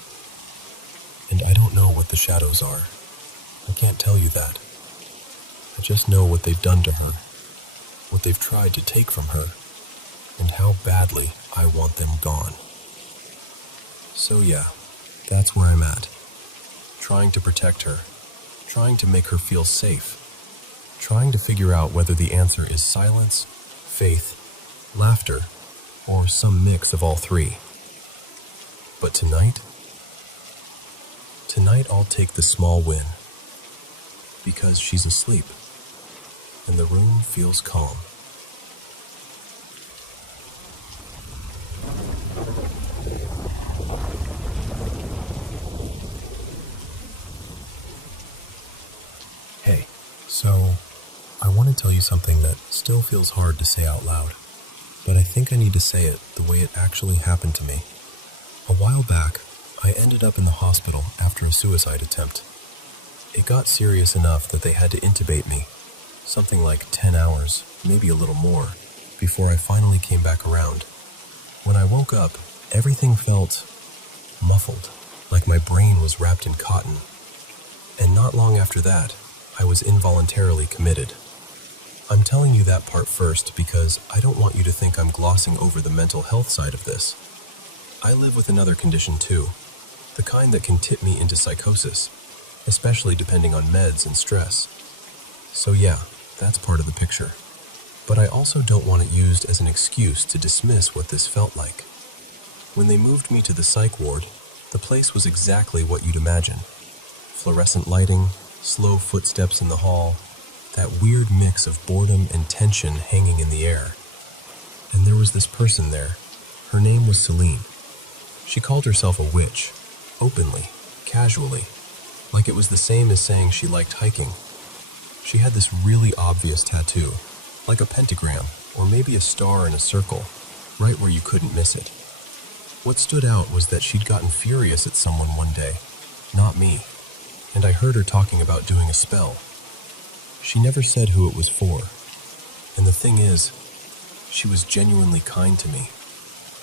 And I don't know what the shadows are. I can't tell you that. I just know what they've done to her, what they've tried to take from her, and how badly I want them gone. So yeah, that's where I'm at. Trying to protect her, trying to make her feel safe, trying to figure out whether the answer is silence, faith, laughter, or some mix of all three. But tonight I'll take the small win, because she's asleep, and the room feels calm. Hey, so I want to tell you something that still feels hard to say out loud, but I think I need to say it the way it actually happened to me. A while back, I ended up in the hospital after a suicide attempt. It got serious enough that they had to intubate me, something like 10 hours, maybe a little more, before I finally came back around. When I woke up, everything felt muffled, like my brain was wrapped in cotton. And not long after that, I was involuntarily committed. I'm telling you that part first because I don't want you to think I'm glossing over the mental health side of this. I live with another condition too, the kind that can tip me into psychosis, especially depending on meds and stress. So yeah, that's part of the picture. But I also don't want it used as an excuse to dismiss what this felt like. When they moved me to the psych ward, the place was exactly what you'd imagine. Fluorescent lighting, slow footsteps in the hall, that weird mix of boredom and tension hanging in the air. And there was this person there. Her name was Celine. She called herself a witch, openly, casually, like it was the same as saying she liked hiking. She had this really obvious tattoo, like a pentagram, or maybe a star in a circle, right where you couldn't miss it. What stood out was that she'd gotten furious at someone one day, not me, and I heard her talking about doing a spell. She never said who it was for, and the thing is, she was genuinely kind to me,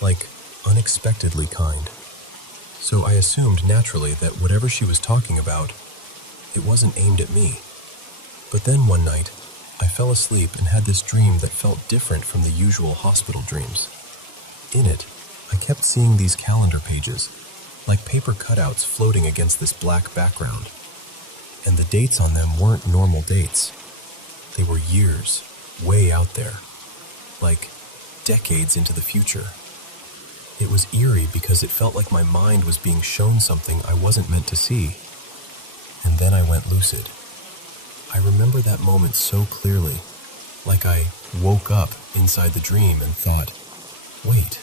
like unexpectedly kind. So I assumed naturally that whatever she was talking about, it wasn't aimed at me. But then one night, I fell asleep and had this dream that felt different from the usual hospital dreams. In it, I kept seeing these calendar pages, like paper cutouts floating against this black background. And the dates on them weren't normal dates. They were years, way out there. Like decades into the future. It was eerie because it felt like my mind was being shown something I wasn't meant to see. And then I went lucid. I remember that moment so clearly, like I woke up inside the dream and thought, wait,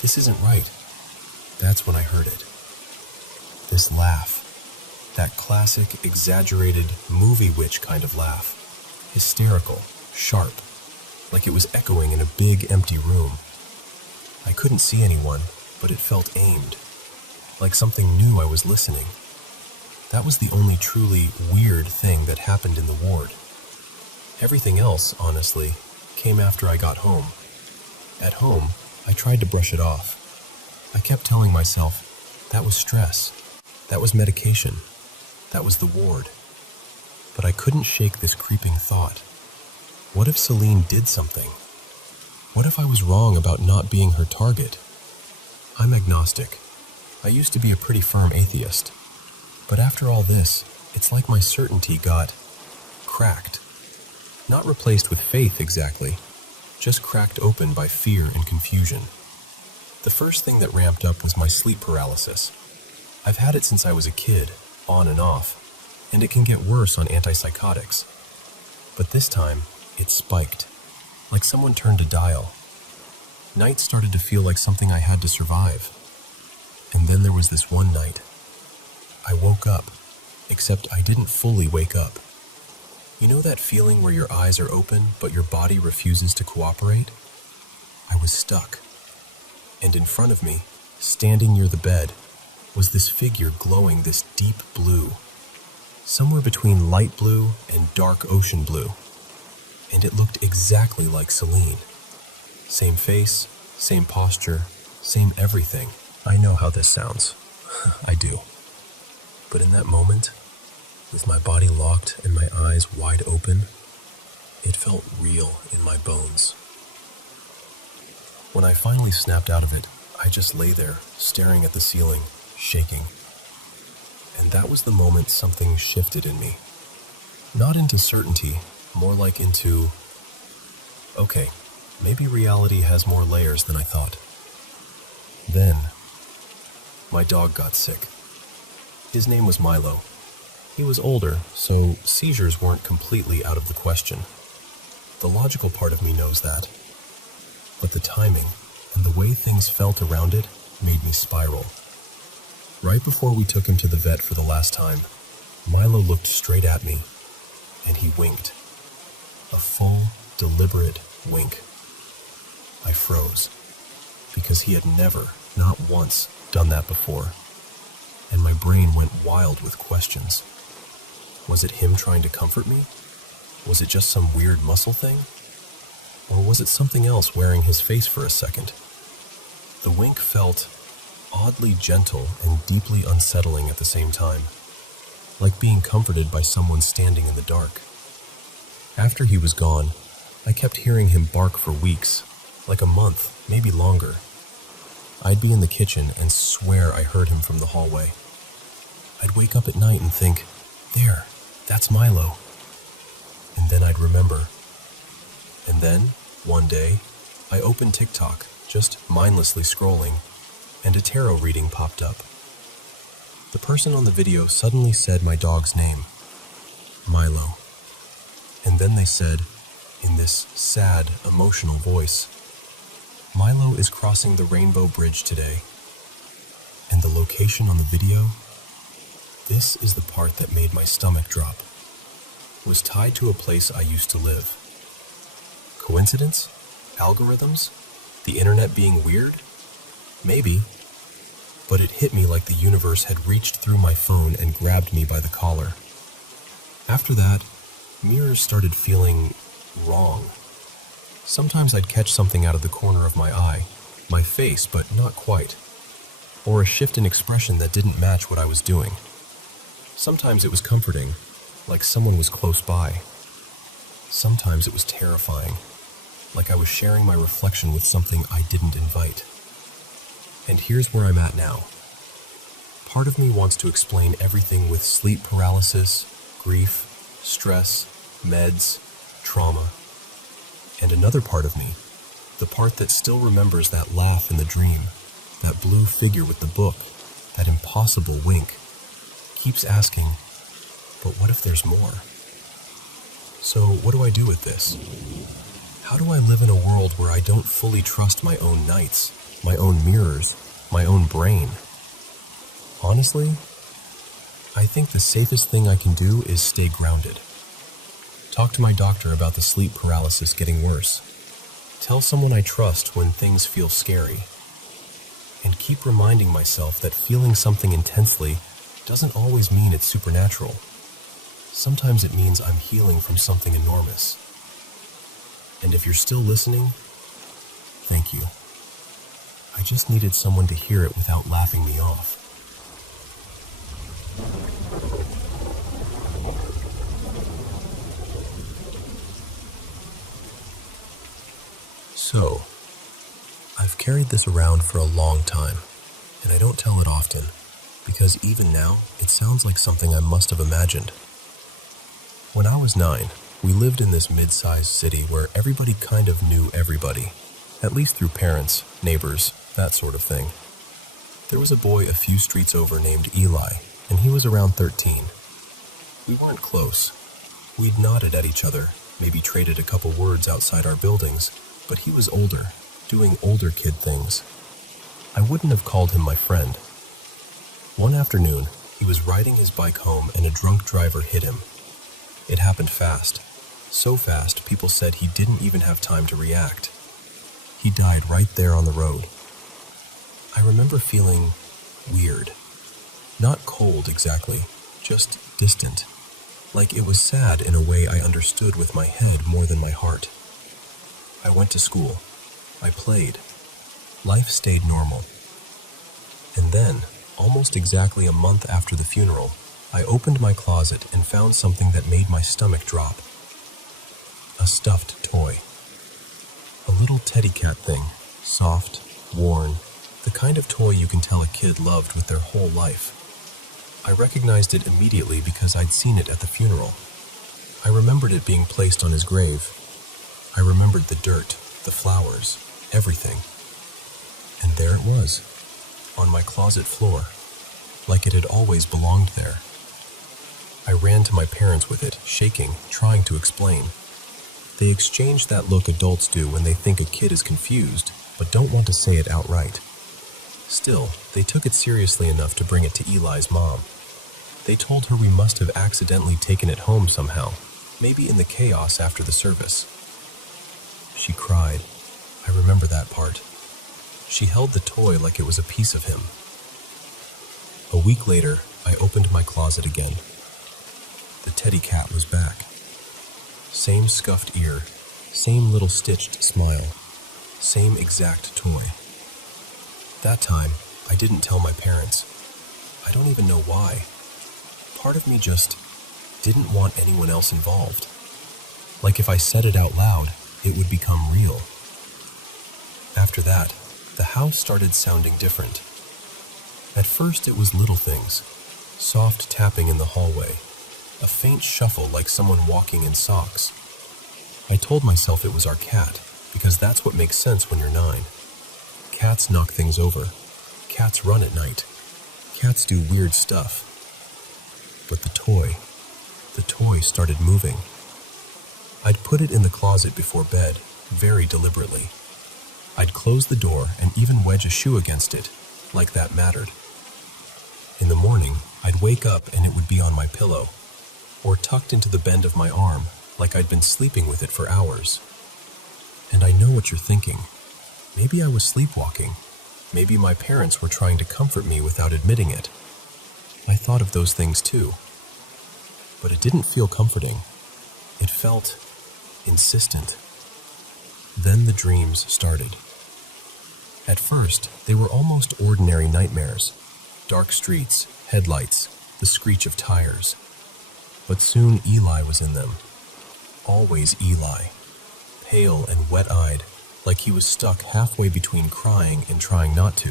this isn't right. That's when I heard it. This laugh. That classic, exaggerated, movie witch kind of laugh. Hysterical, sharp, like it was echoing in a big, empty room. I couldn't see anyone, but it felt aimed, like something knew I was listening. That was the only truly weird thing that happened in the ward. Everything else, honestly, came after I got home. At home, I tried to brush it off. I kept telling myself, that was stress, that was medication, that was the ward. But I couldn't shake this creeping thought. What if Celine did something? What if I was wrong about not being her target? I'm agnostic. I used to be a pretty firm atheist. But after all this, it's like my certainty got cracked. Not replaced with faith exactly, just cracked open by fear and confusion. The first thing that ramped up was my sleep paralysis. I've had it since I was a kid, on and off, and it can get worse on antipsychotics. But this time, it spiked, like someone turned a dial. Nights started to feel like something I had to survive. And then there was this one night. I woke up, except I didn't fully wake up. You know that feeling where your eyes are open, but your body refuses to cooperate? I was stuck. And in front of me, standing near the bed, was this figure glowing this deep blue, somewhere between light blue and dark ocean blue. And it looked exactly like Celine. Same face, same posture, same everything. I know how this sounds. I do. But in that moment, with my body locked and my eyes wide open, it felt real in my bones. When I finally snapped out of it, I just lay there, staring at the ceiling, shaking. And that was the moment something shifted in me. Not into certainty, more like into, okay, maybe reality has more layers than I thought. Then, my dog got sick. His name was Milo. He was older, so seizures weren't completely out of the question. The logical part of me knows that. But the timing and the way things felt around it made me spiral. Right before we took him to the vet for the last time, Milo looked straight at me, and he winked. A full, deliberate wink. I froze, because he had never, not once, done that before. And my brain went wild with questions. Was it him trying to comfort me? Was it just some weird muscle thing? Or was it something else wearing his face for a second? The wink felt oddly gentle and deeply unsettling at the same time, like being comforted by someone standing in the dark. After he was gone, I kept hearing him bark for weeks, like a month, maybe longer. I'd be in the kitchen and swear I heard him from the hallway. I'd wake up at night and think, there, that's Milo. And then I'd remember. And then, one day, I opened TikTok, just mindlessly scrolling, and a tarot reading popped up. The person on the video suddenly said my dog's name, Milo. And then they said, in this sad, emotional voice, Milo is crossing the Rainbow Bridge today. And the location on the video, this is the part that made my stomach drop, was tied to a place I used to live. Coincidence? Algorithms? The internet being weird? Maybe. But it hit me like the universe had reached through my phone and grabbed me by the collar. After that, mirrors started feeling wrong. Sometimes I'd catch something out of the corner of my eye, my face, but not quite. Or a shift in expression that didn't match what I was doing. Sometimes it was comforting, like someone was close by. Sometimes it was terrifying, like I was sharing my reflection with something I didn't invite. And here's where I'm at now. Part of me wants to explain everything with sleep paralysis, grief, stress, meds, trauma. And another part of me The part that still remembers that laugh in the dream, that blue figure with the book, that impossible wink, keeps asking, but what if there's more? So what do I do with this? How do I live in a world where I don't fully trust my own nights, my own mirrors, my own brain? Honestly, I think the safest thing I can do is stay grounded. Talk to my doctor about the sleep paralysis getting worse. Tell someone I trust when things feel scary. And keep reminding myself that feeling something intensely doesn't always mean it's supernatural. Sometimes it means I'm healing from something enormous. And if you're still listening, thank you. I just needed someone to hear it without laughing me off. So, I've carried this around for a long time, and I don't tell it often, because even now, it sounds like something I must have imagined. When I was 9, we lived in this mid-sized city where everybody kind of knew everybody, at least through parents, neighbors, that sort of thing. There was a boy a few streets over named Eli, and he was around 13. We weren't close. We'd nodded at each other, maybe traded a couple words outside our buildings, but he was older, doing older kid things. I wouldn't have called him my friend. One afternoon, he was riding his bike home and a drunk driver hit him. It happened fast. So fast, people said he didn't even have time to react. He died right there on the road. I remember feeling weird. Not cold exactly, just distant. Like it was sad in a way I understood with my head more than my heart. I went to school. I played. Life stayed normal. And then, almost exactly a month after the funeral, I opened my closet and found something that made my stomach drop. A stuffed toy. A little teddy cat thing, soft, worn, the kind of toy you can tell a kid loved with their whole life. I recognized it immediately because I'd seen it at the funeral. I remembered it being placed on his grave. I remembered the dirt, the flowers, everything. And there it was, on my closet floor, like it had always belonged there. I ran to my parents with it, shaking, trying to explain. They exchanged that look adults do when they think a kid is confused, but don't want to say it outright. Still, they took it seriously enough to bring it to Eli's mom. They told her we must have accidentally taken it home somehow, maybe in the chaos after the service. She cried. I remember that part. She held the toy like it was a piece of him. A week later, I opened my closet again. The teddy cat was back. Same scuffed ear, same little stitched smile, same exact toy. That time, I didn't tell my parents. I don't even know why. Part of me just didn't want anyone else involved. Like if I said it out loud, it would become real. After that, the house started sounding different. At first it was little things, soft tapping in the hallway, a faint shuffle like someone walking in socks. I told myself it was our cat, because that's what makes sense when you're 9. Cats knock things over. Cats run at night. Cats do weird stuff. But the toy started moving. I'd put it in the closet before bed, very deliberately. I'd close the door and even wedge a shoe against it, like that mattered. In the morning, I'd wake up and it would be on my pillow, or tucked into the bend of my arm, like I'd been sleeping with it for hours. And I know what you're thinking. Maybe I was sleepwalking. Maybe my parents were trying to comfort me without admitting it. I thought of those things too. But it didn't feel comforting. It felt insistent. Then the dreams started. At first, they were almost ordinary nightmares. Dark streets, headlights, the screech of tires. But soon Eli was in them. Always Eli. Pale and wet-eyed, like he was stuck halfway between crying and trying not to.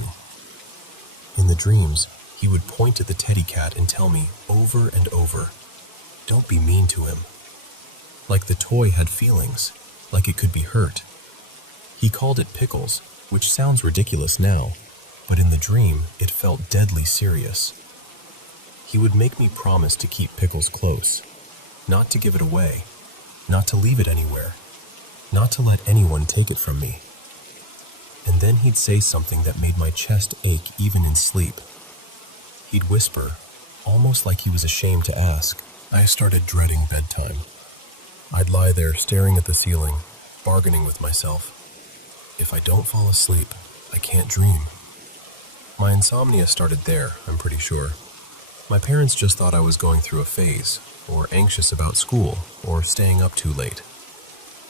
In the dreams, he would point at the teddy cat and tell me over and over, "Don't be mean to him." Like the toy had feelings, like it could be hurt. He called it pickles, which sounds ridiculous now, but in the dream it felt deadly serious. He would make me promise to keep pickles close, not to give it away, not to leave it anywhere, not to let anyone take it from me. And then he'd say something that made my chest ache even in sleep. He'd whisper, almost like he was ashamed to ask. I started dreading bedtime. I'd lie there staring at the ceiling, bargaining with myself. If I don't fall asleep, I can't dream. My insomnia started there, I'm pretty sure. My parents just thought I was going through a phase, or anxious about school, or staying up too late.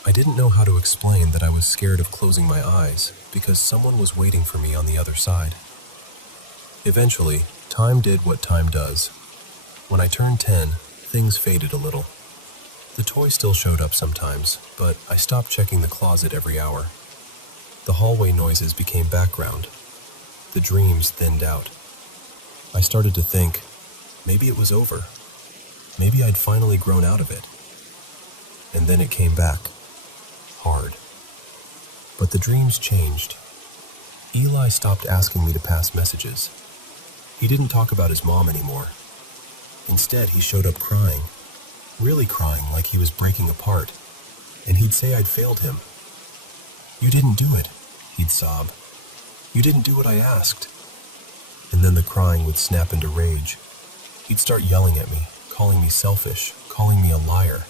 I didn't know how to explain that I was scared of closing my eyes because someone was waiting for me on the other side. Eventually, time did what time does. When I turned 10, things faded a little. The toy still showed up sometimes, but I stopped checking the closet every hour. The hallway noises became background. The dreams thinned out. I started to think, maybe it was over. Maybe I'd finally grown out of it. And then it came back. Hard. But the dreams changed. Eli stopped asking me to pass messages. He didn't talk about his mom anymore. Instead, he showed up crying. Really crying like he was breaking apart. And he'd say I'd failed him. "You didn't do it," he'd sob. "You didn't do what I asked." And then the crying would snap into rage. He'd start yelling at me, calling me selfish, calling me a liar.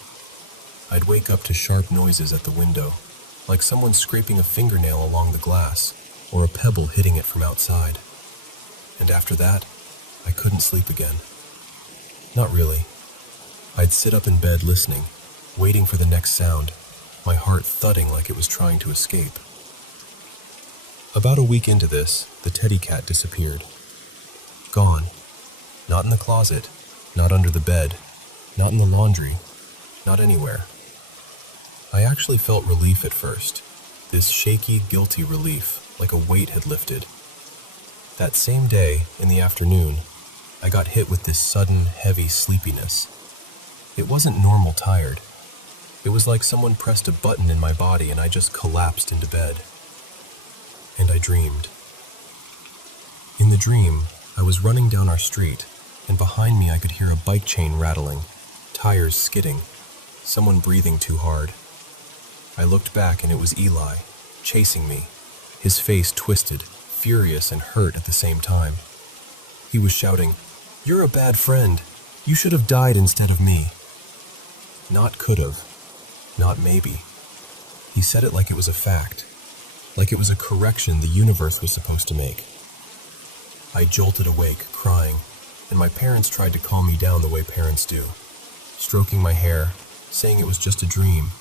I'd wake up to sharp noises at the window, like someone scraping a fingernail along the glass, or a pebble hitting it from outside. And after that, I couldn't sleep again. Not really. I'd sit up in bed listening, waiting for the next sound, my heart thudding like it was trying to escape. About a week into this, the teddy cat disappeared. Gone. Not in the closet, not under the bed, not in the laundry, not anywhere. I actually felt relief at first, this shaky, guilty relief, like a weight had lifted. That same day, in the afternoon, I got hit with this sudden, heavy sleepiness. It wasn't normal tired. It was like someone pressed a button in my body and I just collapsed into bed. And I dreamed. In the dream, I was running down our street, and behind me I could hear a bike chain rattling, tires skidding, someone breathing too hard. I looked back and it was Eli, chasing me, his face twisted, furious and hurt at the same time. He was shouting, "You're a bad friend. You should have died instead of me." Not could've, not maybe. He said it like it was a fact, like it was a correction the universe was supposed to make. I jolted awake, crying, and my parents tried to calm me down the way parents do, stroking my hair, saying it was just a dream,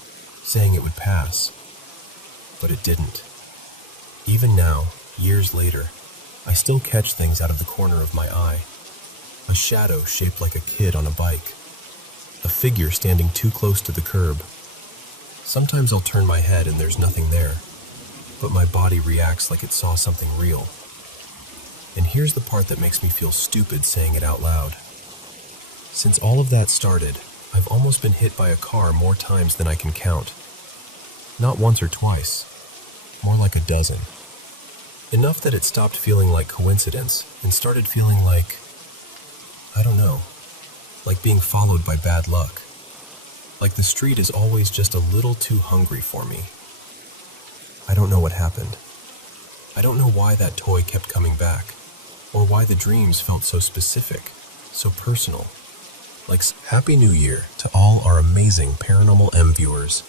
saying it would pass. But it didn't. Even now, years later, I still catch things out of the corner of my eye. A shadow shaped like a kid on a bike. A figure standing too close to the curb. Sometimes I'll turn my head and there's nothing there, but my body reacts like it saw something real. And here's the part that makes me feel stupid saying it out loud. Since all of that started, I've almost been hit by a car more times than I can count. Not once or twice, more like a dozen. Enough that it stopped feeling like coincidence and started feeling like, I don't know, like being followed by bad luck. Like the street is always just a little too hungry for me. I don't know what happened. I don't know why that toy kept coming back, or why the dreams felt so specific, so personal. Like, Happy New Year to all our amazing Paranormal M viewers.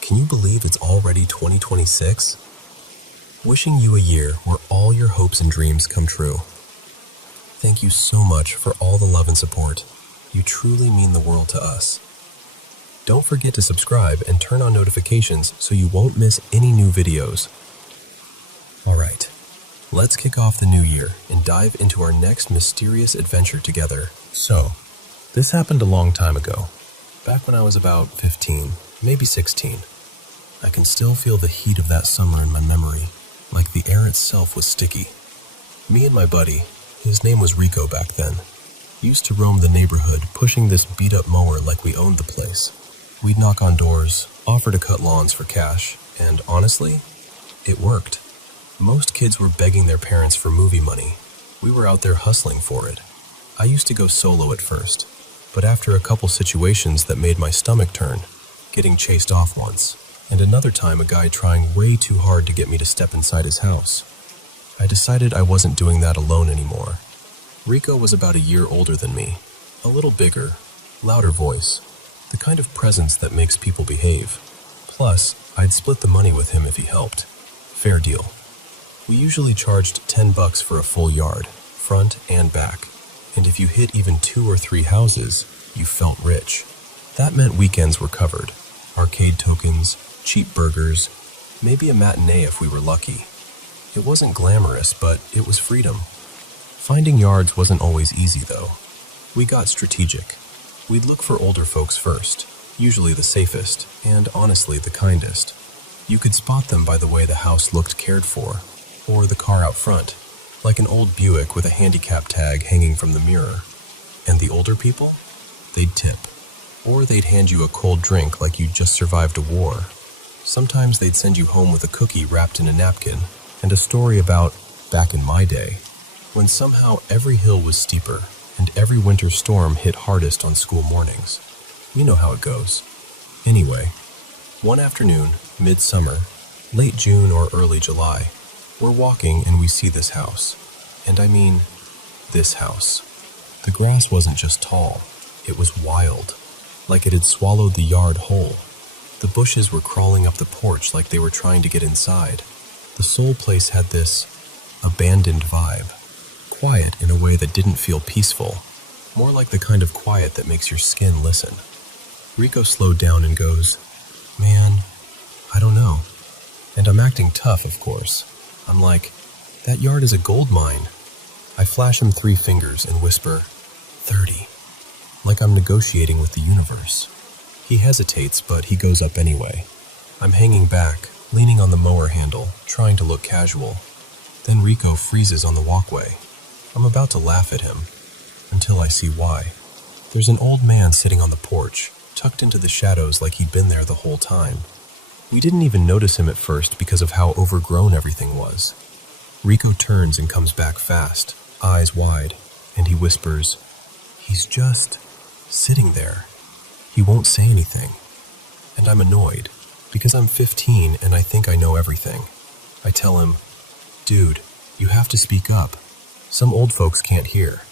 Can you believe it's already 2026? Wishing you a year where all your hopes and dreams come true. Thank you so much for all the love and support. You truly mean the world to us. Don't forget to subscribe and turn on notifications so you won't miss any new videos. Alright, let's kick off the new year and dive into our next mysterious adventure together. So, this happened a long time ago, back when I was about 15, maybe 16. I can still feel the heat of that summer in my memory, like the air itself was sticky. Me and my buddy, his name was Rico back then, used to roam the neighborhood pushing this beat-up mower like we owned the place. We'd knock on doors, offer to cut lawns for cash, and honestly, It worked. Most kids were begging their parents for movie money. We were out there hustling for it. I used to go solo at first, but after a couple situations that made my stomach turn, getting chased off once, and another time a guy trying way too hard to get me to step inside his house, I decided I wasn't doing that alone anymore. Rico was about a year older than me, a little bigger, louder voice, the kind of presence that makes people behave. Plus, I'd split the money with him if he helped. Fair deal. We usually charged $10 for a full yard, front and back, and if you hit even 2 or 3 houses, you felt rich. That meant weekends were covered. Arcade tokens, cheap burgers, maybe a matinee if we were lucky. It wasn't glamorous, but it was freedom. Finding yards wasn't always easy, though. We got strategic. We'd look for older folks first, usually the safest, and honestly the kindest. You could spot them by the way the house looked cared for, or the car out front, like an old Buick with a handicap tag hanging from the mirror. And the older people? They'd tip. Or they'd hand you a cold drink like you'd just survived a war. Sometimes they'd send you home with a cookie wrapped in a napkin, and a story about back in my day, when somehow every hill was steeper and every winter storm hit hardest on school mornings. You know how it goes. Anyway, one afternoon, midsummer, late June or early July, we're walking and we see this house. And I mean, this house. The grass wasn't just tall, it was wild, like it had swallowed the yard whole. The bushes were crawling up the porch like they were trying to get inside. The whole place had this abandoned vibe. Quiet in a way that didn't feel peaceful, more like the kind of quiet that makes your skin listen. Rico slowed down and goes, "Man, I don't know." And I'm acting tough, of course. I'm like, "That yard is a gold mine." I flash him 3 fingers and whisper, 30, like I'm negotiating with the universe. He hesitates, but he goes up anyway. I'm hanging back, leaning on the mower handle, trying to look casual. Then Rico freezes on the walkway. I'm about to laugh at him, until I see why. There's an old man sitting on the porch, tucked into the shadows like he'd been there the whole time. We didn't even notice him at first because of how overgrown everything was. Rico turns and comes back fast, eyes wide, and he whispers, "He's just sitting there. He won't say anything." And I'm annoyed, because I'm 15 and I think I know everything. I tell him, "Dude, you have to speak up. Some old folks can't hear."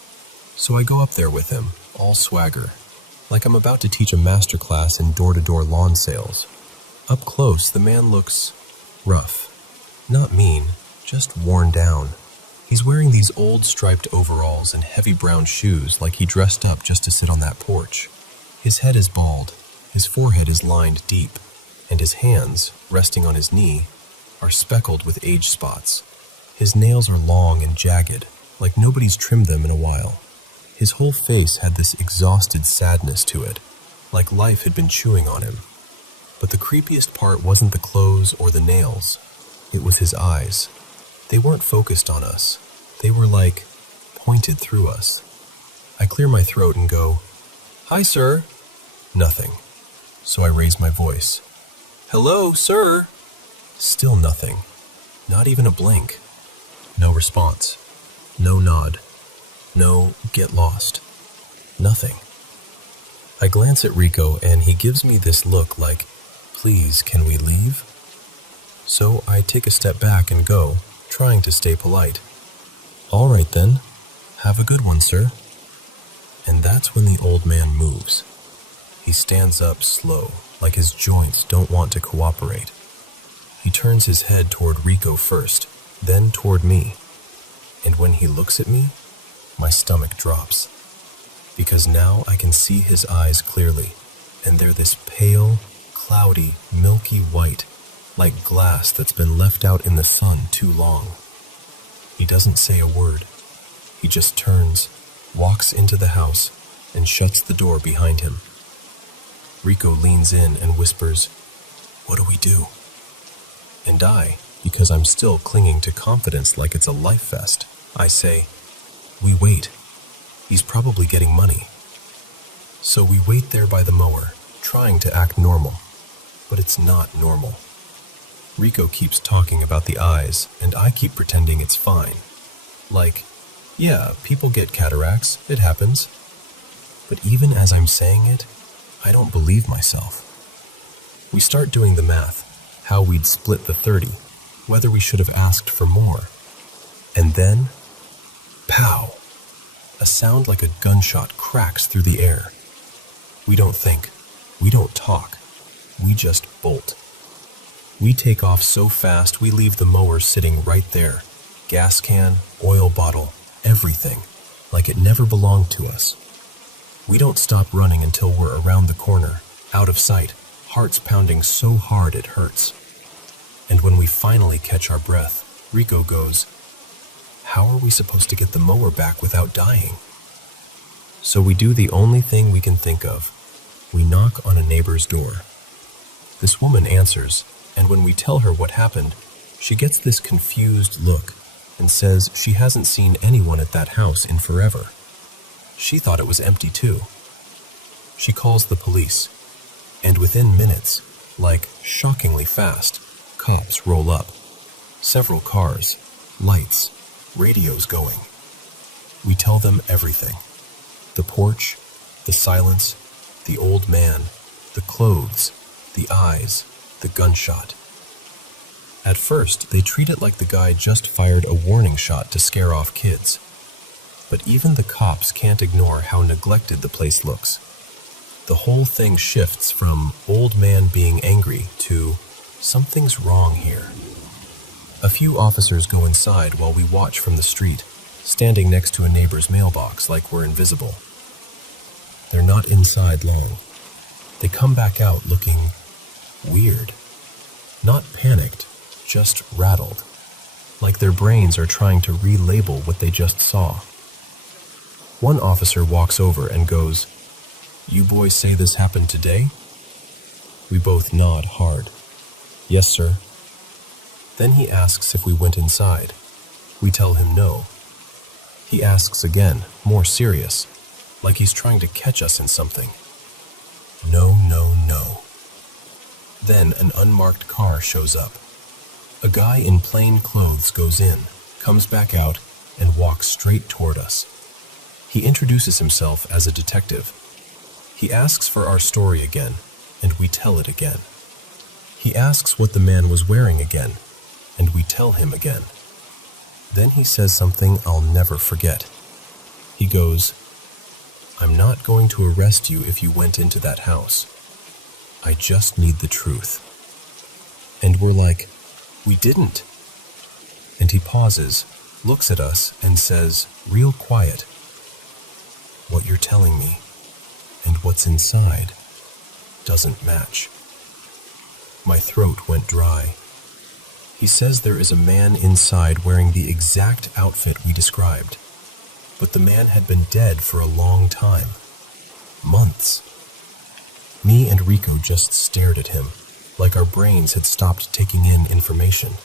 So I go up there with him, all swagger, like I'm about to teach a masterclass in door-to-door lawn sales. Up close, the man looks rough. Not mean, just worn down. He's wearing these old striped overalls and heavy brown shoes like he dressed up just to sit on that porch. His head is bald, his forehead is lined deep, and his hands, resting on his knee, are speckled with age spots. His nails are long and jagged, like nobody's trimmed them in a while. His whole face had this exhausted sadness to it, like life had been chewing on him. But the creepiest part wasn't the clothes or the nails. It was his eyes. They weren't focused on us. They were like pointed through us. I clear my throat and go, "Hi, sir." Nothing. So I raise my voice. "Hello, sir." Still nothing. Not even a blink. No response. No nod. No get lost. Nothing. I glance at Rico and he gives me this look like, "Please, can we leave?" So I take a step back and go, trying to stay polite. "All right then. Have a good one, sir." And that's when the old man moves. He stands up slow, like his joints don't want to cooperate. He turns his head toward Rico first, then toward me. And when he looks at me, my stomach drops. Because now I can see his eyes clearly, and they're this pale, cloudy, milky white, like glass that's been left out in the sun too long. He doesn't say a word. He just turns, walks into the house, and shuts the door behind him. Rico leans in and whispers, "What do we do?" And I, because I'm still clinging to confidence like it's a life vest, I say, "We wait. He's probably getting money." So we wait there by the mower, trying to act normal. But it's not normal. Rico keeps talking about the eyes, and I keep pretending it's fine. Like, yeah, people get cataracts, it happens. But even as I'm saying it, I don't believe myself. We start doing the math, how we'd split the 30, whether we should have asked for more. And then, pow! A sound like a gunshot cracks through the air. We don't think, we don't talk, we just bolt. We take off so fast we leave the mower sitting right there. Gas can, oil bottle, everything, like it never belonged to us. We don't stop running until we're around the corner, out of sight, hearts pounding so hard it hurts. And when we finally catch our breath, Rico goes, "How are we supposed to get the mower back without dying?" So we do the only thing we can think of. We knock on a neighbor's door. This woman answers, and when we tell her what happened, she gets this confused look and says she hasn't seen anyone at that house in forever. She thought it was empty too. She calls the police, and within minutes, like shockingly fast, cops roll up. Several cars, lights, radios going. We tell them everything. The porch, the silence, the old man, the clothes, the eyes, the gunshot. At first, they treat it like the guy just fired a warning shot to scare off kids. But even the cops can't ignore how neglected the place looks. The whole thing shifts from old man being angry to something's wrong here. A few officers go inside while we watch from the street, standing next to a neighbor's mailbox like we're invisible. They're not inside long. They come back out looking weird. Not panicked, just rattled. Like their brains are trying to relabel what they just saw. One officer walks over and goes, "You boys say this happened today?" We both nod hard. "Yes, sir." Then he asks if we went inside. We tell him no. He asks again, more serious, like he's trying to catch us in something. No, no, no. Then an unmarked car shows up. A guy in plain clothes goes in, comes back out, and walks straight toward us. He introduces himself as a detective. He asks for our story again, and we tell it again. He asks what the man was wearing again, and we tell him again. Then he says something I'll never forget. He goes, "I'm not going to arrest you if you went into that house. I just need the truth." And we're like, "We didn't." And he pauses, looks at us, and says, real quiet, "What you're telling me and what's inside doesn't match." My throat went dry. He says there is a man inside wearing the exact outfit we described, but the man had been dead for a long time. Months. Me and Rico just stared at him, like our brains had stopped taking in information.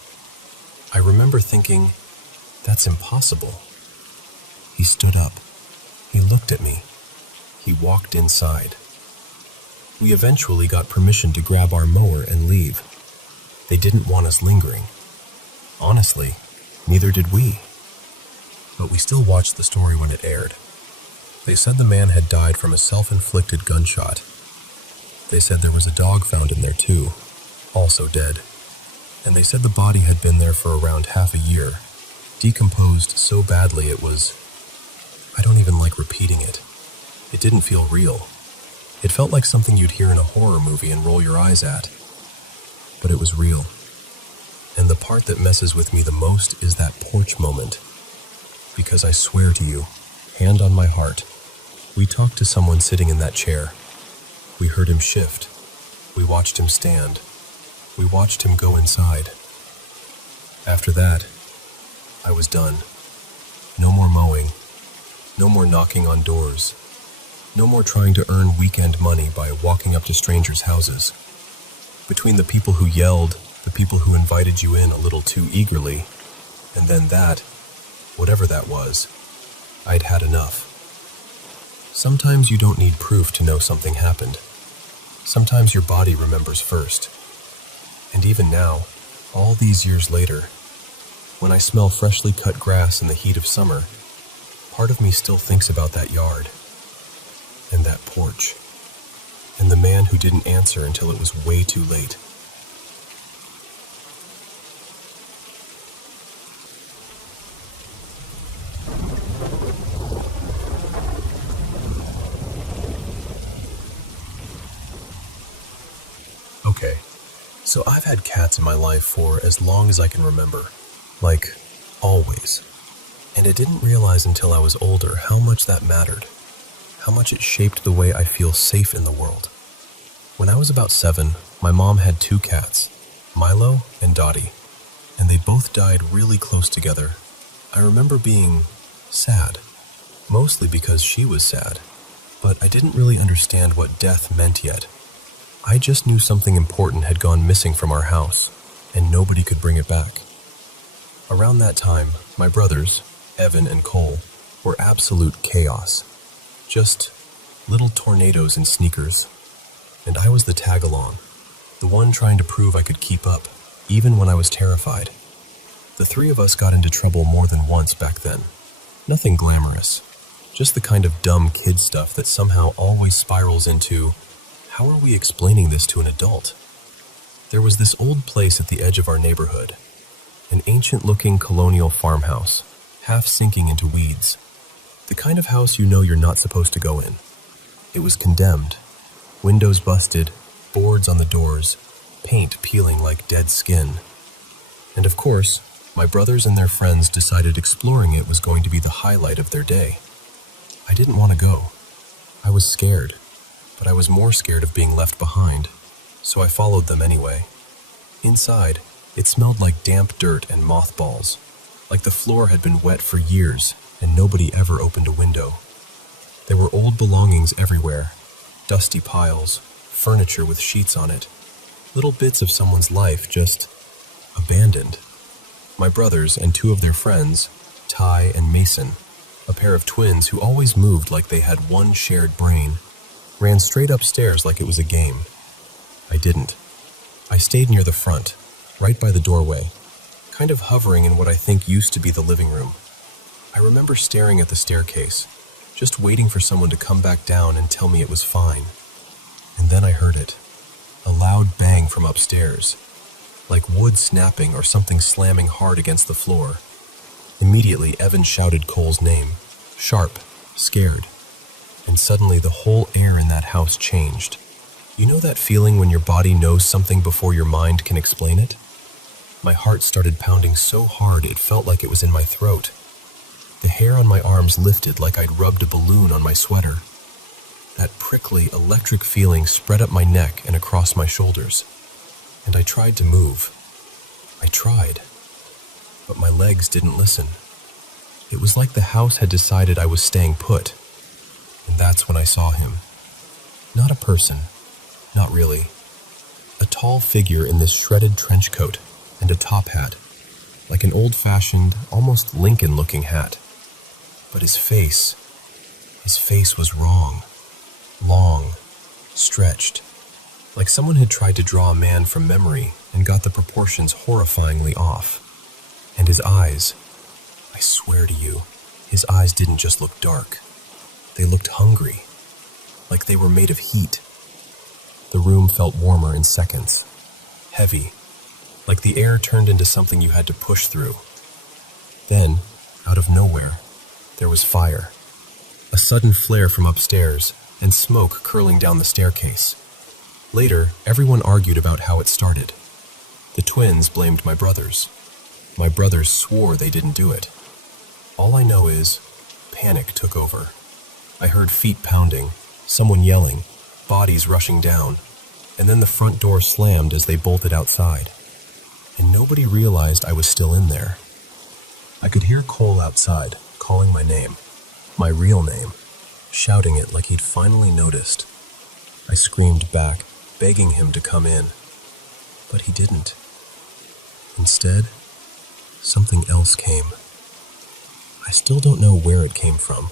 I remember thinking, that's impossible. He stood up. He looked at me. He walked inside. We eventually got permission to grab our mower and leave. They didn't want us lingering. Honestly, neither did we. But we still watched the story when it aired. They said the man had died from a self-inflicted gunshot. They said there was a dog found in there too, also dead. And they said the body had been there for around half a year, decomposed so badly it was... I don't even like repeating it. It didn't feel real. It felt like something you'd hear in a horror movie and roll your eyes at. But it was real. And the part that messes with me the most is that porch moment. Because I swear to you, hand on my heart, we talked to someone sitting in that chair. We heard him shift. We watched him stand. We watched him go inside. After that, I was done. No more mowing. No more knocking on doors. No more trying to earn weekend money by walking up to strangers' houses. Between the people who yelled, the people who invited you in a little too eagerly, and then that, whatever that was, I'd had enough. Sometimes you don't need proof to know something happened. Sometimes your body remembers first. And even now, All these years later, when I smell freshly cut grass in the heat of summer, part of me still thinks about that yard, and that porch, and the man who didn't answer until it was way too late. Okay, so I've had cats in my life for as long as I can remember. Like, always. And I didn't realize until I was older how much that mattered. How much it shaped the way I feel safe in the world. When I was about 7, my mom had 2 cats, Milo and Dottie, and they both died really close together. I remember being sad, mostly because she was sad, but I didn't really understand what death meant yet. I just knew something important had gone missing from our house, and nobody could bring it back. Around that time, my brothers, Evan and Cole, were absolute chaos. Just little tornadoes in sneakers. And I was the tag-along, the one trying to prove I could keep up, even when I was terrified. The 3 of us got into trouble more than once back then. Nothing glamorous, just the kind of dumb kid stuff that somehow always spirals into, how are we explaining this to an adult? There was this old place at the edge of our neighborhood, an ancient-looking colonial farmhouse, half sinking into weeds. The kind of house you know you're not supposed to go in. It was condemned, windows busted, boards on the doors, paint peeling like dead skin. And of course, my brothers and their friends decided exploring it was going to be the highlight of their day. I didn't want to go. I was scared, but I was more scared of being left behind, so I followed them anyway. Inside, it smelled like damp dirt and mothballs, like the floor had been wet for years and nobody ever opened a window. There were old belongings everywhere, dusty piles, furniture with sheets on it, little bits of someone's life just abandoned. My brothers and 2 of their friends, Ty and Mason, a pair of twins who always moved like they had one shared brain, ran straight upstairs like it was a game. I didn't. I stayed near the front, right by the doorway, kind of hovering in what I think used to be the living room. I remember staring at the staircase, just waiting for someone to come back down and tell me it was fine. And then I heard it, a loud bang from upstairs, like wood snapping or something slamming hard against the floor. Immediately, Evan shouted Cole's name, sharp, scared, and suddenly the whole air in that house changed. You know that feeling when your body knows something before your mind can explain it? My heart started pounding so hard it felt like it was in my throat. The hair on my arms lifted like I'd rubbed a balloon on my sweater. That prickly, electric feeling spread up my neck and across my shoulders. And I tried to move. I tried. But my legs didn't listen. It was like the house had decided I was staying put. And that's when I saw him. Not a person. Not really. A tall figure in this shredded trench coat and a top hat, like an old-fashioned, almost Lincoln-looking hat. But his face was wrong. Long, stretched, like someone had tried to draw a man from memory and got the proportions horrifyingly off. And his eyes, I swear to you, his eyes didn't just look dark. They looked hungry, like they were made of heat. The room felt warmer in seconds, heavy, like the air turned into something you had to push through. Then, out of nowhere, there was fire. A sudden flare from upstairs, and smoke curling down the staircase. Later, everyone argued about how it started. The twins blamed my brothers. My brothers swore they didn't do it. All I know is, panic took over. I heard feet pounding, someone yelling, bodies rushing down, and then the front door slammed as they bolted outside. And nobody realized I was still in there. I could hear Cole outside, calling my name, my real name, shouting it like he'd finally noticed. I screamed back, begging him to come in. But he didn't. Instead, something else came. I still don't know where it came from,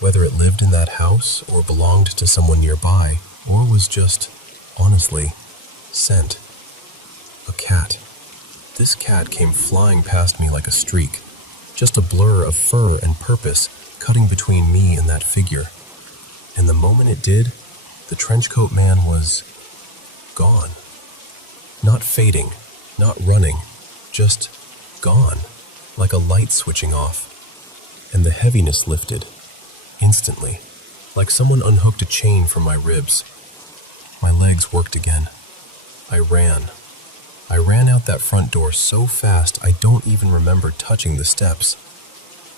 whether it lived in that house or belonged to someone nearby, or was just, honestly, sent. A cat. This cat came flying past me like a streak, just a blur of fur and purpose cutting between me and that figure. And the moment it did, the trenchcoat man was gone. Not fading, not running, just gone, like a light switching off. And the heaviness lifted, instantly, like someone unhooked a chain from my ribs. My legs worked again. I ran out that front door so fast I don't even remember touching the steps.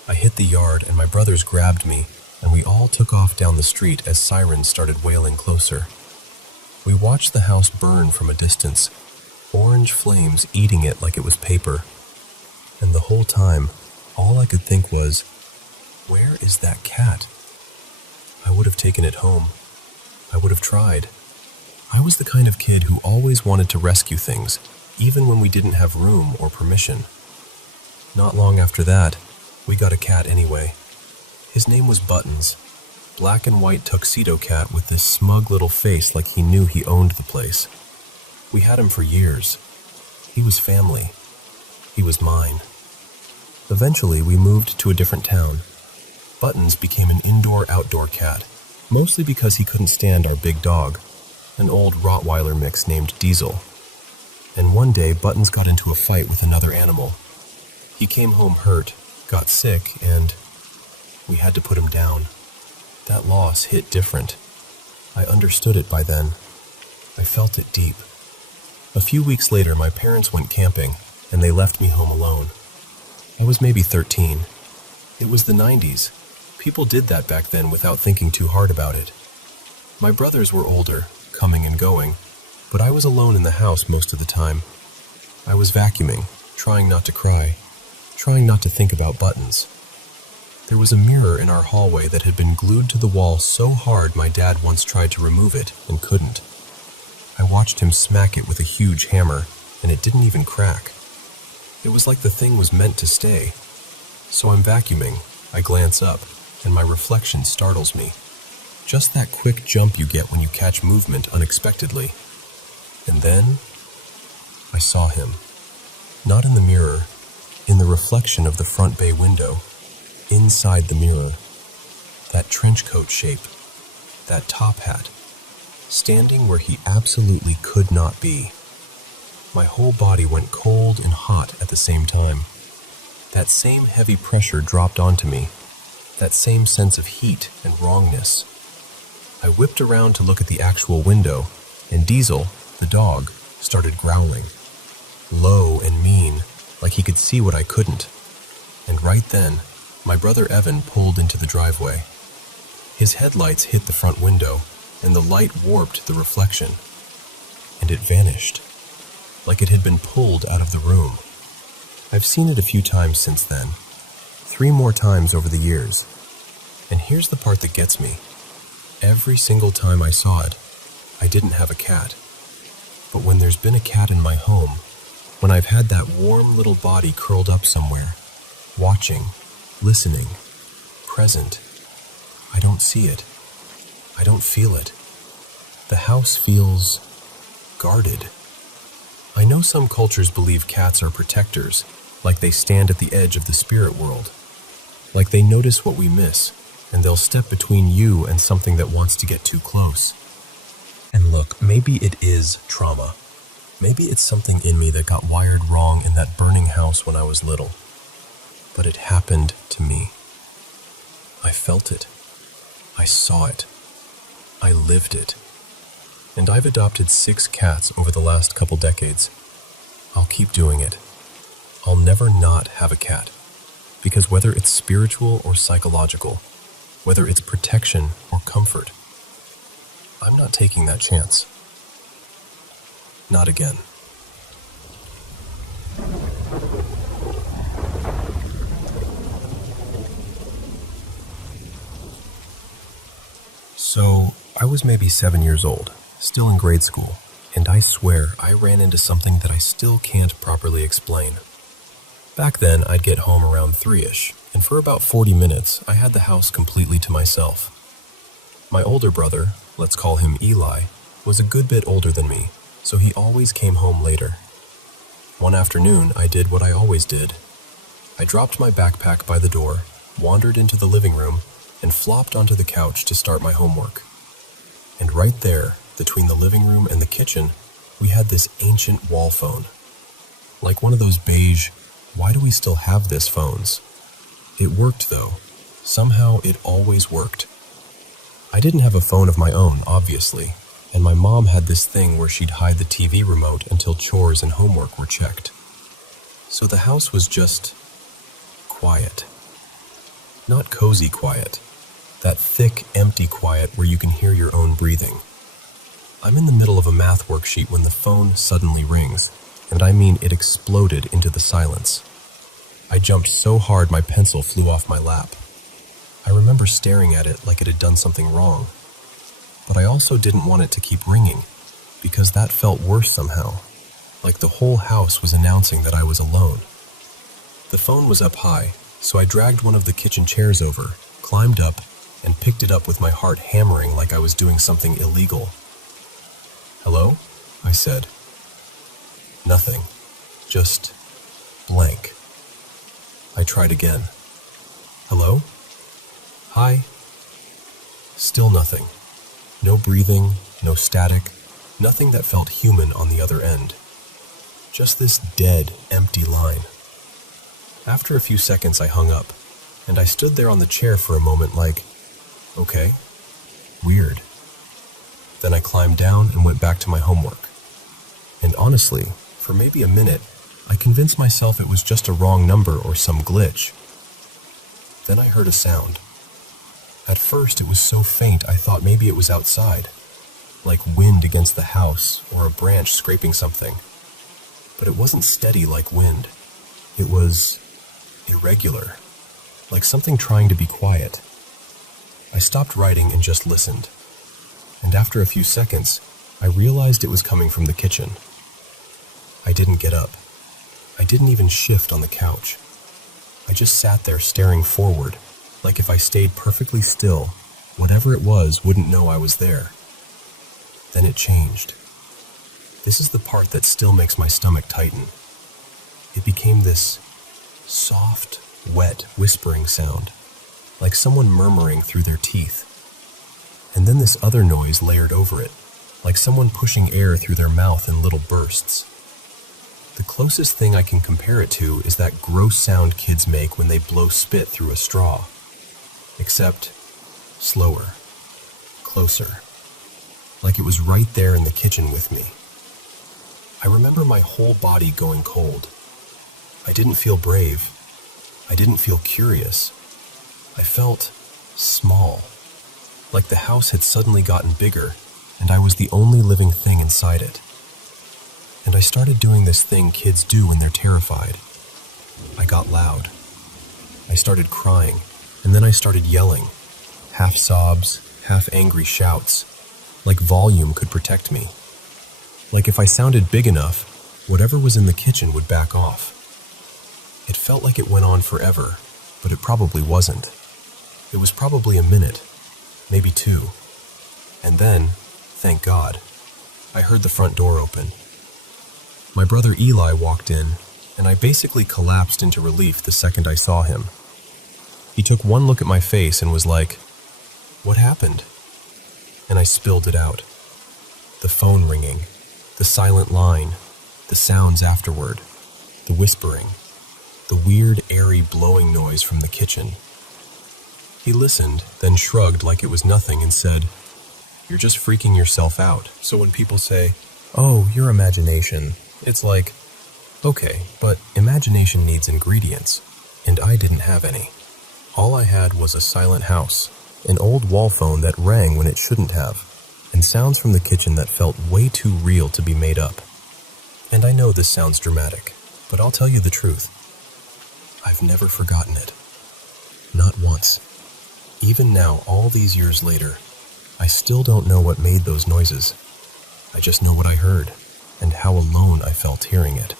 I hit the yard and my brothers grabbed me, and we all took off down the street as sirens started wailing closer. We watched the house burn from a distance, orange flames eating it like it was paper. And the whole time, all I could think was, where is that cat? I would have taken it home. I would have tried. I was the kind of kid who always wanted to rescue things, even when we didn't have room or permission. Not long after that, we got a cat anyway. His name was Buttons, black and white tuxedo cat with this smug little face like he knew he owned the place. We had him for years. He was family. He was mine. Eventually, we moved to a different town. Buttons became an indoor-outdoor cat, mostly because he couldn't stand our big dog, an old Rottweiler mix named Diesel. And one day, Buttons got into a fight with another animal. He came home hurt, got sick, and we had to put him down. That loss hit different. I understood it by then. I felt it deep. A few weeks later, my parents went camping, and they left me home alone. I was maybe 13. It was the 90s. People did that back then without thinking too hard about it. My brothers were older, coming and going, but I was alone in the house most of the time. I was vacuuming, trying not to cry, trying not to think about Buttons. There was a mirror in our hallway that had been glued to the wall so hard my dad once tried to remove it and couldn't. I watched him smack it with a huge hammer, and it didn't even crack. It was like the thing was meant to stay. So I'm vacuuming, I glance up, and my reflection startles me. Just that quick jump you get when you catch movement unexpectedly. And then, I saw him. Not in the mirror, in the reflection of the front bay window, inside the mirror. That trench coat shape, that top hat, standing where he absolutely could not be. My whole body went cold and hot at the same time. That same heavy pressure dropped onto me, that same sense of heat and wrongness. I whipped around to look at the actual window, and Diesel, the dog, started growling. Low and mean, like he could see what I couldn't. And right then, my brother Evan pulled into the driveway. His headlights hit the front window, and the light warped the reflection. And it vanished, like it had been pulled out of the room. I've seen it a few times since then, 3 more times over the years. And here's the part that gets me. Every single time I saw it, I didn't have a cat. But when there's been a cat in my home, when I've had that warm little body curled up somewhere, watching, listening, present, I don't see it. I don't feel it. The house feels guarded. I know some cultures believe cats are protectors, like they stand at the edge of the spirit world. Like they notice what we miss, and they'll step between you and something that wants to get too close. And look, maybe it is trauma. Maybe it's something in me that got wired wrong in that burning house when I was little. But it happened to me. I felt it. I saw it. I lived it. And I've adopted 6 cats over the last couple decades. I'll keep doing it. I'll never not have a cat. Because whether it's spiritual or psychological, whether it's protection or comfort, I'm not taking that chance. Not again. So, I was maybe 7 years old, still in grade school, and I swear I ran into something that I still can't properly explain. Back then, I'd get home around 3-ish, and for about 40 minutes, I had the house completely to myself. My older brother, let's call him Eli, was a good bit older than me, so he always came home later. One afternoon, I did what I always did. I dropped my backpack by the door, wandered into the living room, and flopped onto the couch to start my homework. And right there, between the living room and the kitchen, we had this ancient wall phone. Like one of those beige, why do we still have this phones? It worked though. Somehow it always worked. I didn't have a phone of my own, obviously, and my mom had this thing where she'd hide the TV remote until chores and homework were checked. So the house was just quiet. Not cozy quiet. That thick, empty quiet where you can hear your own breathing. I'm in the middle of a math worksheet when the phone suddenly rings, and I mean it exploded into the silence. I jumped so hard my pencil flew off my lap. I remember staring at it like it had done something wrong. But I also didn't want it to keep ringing, because that felt worse somehow, like the whole house was announcing that I was alone. The phone was up high, so I dragged one of the kitchen chairs over, climbed up, and picked it up with my heart hammering like I was doing something illegal. "Hello?" I said. Nothing. Just blank. I tried again. "Hello? Hi?" Still nothing. No breathing, no static, nothing that felt human on the other end. Just this dead, empty line. After a few seconds I hung up, and I stood there on the chair for a moment like, okay, weird. Then I climbed down and went back to my homework. And honestly, for maybe a minute, I convinced myself it was just a wrong number or some glitch. Then I heard a sound. At first it was so faint I thought maybe it was outside, like wind against the house or a branch scraping something. But it wasn't steady like wind. It was irregular, like something trying to be quiet. I stopped writing and just listened. And after a few seconds, I realized it was coming from the kitchen. I didn't get up. I didn't even shift on the couch. I just sat there staring forward, like if I stayed perfectly still, whatever it was wouldn't know I was there. Then it changed. This is the part that still makes my stomach tighten. It became this soft, wet, whispering sound, like someone murmuring through their teeth. And then this other noise layered over it, like someone pushing air through their mouth in little bursts. The closest thing I can compare it to is that gross sound kids make when they blow spit through a straw. Except slower, closer, like it was right there in the kitchen with me. I remember my whole body going cold. I didn't feel brave. I didn't feel curious. I felt small, like the house had suddenly gotten bigger, and I was the only living thing inside it. And I started doing this thing kids do when they're terrified. I got loud. I started crying, and then I started yelling, half sobs, half angry shouts, like volume could protect me. Like if I sounded big enough, whatever was in the kitchen would back off. It felt like it went on forever, but it probably wasn't. It was probably a minute, maybe two. And then, thank God, I heard the front door open. My brother Eli walked in, and I basically collapsed into relief the second I saw him. He took one look at my face and was like, "What happened?" And I spilled it out. The phone ringing, the silent line, the sounds afterward, the whispering, the weird, airy blowing noise from the kitchen. He listened, then shrugged like it was nothing and said, "You're just freaking yourself out. So when people say, 'Oh, your imagination,' it's like, okay, but imagination needs ingredients, and I didn't have any. All I had was a silent house, an old wall phone that rang when it shouldn't have, and sounds from the kitchen that felt way too real to be made up. And I know this sounds dramatic, but I'll tell you the truth. I've never forgotten it. Not once. Even now, all these years later, I still don't know what made those noises. I just know what I heard, and how alone I felt hearing it.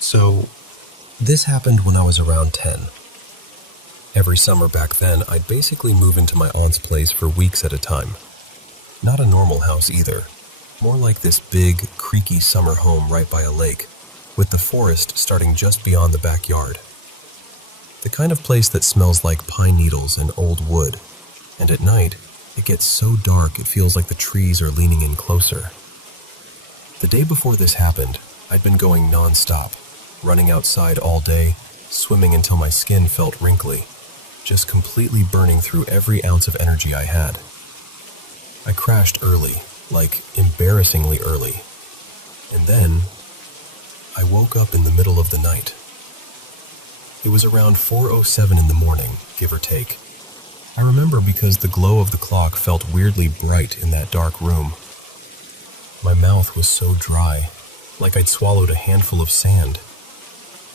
So, this happened when I was around 10. Every summer back then, I'd basically move into my aunt's place for weeks at a time. Not a normal house either. More like this big, creaky summer home right by a lake, with the forest starting just beyond the backyard. The kind of place that smells like pine needles and old wood, and at night, it gets so dark it feels like the trees are leaning in closer. The day before this happened, I'd been going non-stop, running outside all day, swimming until my skin felt wrinkly, just completely burning through every ounce of energy I had. I crashed early, like embarrassingly early, and then I woke up in the middle of the night. It was around 4:07 in the morning, give or take. I remember because the glow of the clock felt weirdly bright in that dark room. My mouth was so dry, like I'd swallowed a handful of sand.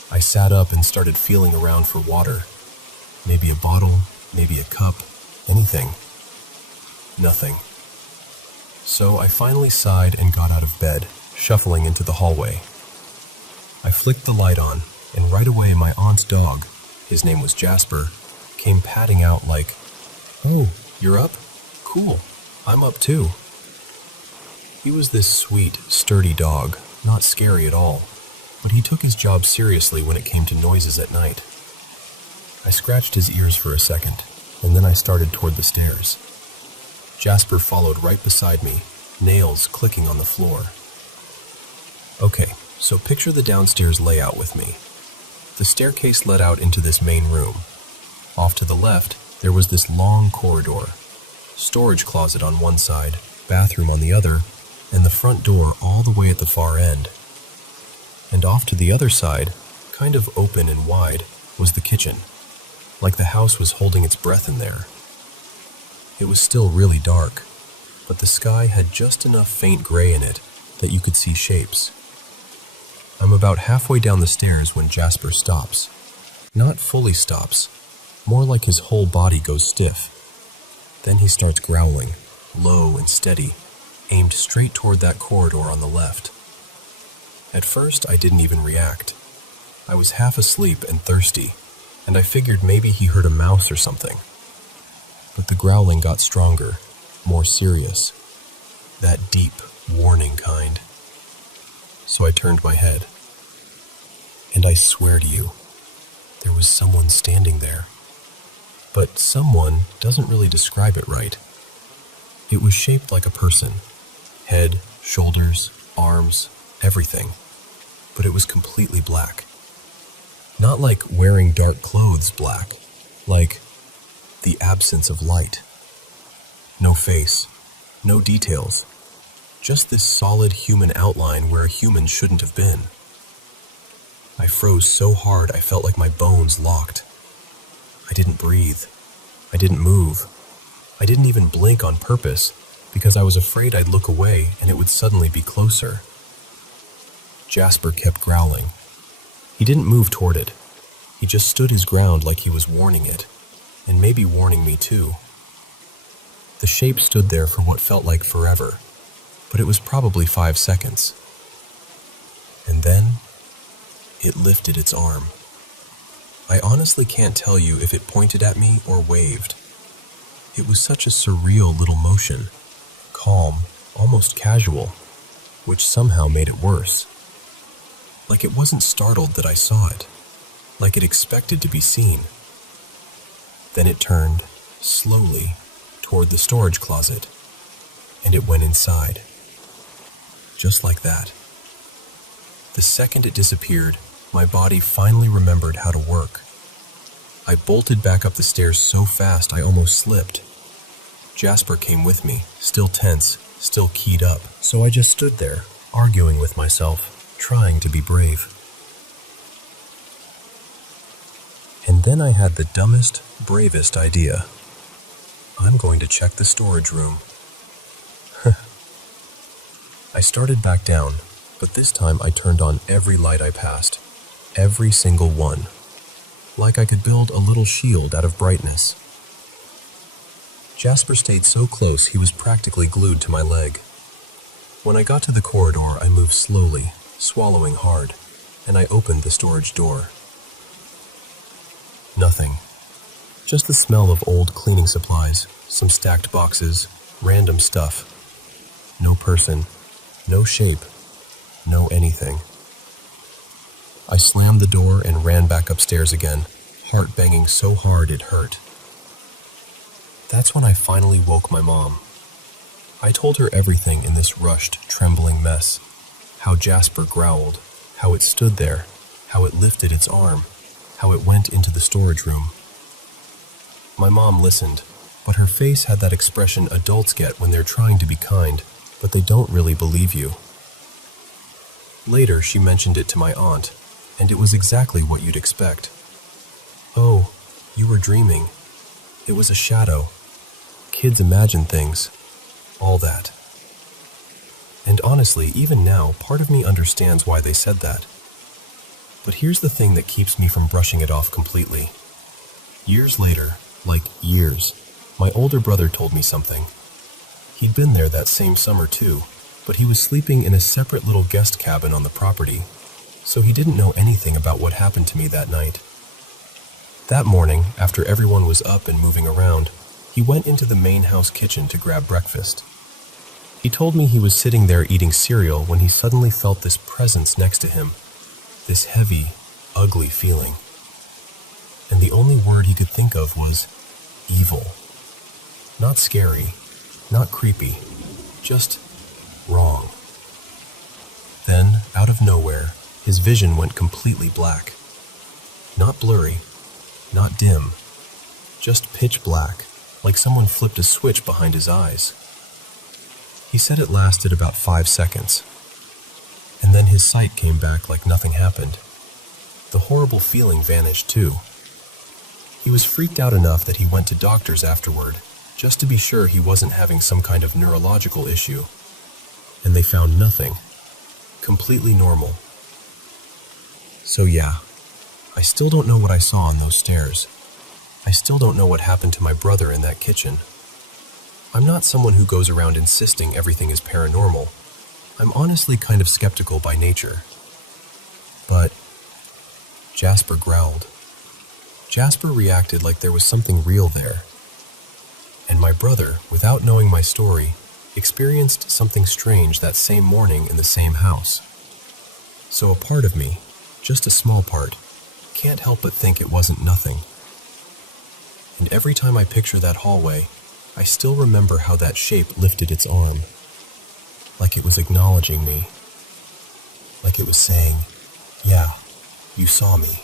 I sat up and started feeling around for water. Maybe a bottle, maybe a cup, anything. Nothing. So I finally sighed and got out of bed, shuffling into the hallway. I flicked the light on, and right away my aunt's dog, his name was Jasper, came padding out like, "Oh, you're up? Cool, I'm up too." He was this sweet, sturdy dog, not scary at all, but he took his job seriously when it came to noises at night. I scratched his ears for a second, and then I started toward the stairs. Jasper followed right beside me, nails clicking on the floor. Okay, so picture the downstairs layout with me. The staircase led out into this main room. Off to the left, there was this long corridor, storage closet on one side, bathroom on the other, and the front door all the way at the far end. And off to the other side, kind of open and wide, was the kitchen, like the house was holding its breath in there. It was still really dark, but the sky had just enough faint gray in it that you could see shapes. I'm about halfway down the stairs when Jasper stops. Not fully stops, more like his whole body goes stiff. Then he starts growling, low and steady, aimed straight toward that corridor on the left. At first, I didn't even react. I was half asleep and thirsty, and I figured maybe he heard a mouse or something. But the growling got stronger, more serious. That deep, warning kind. So I turned my head. And I swear to you, there was someone standing there. But someone doesn't really describe it right. It was shaped like a person. Head, shoulders, arms, everything. But it was completely black. Not like wearing dark clothes black, like the absence of light. No face, no details, just this solid human outline where a human shouldn't have been. I froze so hard I felt like my bones locked. I didn't breathe. I didn't move. I didn't even blink on purpose because I was afraid I'd look away and it would suddenly be closer. Jasper kept growling. He didn't move toward it. He just stood his ground like he was warning it, and maybe warning me too. The shape stood there for what felt like forever, but it was probably 5 seconds. And then, it lifted its arm. I honestly can't tell you if it pointed at me or waved. It was such a surreal little motion, calm, almost casual, which somehow made it worse. Like it wasn't startled that I saw it, like it expected to be seen. Then it turned, slowly, toward the storage closet, and it went inside. Just like that. The second it disappeared, my body finally remembered how to work. I bolted back up the stairs so fast I almost slipped. Jasper came with me, still tense, still keyed up, so I just stood there, arguing with myself, trying to be brave. And then I had the dumbest, bravest idea. I'm going to check the storage room. I started back down, but this time I turned on every light I passed. Every single one. Like I could build a little shield out of brightness. Jasper stayed so close he was practically glued to my leg. When I got to the corridor, I moved slowly, swallowing hard, and I opened the storage door. Nothing. Just the smell of old cleaning supplies, some stacked boxes, random stuff. No person, no shape, no anything. I slammed the door and ran back upstairs again, heart banging so hard it hurt. That's when I finally woke my mom. I told her everything in this rushed, trembling mess. How Jasper growled, how it stood there, how it lifted its arm, how it went into the storage room. My mom listened, but her face had that expression adults get when they're trying to be kind, but they don't really believe you. Later, she mentioned it to my aunt, and it was exactly what you'd expect. "Oh, you were dreaming. It was a shadow. Kids imagine things. All that." And honestly, even now, part of me understands why they said that. But here's the thing that keeps me from brushing it off completely. Years later, like years, my older brother told me something. He'd been there that same summer too, but he was sleeping in a separate little guest cabin on the property, so he didn't know anything about what happened to me that night. That morning, after everyone was up and moving around, he went into the main house kitchen to grab breakfast. He told me he was sitting there eating cereal when he suddenly felt this presence next to him, this heavy, ugly feeling. And the only word he could think of was evil. Not scary, not creepy, just wrong. Then, out of nowhere, his vision went completely black. Not blurry, not dim, just pitch black, like someone flipped a switch behind his eyes. He said it lasted about 5 seconds, and then his sight came back like nothing happened. The horrible feeling vanished too. He was freaked out enough that he went to doctors afterward, just to be sure he wasn't having some kind of neurological issue. And they found nothing. Completely normal. So yeah, I still don't know what I saw on those stairs. I still don't know what happened to my brother in that kitchen. I'm not someone who goes around insisting everything is paranormal. I'm honestly kind of skeptical by nature. But Jasper growled. Jasper reacted like there was something real there. And my brother, without knowing my story, experienced something strange that same morning in the same house. So a part of me, just a small part, can't help but think it wasn't nothing. And every time I picture that hallway, I still remember how that shape lifted its arm, like it was acknowledging me, like it was saying, "Yeah, you saw me."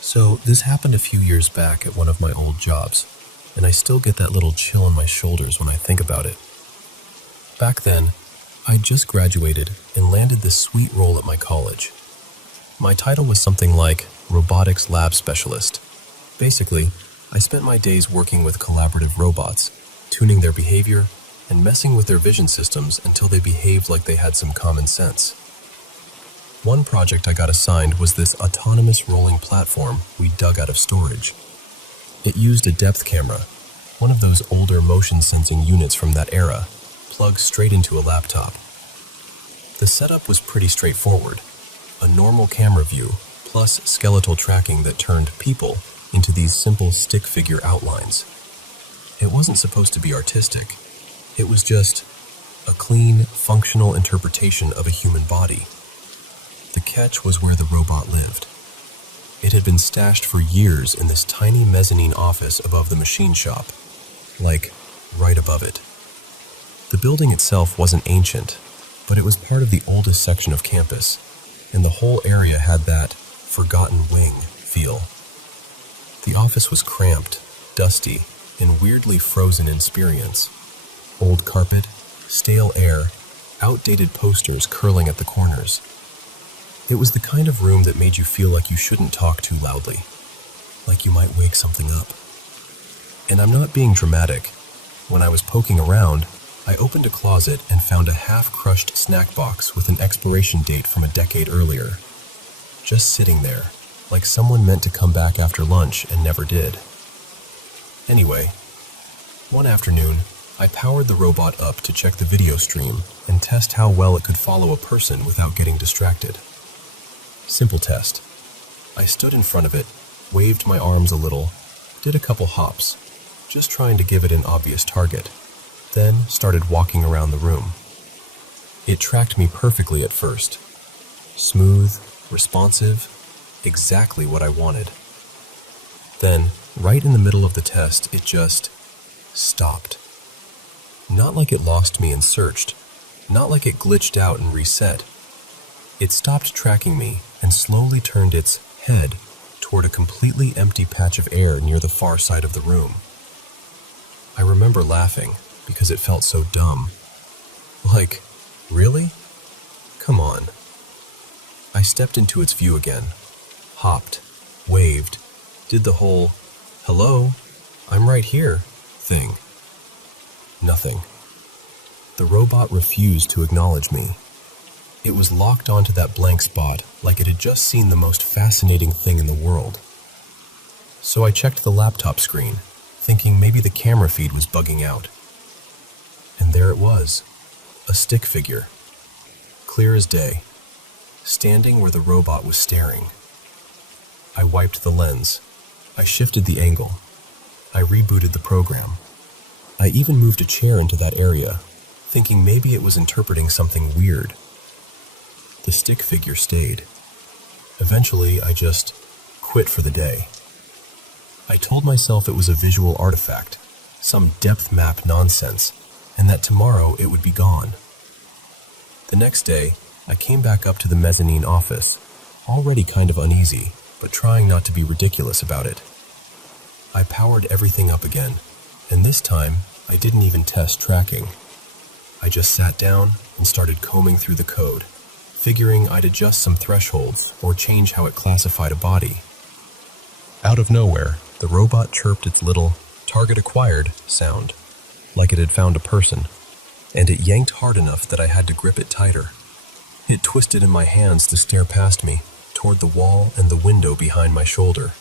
So this happened a few years back at one of my old jobs, and I still get that little chill on my shoulders when I think about it. Back then, I'd just graduated and landed this sweet role at my college. My title was something like Robotics Lab Specialist. Basically, I spent my days working with collaborative robots, tuning their behavior, and messing with their vision systems until they behaved like they had some common sense. One project I got assigned was this autonomous rolling platform we dug out of storage. It used a depth camera, one of those older motion-sensing units from that era, plugged straight into a laptop. The setup was pretty straightforward. A normal camera view, plus skeletal tracking that turned people into these simple stick figure outlines. It wasn't supposed to be artistic. It was just a clean, functional interpretation of a human body. The catch was where the robot lived. It had been stashed for years in this tiny mezzanine office above the machine shop, like right above it. The building itself wasn't ancient, but it was part of the oldest section of campus, and the whole area had that forgotten wing feel. The office was cramped, dusty, and weirdly frozen in experience. Old carpet, stale air, outdated posters curling at the corners. It was the kind of room that made you feel like you shouldn't talk too loudly, like you might wake something up. And I'm not being dramatic. When I was poking around, I opened a closet and found a half-crushed snack box with an expiration date from a decade earlier. Just sitting there, like someone meant to come back after lunch and never did. Anyway, One afternoon, I powered the robot up to check the video stream and test how well it could follow a person without getting distracted. Simple test. I stood in front of it, waved my arms a little, did a couple hops, just trying to give it an obvious target, then started walking around the room. It tracked me perfectly at first. Smooth, responsive, exactly what I wanted. Then, right in the middle of the test, it just stopped. Not like it lost me and searched, not like it glitched out and reset. It stopped tracking me and slowly turned its head toward a completely empty patch of air near the far side of the room. I remember laughing because it felt so dumb. Like, really? Come on. I stepped into its view again, hopped, waved, did the whole, "Hello, I'm right here" thing. Nothing. The robot refused to acknowledge me. It was locked onto that blank spot like it had just seen the most fascinating thing in the world. So I checked the laptop screen, thinking maybe the camera feed was bugging out. And there it was, a stick figure, clear as day, standing where the robot was staring. I wiped the lens. I shifted the angle. I rebooted the program. I even moved a chair into that area, thinking maybe it was interpreting something weird. The stick figure stayed. Eventually, I just quit for the day. I told myself it was a visual artifact, some depth map nonsense, and that tomorrow it would be gone. The next day, I came back up to the mezzanine office, already kind of uneasy, but trying not to be ridiculous about it. I powered everything up again, and this time, I didn't even test tracking. I just sat down and started combing through the code, figuring I'd adjust some thresholds or change how it classified a body. Out of nowhere, the robot chirped its little "target acquired" sound, like it had found a person, and it yanked hard enough that I had to grip it tighter. It twisted in my hands to stare past me, toward the wall and the window behind my shoulder.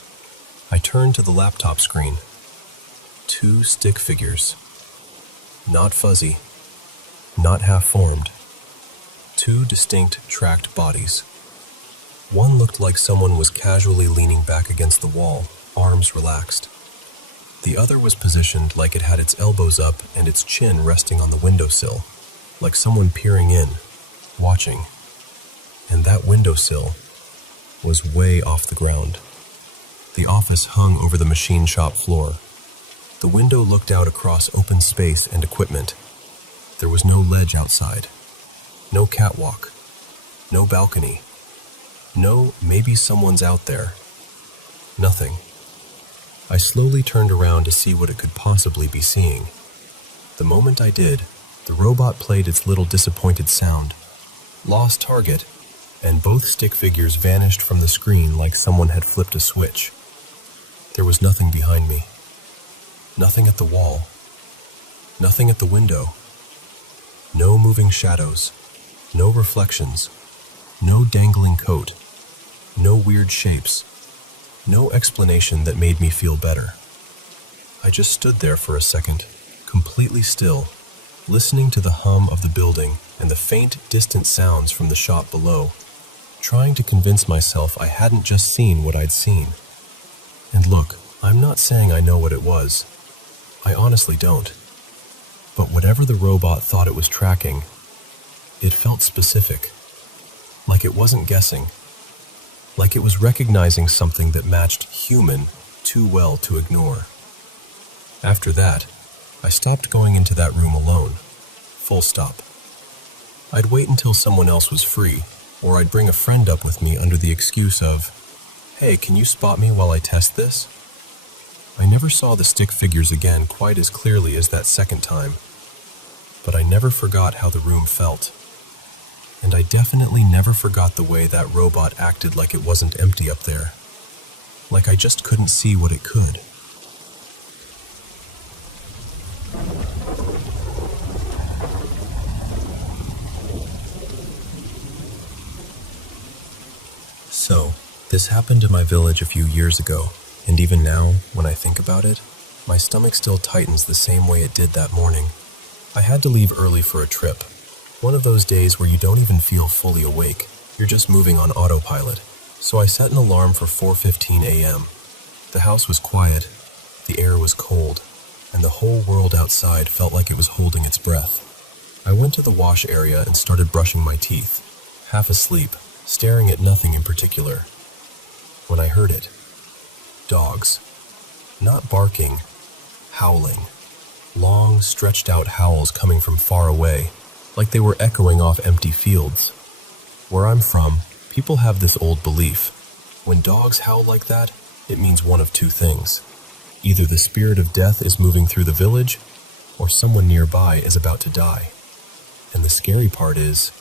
I turned to the laptop screen. 2 stick figures. Not fuzzy, not half-formed. 2 distinct tracked bodies. One looked like someone was casually leaning back against the wall, arms relaxed. The other was positioned like it had its elbows up and its chin resting on the windowsill, like someone peering in, watching. And that windowsill was way off the ground. The office hung over the machine shop floor. The window looked out across open space and equipment. There was no ledge outside. No catwalk. No balcony. No, maybe someone's out there. Nothing. I slowly turned around to see what it could possibly be seeing. The moment I did, the robot played its little disappointed sound. Lost target, and both stick figures vanished from the screen like someone had flipped a switch. There was nothing behind me. Nothing at the wall. Nothing at the window. No moving shadows. No reflections. No dangling coat. No weird shapes. No explanation that made me feel better. I just stood there for a second, completely still, listening to the hum of the building and the faint, distant sounds from the shop below, trying to convince myself I hadn't just seen what I'd seen. And look, I'm not saying I know what it was. I honestly don't. But whatever the robot thought it was tracking, it felt specific. Like it wasn't guessing. Like it was recognizing something that matched human too well to ignore. After that, I stopped going into that room alone. Full stop. I'd wait until someone else was free, or I'd bring a friend up with me under the excuse of, "Hey, can you spot me while I test this?" I never saw the stick figures again quite as clearly as that second time, but I never forgot how the room felt. And I definitely never forgot the way that robot acted like it wasn't empty up there. Like I just couldn't see what it could. So, this happened in my village a few years ago, and even now, when I think about it, My stomach still tightens the same way it did that morning. I had to leave early for a trip. One of those days where you don't even feel fully awake. You're just moving on autopilot. So I set an alarm for 4:15 a.m. The house was quiet, the air was cold, and the whole world outside felt like it was holding its breath. I went to the wash area and started brushing my teeth, half asleep, staring at nothing in particular, when I heard it. Dogs. Not barking, howling. Long, stretched-out howls coming from far away, like they were echoing off empty fields. Where I'm from, people have this old belief. When dogs howl like that, it means one of two things. Either the spirit of death is moving through the village, or someone nearby is about to die. And the scary part is,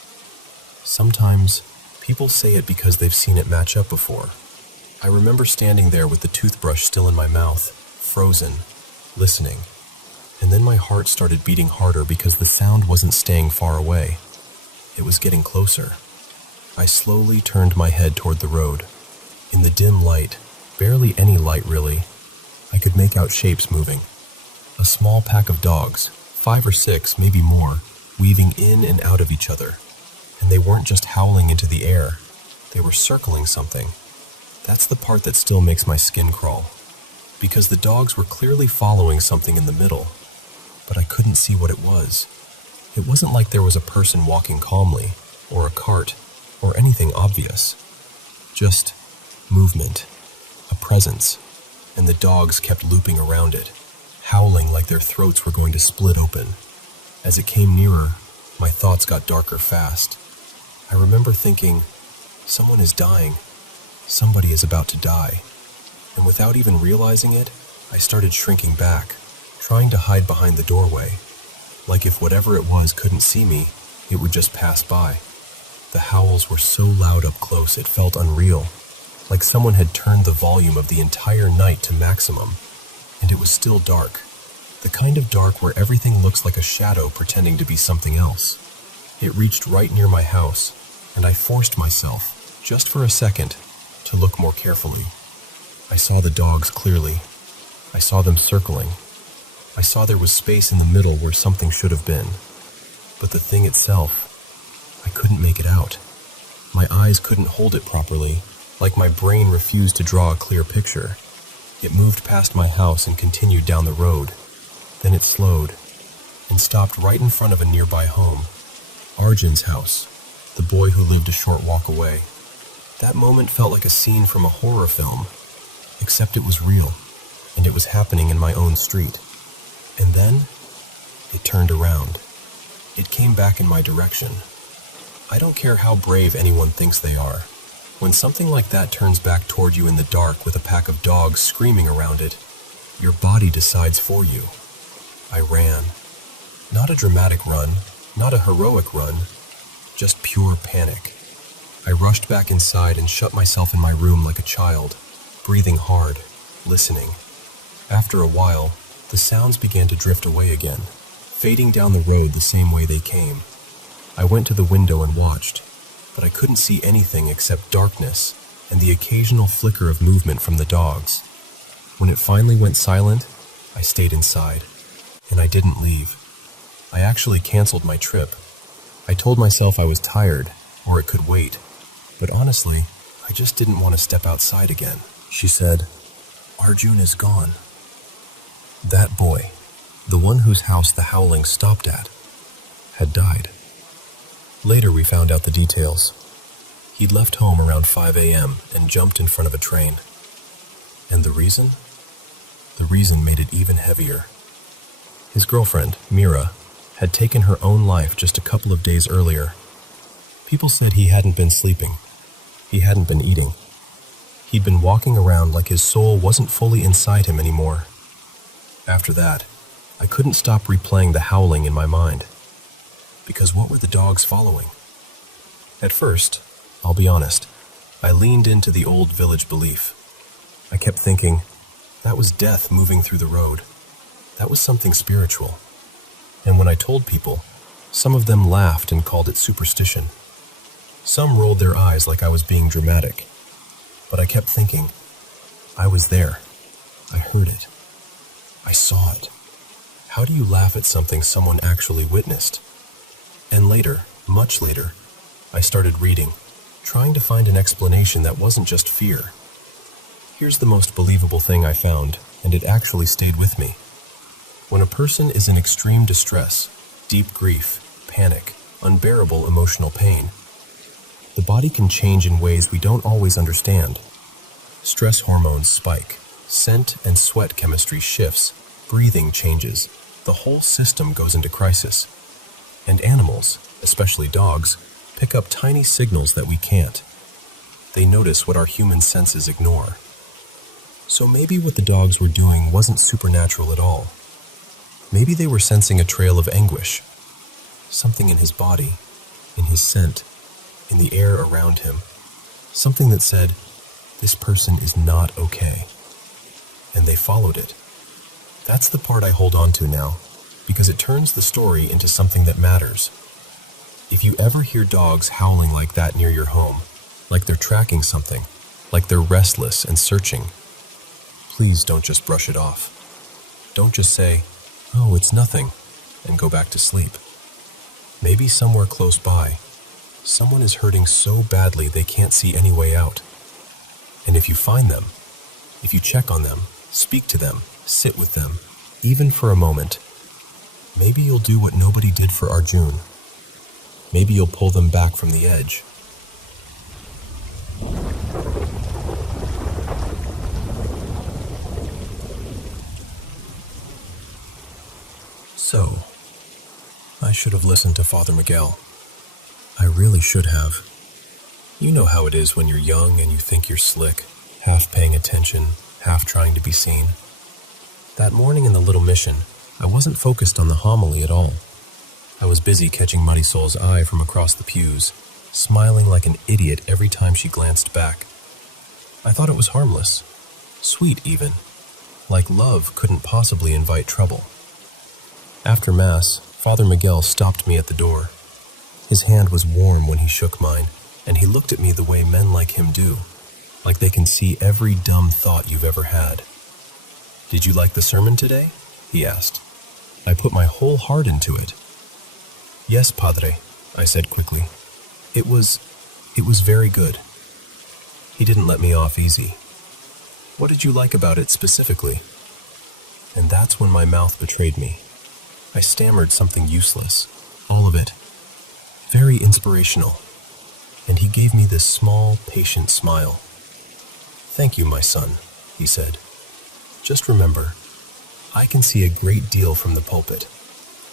sometimes people say it because they've seen it match up before. I remember standing there with the toothbrush still in my mouth, frozen, listening. And then my heart started beating harder because the sound wasn't staying far away. It was getting closer. I slowly turned my head toward the road. In the dim light, barely any light really, I could make out shapes moving. A small pack of dogs, 5 or 6, maybe more, weaving in and out of each other. And they weren't just howling into the air, they were circling something. That's the part that still makes my skin crawl. Because the dogs were clearly following something in the middle, but I couldn't see what it was. It wasn't like there was a person walking calmly, or a cart, or anything obvious. Just movement, a presence, and the dogs kept looping around it, howling like their throats were going to split open. As it came nearer, my thoughts got darker fast. I remember thinking, someone is dying. Somebody is about to die. And without even realizing it, I started shrinking back, trying to hide behind the doorway. Like if whatever it was couldn't see me, it would just pass by. The howls were so loud up close it felt unreal, like someone had turned the volume of the entire night to maximum. And it was still dark. The kind of dark where everything looks like a shadow pretending to be something else. It reached right near my house, and I forced myself, just for a second, to look more carefully. I saw the dogs clearly. I saw them circling. I saw there was space in the middle where something should have been. But the thing itself, I couldn't make it out. My eyes couldn't hold it properly, like my brain refused to draw a clear picture. It moved past my house and continued down the road. Then it slowed and stopped right in front of a nearby home. Arjun's house, the boy who lived a short walk away. That moment felt like a scene from a horror film, except it was real, and it was happening in my own street. And then, it turned around. It came back in my direction. I don't care how brave anyone thinks they are. When something like that turns back toward you in the dark with a pack of dogs screaming around it, your body decides for you. I ran. Not a dramatic run, not a heroic run, just pure panic. I rushed back inside and shut myself in my room like a child, breathing hard, listening. After a while, the sounds began to drift away again, fading down the road the same way they came. I went to the window and watched, but I couldn't see anything except darkness and the occasional flicker of movement from the dogs. When it finally went silent, I stayed inside, and I didn't leave. I actually canceled my trip. I told myself I was tired, or it could wait, but honestly, I just didn't want to step outside again. She said, "Arjun is gone." That boy, the one whose house the howling stopped at, had died. Later we found out the details. He'd left home around 5 a.m. and jumped in front of a train. And the reason? The reason made it even heavier. His girlfriend, Mira, had taken her own life just a couple of days earlier. People said he hadn't been sleeping. He hadn't been eating. He'd been walking around like his soul wasn't fully inside him anymore. After that, I couldn't stop replaying the howling in my mind. Because what were the dogs following? At first, I'll be honest, I leaned into the old village belief. I kept thinking, that was death moving through the road. That was something spiritual. And when I told people, some of them laughed and called it superstition. Some rolled their eyes like I was being dramatic. But I kept thinking, I was there. I heard it. I saw it. How do you laugh at something someone actually witnessed? And later, much later, I started reading, trying to find an explanation that wasn't just fear. Here's the most believable thing I found, and it actually stayed with me. When a person is in extreme distress, deep grief, panic, unbearable emotional pain, the body can change in ways we don't always understand. Stress hormones spike, scent and sweat chemistry shifts, breathing changes, the whole system goes into crisis. And animals, especially dogs, pick up tiny signals that we can't. They notice what our human senses ignore. So maybe what the dogs were doing wasn't supernatural at all. Maybe they were sensing a trail of anguish. Something in his body, in his scent, in the air around him. Something that said, this person is not okay. And they followed it. That's the part I hold on to now, because it turns the story into something that matters. If you ever hear dogs howling like that near your home, like they're tracking something, like they're restless and searching, please don't just brush it off. Don't just say, oh, it's nothing, and go back to sleep. Maybe somewhere close by, someone is hurting so badly they can't see any way out. And if you find them, if you check on them, speak to them, sit with them, even for a moment, maybe you'll do what nobody did for Arjun. Maybe you'll pull them back from the edge. So, I should have listened to Father Miguel. I really should have. You know how it is when you're young and you think you're slick, half paying attention, half trying to be seen. That morning in the little mission, I wasn't focused on the homily at all. I was busy catching Marisol's eye from across the pews, smiling like an idiot every time she glanced back. I thought it was harmless, sweet even, like love couldn't possibly invite trouble. After Mass, Father Miguel stopped me at the door. His hand was warm when he shook mine, and he looked at me the way men like him do, like they can see every dumb thought you've ever had. Did you like the sermon today? He asked. I put my whole heart into it. Yes, Padre, I said quickly. It was very good. He didn't let me off easy. What did you like about it specifically? And that's when my mouth betrayed me. I stammered something useless, all of it. Very inspirational. And he gave me this small, patient smile. Thank you, my son, he said. Just remember, I can see a great deal from the pulpit,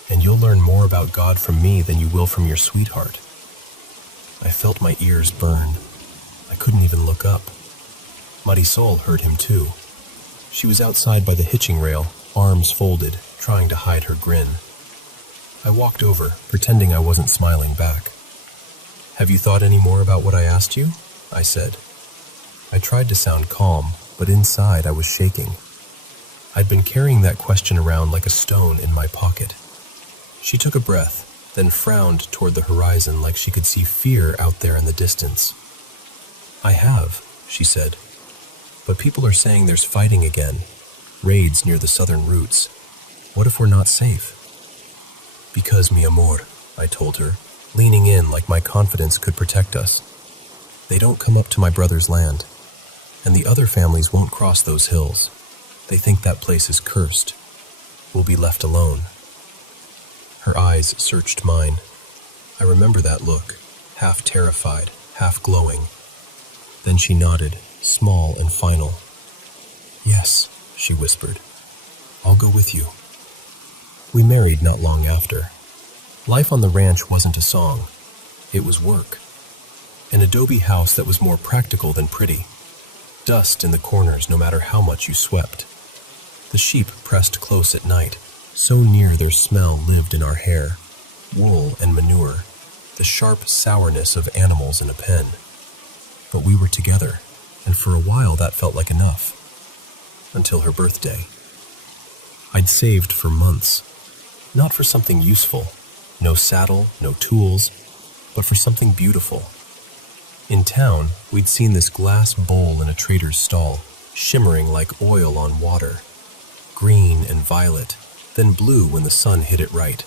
and you'll learn more about God from me than you will from your sweetheart. I felt my ears burn. I couldn't even look up. Marisol heard him too. She was outside by the hitching rail, arms folded, trying to hide her grin. I walked over, pretending I wasn't smiling back. Have you thought any more about what I asked you? I said. I tried to sound calm, but inside I was shaking. I'd been carrying that question around like a stone in my pocket. She took a breath, then frowned toward the horizon like she could see fear out there in the distance. I have, she said. But people are saying there's fighting again, raids near the southern routes. What if we're not safe? Because, mi amor, I told her, leaning in like my confidence could protect us. They don't come up to my brother's land, and the other families won't cross those hills. They think that place is cursed. We'll be left alone. Her eyes searched mine. I remember that look, half terrified, half glowing. Then she nodded, small and final. Yes, she whispered. I'll go with you. We married not long after. Life on the ranch wasn't a song. It was work. An adobe house that was more practical than pretty. Dust in the corners no matter how much you swept. The sheep pressed close at night, so near their smell lived in our hair. Wool and manure, the sharp sourness of animals in a pen. But we were together, and for a while that felt like enough. Until her birthday. I'd saved for months. Not for something useful, no saddle, no tools, but for something beautiful. In town, we'd seen this glass bowl in a trader's stall, shimmering like oil on water. green and violet, then blue when the sun hit it right.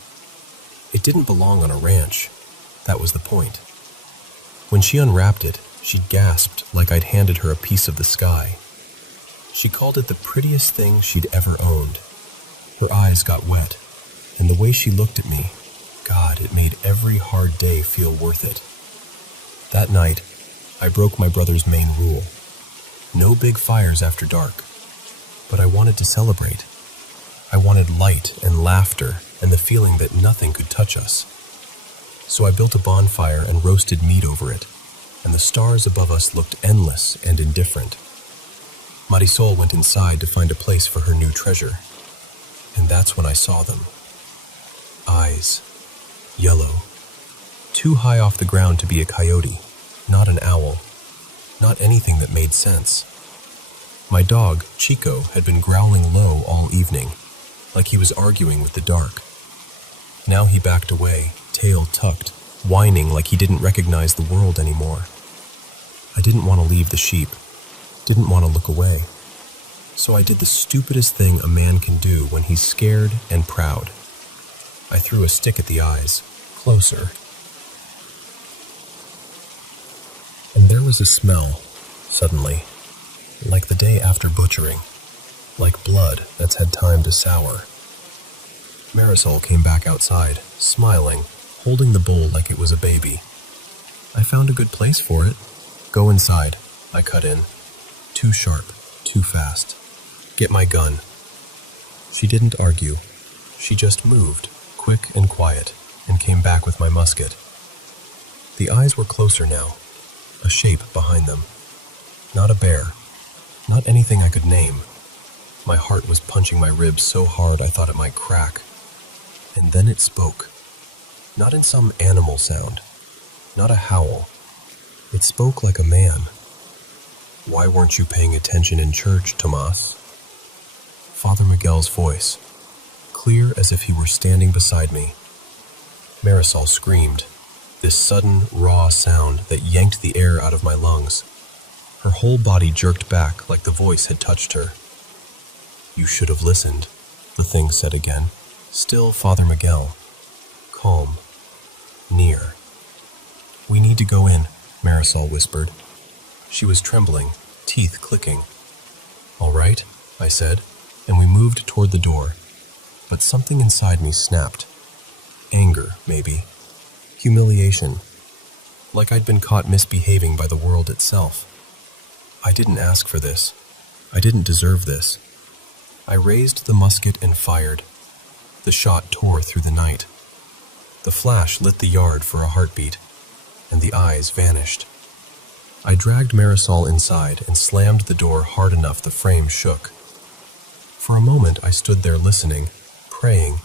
It didn't belong on a ranch. That was the point. When she unwrapped it, she gasped like I'd handed her a piece of the sky. She called it the prettiest thing she'd ever owned. Her eyes got wet, and the way she looked at me, God, it made every hard day feel worth it. That night, I broke my brother's main rule. No big fires after dark. But I wanted to celebrate. I wanted light and laughter and the feeling that nothing could touch us. So I built a bonfire and roasted meat over it, and the stars above us looked endless and indifferent. Marisol went inside to find a place for her new treasure, and that's when I saw them. Eyes, yellow, too high off the ground to be a coyote, not an owl, not anything that made sense. My dog, Chico, had been growling low all evening, like he was arguing with the dark. Now he backed away, tail tucked, whining like he didn't recognize the world anymore. I didn't want to leave the sheep, didn't want to look away. So I did the stupidest thing a man can do when he's scared and proud. I threw a stick at the eyes, closer. And there was a smell, suddenly, like the day after butchering, like blood that's had time to sour. Marisol came back outside, smiling, holding the bowl like it was a baby. I found a good place for it. Go inside, I cut in. Too sharp, too fast. Get my gun. She didn't argue. She just moved, quick and quiet, and came back with my musket. The eyes were closer now, a shape behind them. Not a bear, not anything I could name. My heart was punching my ribs so hard I thought it might crack. And then it spoke. Not in some animal sound, not a howl. It spoke like a man. Why weren't you paying attention in church, Tomas? Father Miguel's voice, clear as if he were standing beside me. Marisol screamed, this sudden, raw sound that yanked the air out of my lungs. Her whole body jerked back like the voice had touched her. You should have listened, the thing said again. Still Father Miguel, calm, near. We need to go in, Marisol whispered. She was trembling, teeth clicking. All right, I said, and we moved toward the door. But something inside me snapped. Anger, maybe. Humiliation. Like I'd been caught misbehaving by the world itself. I didn't ask for this. I didn't deserve this. I raised the musket and fired. The shot tore through the night. The flash lit the yard for a heartbeat, and the eyes vanished. I dragged Marisol inside and slammed the door hard enough the frame shook. For a moment I stood there listening, praying,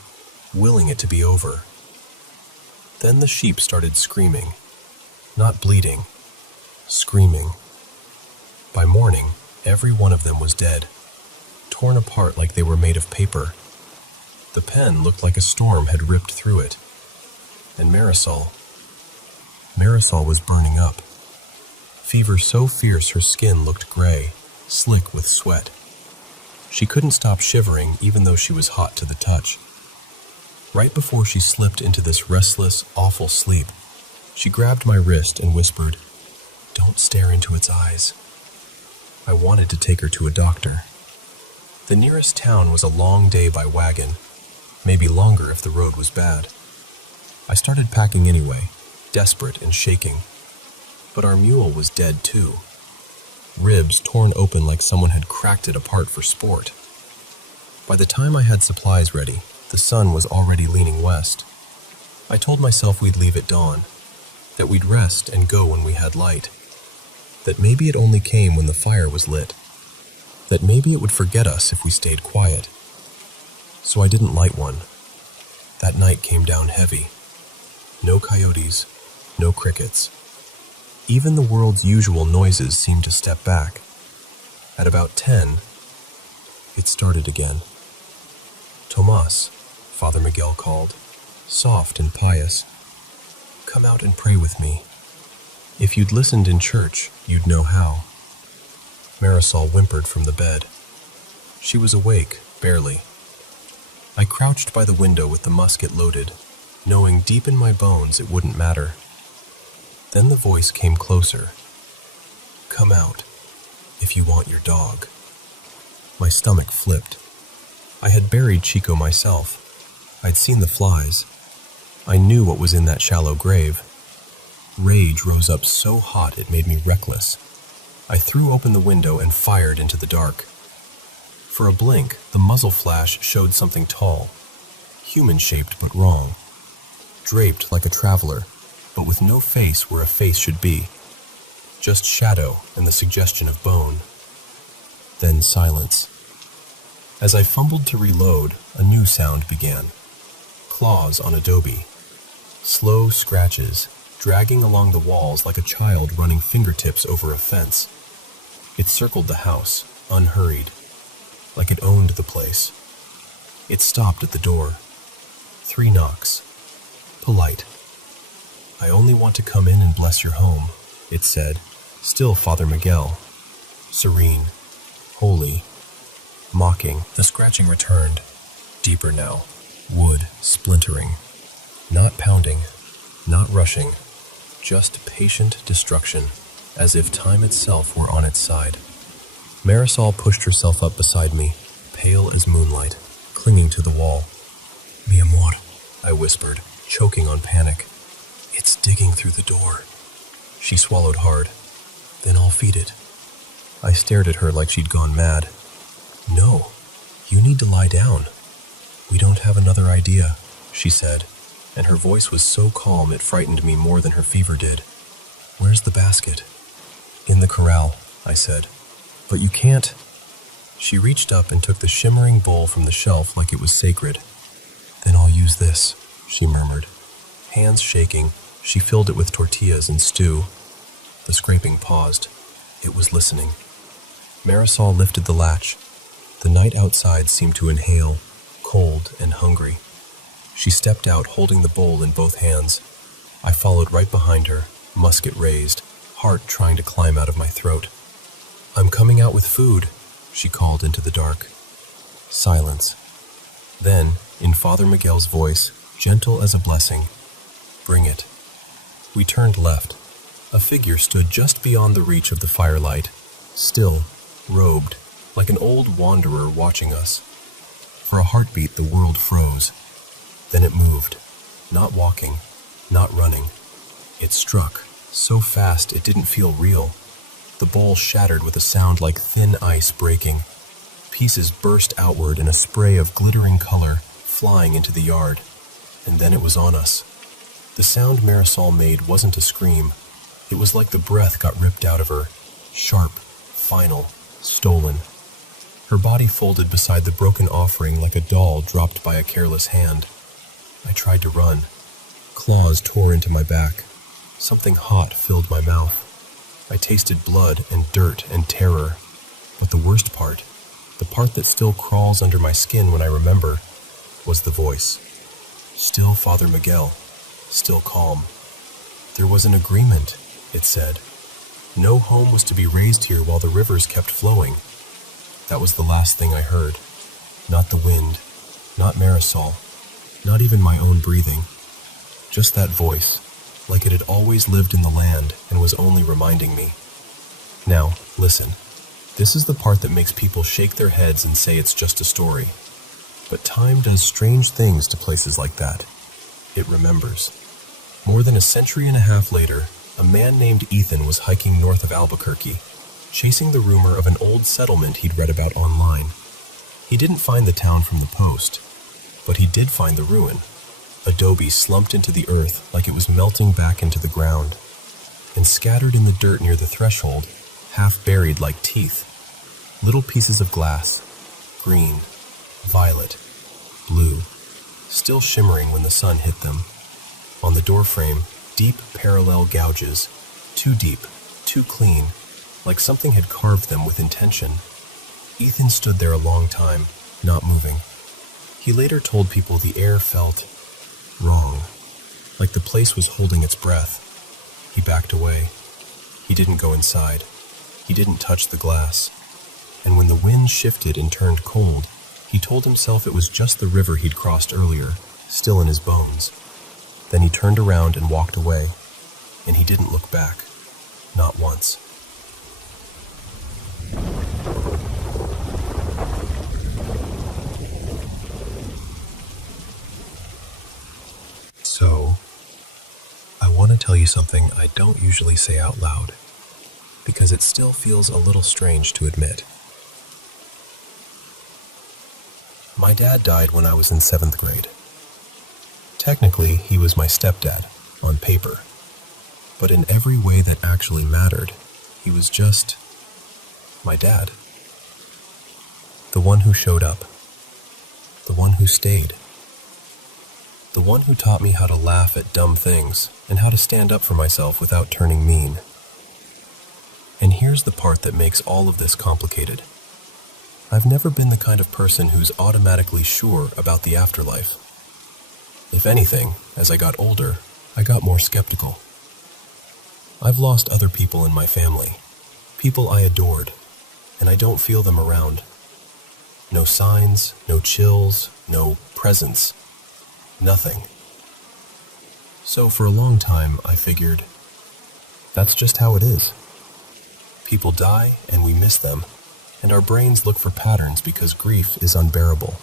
willing it to be over. Then the sheep started screaming. Not bleating, screaming. By morning, every one of them was dead, torn apart like they were made of paper. The pen looked like a storm had ripped through it. And Marisol was burning up. Fever so fierce her skin looked gray, slick with sweat. She couldn't stop shivering even though she was hot to the touch. Right before she slipped into this restless, awful sleep, she grabbed my wrist and whispered, "Don't stare into its eyes." I wanted to take her to a doctor. The nearest town was a long day by wagon, maybe longer if the road was bad. I started packing anyway, desperate and shaking. But our mule was dead too. Ribs torn open like someone had cracked it apart for sport. By the time I had supplies ready, the sun was already leaning west. I told myself we'd leave at dawn, that we'd rest and go when we had light, that maybe it only came when the fire was lit, that maybe it would forget us if we stayed quiet. So I didn't light one. That night came down heavy. No coyotes, no crickets. Even the world's usual noises seemed to step back. At about 10, it started again. "Tomas," Father Miguel called, soft and pious. "Come out and pray with me. If you'd listened in church, you'd know how." Marisol whimpered from the bed. She was awake, barely. I crouched by the window with the musket loaded, knowing deep in my bones it wouldn't matter. Then the voice came closer. "Come out, if you want your dog." My stomach flipped. I had buried Chico myself. I'd seen the flies. I knew what was in that shallow grave. Rage rose up so hot it made me reckless. I threw open the window and fired into the dark. For a blink, the muzzle flash showed something tall, human-shaped but wrong, draped like a traveler, but with no face where a face should be, just shadow and the suggestion of bone. Then silence. As I fumbled to reload, a new sound began. Claws on adobe. Slow scratches, dragging along the walls like a child running fingertips over a fence. It circled the house, unhurried, like it owned the place. It stopped at the door. 3 knocks. Polite. "I only want to come in and bless your home," it said, still Father Miguel. Serene, holy, mocking. The scratching returned, deeper now, wood splintering. Not pounding, not rushing, just patient destruction, as if time itself were on its side. Marisol pushed herself up beside me, pale as moonlight, clinging to the wall. "Mi amor," I whispered, choking on panic. "It's digging through the door." She swallowed hard. "Then I'll feed it." I stared at her like she'd gone mad. "No, you need to lie down. We don't have another idea," she said, and her voice was so calm it frightened me more than her fever did. "Where's the basket?" "In the corral," I said. "But you can't." She reached up and took the shimmering bowl from the shelf like it was sacred. "Then I'll use this," she murmured. Hands shaking, she filled it with tortillas and stew. The scraping paused. It was listening. Marisol lifted the latch. The night outside seemed to inhale, cold and hungry. She stepped out holding the bowl in both hands. I followed right behind her, musket raised, heart trying to climb out of my throat. "I'm coming out with food," she called into the dark. Silence. Then, in Father Miguel's voice, gentle as a blessing, "Bring it." We turned left. A figure stood just beyond the reach of the firelight, still, robed, like an old wanderer watching us. For a heartbeat, the world froze. Then it moved, not walking, not running. It struck, so fast it didn't feel real. The bowl shattered with a sound like thin ice breaking. Pieces burst outward in a spray of glittering color, flying into the yard. And then it was on us. The sound Marisol made wasn't a scream. It was like the breath got ripped out of her, sharp, final, stolen. Her body folded beside the broken offering like a doll dropped by a careless hand. I tried to run. Claws tore into my back. Something hot filled my mouth. I tasted blood and dirt and terror. But the worst part, the part that still crawls under my skin when I remember, was the voice. Still Father Miguel, still calm. There was an agreement, it said. No home was to be raised here while the rivers kept flowing. That was the last thing I heard. Not the wind, not Marisol, not even my own breathing. Just that voice, like it had always lived in the land and was only reminding me. Now, listen. This is the part that makes people shake their heads and say it's just a story. But time does strange things to places like that. It remembers. More than a century and a half later, a man named Ethan was hiking north of Albuquerque, chasing the rumor of an old settlement he'd read about online. He didn't find the town from the post, but he did find the ruin. Adobe slumped into the earth like it was melting back into the ground, and scattered in the dirt near the threshold, half buried like teeth, little pieces of glass, green, violet, blue, still shimmering when the sun hit them. On the doorframe, deep parallel gouges, too deep, too clean, like something had carved them with intention. Ethan stood there a long time, not moving. He later told people the air felt wrong, like the place was holding its breath. He backed away. He didn't go inside. He didn't touch the glass. and when the wind shifted and turned cold, he told himself it was just the river he'd crossed earlier, still in his bones. Then he turned around and walked away, and he didn't look back, not once. So, I want to tell you something I don't usually say out loud, because it still feels a little strange to admit. My dad died when I was in 7th grade. Technically, he was my stepdad, on paper, but in every way that actually mattered, he was just my dad. The one who showed up, the one who stayed, the one who taught me how to laugh at dumb things and how to stand up for myself without turning mean. And here's the part that makes all of this complicated. I've never been the kind of person who's automatically sure about the afterlife. If anything, as I got older, I got more skeptical. I've lost other people in my family, people I adored, and I don't feel them around. No signs, no chills, no presence. Nothing. So for a long time, I figured, that's just how it is. People die and we miss them, and our brains look for patterns because grief is unbearable.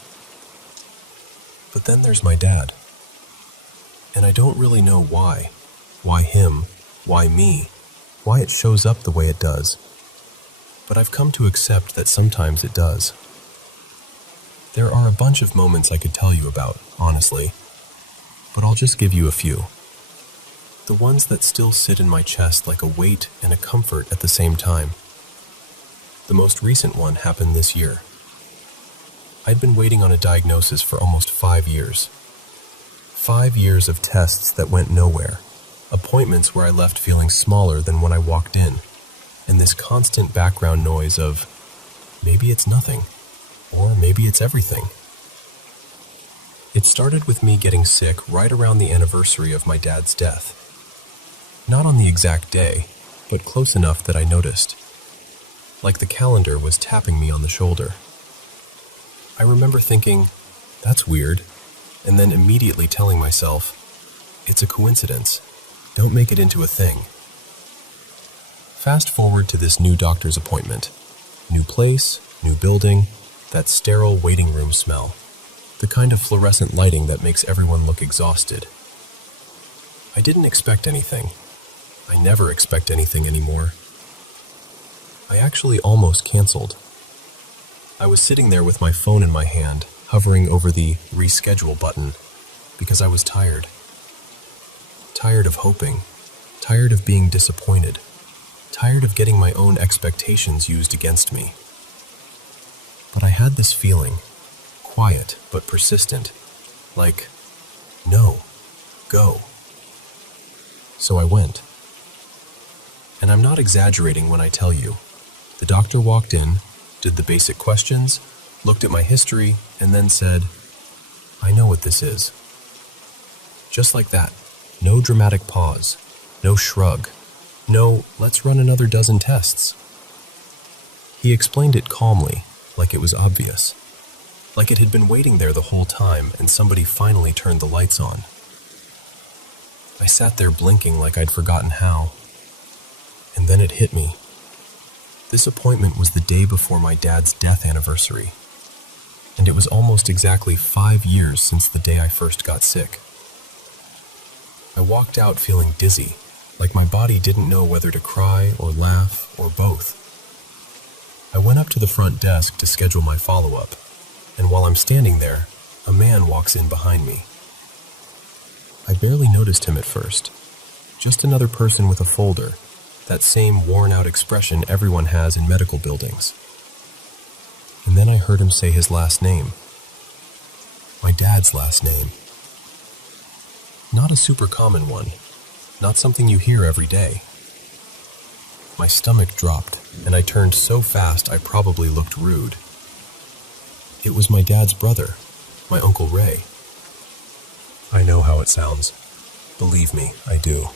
But then there's my dad. And I don't really know why. Why him? Why me? Why it shows up the way it does. But I've come to accept that sometimes it does. There are a bunch of moments I could tell you about, honestly, but I'll just give you a few. The ones that still sit in my chest like a weight and a comfort at the same time. The most recent one happened this year. I'd been waiting on a diagnosis for almost 5 years. 5 years of tests that went nowhere, appointments where I left feeling smaller than when I walked in, and this constant background noise of, maybe it's nothing, or maybe it's everything. It started with me getting sick right around the anniversary of my dad's death. Not on the exact day, but close enough that I noticed. Like the calendar was tapping me on the shoulder. I remember thinking, that's weird, and then immediately telling myself, it's a coincidence. Don't make it into a thing. Fast forward to this new doctor's appointment. New place, new building, that sterile waiting room smell. The kind of fluorescent lighting that makes everyone look exhausted. I didn't expect anything. I never expect anything anymore. I actually almost canceled. I was sitting there with my phone in my hand, hovering over the reschedule button, because I was tired. Tired of hoping. Tired of being disappointed. Tired of getting my own expectations used against me. But I had this feeling, quiet but persistent, like, no, go. So I went. And I'm not exaggerating when I tell you. The doctor walked in, did the basic questions, looked at my history, and then said, I know what this is. Just like that. No dramatic pause. No shrug. No, let's run another dozen tests. He explained it calmly, like it was obvious. Like it had been waiting there the whole time and somebody finally turned the lights on. I sat there blinking like I'd forgotten how. And then it hit me. This appointment was the day before my dad's death anniversary. And it was almost exactly 5 years since the day I first got sick. I walked out feeling dizzy, like my body didn't know whether to cry or laugh or both. I went up to the front desk to schedule my follow-up, and while I'm standing there, a man walks in behind me. I barely noticed him at first. Just another person with a folder, that same worn-out expression everyone has in medical buildings. And then I heard him say his last name. My dad's last name. Not a super common one, not something you hear every day. My stomach dropped, and I turned so fast I probably looked rude. It was my dad's brother, my Uncle Ray. I know how it sounds. Believe me, I do.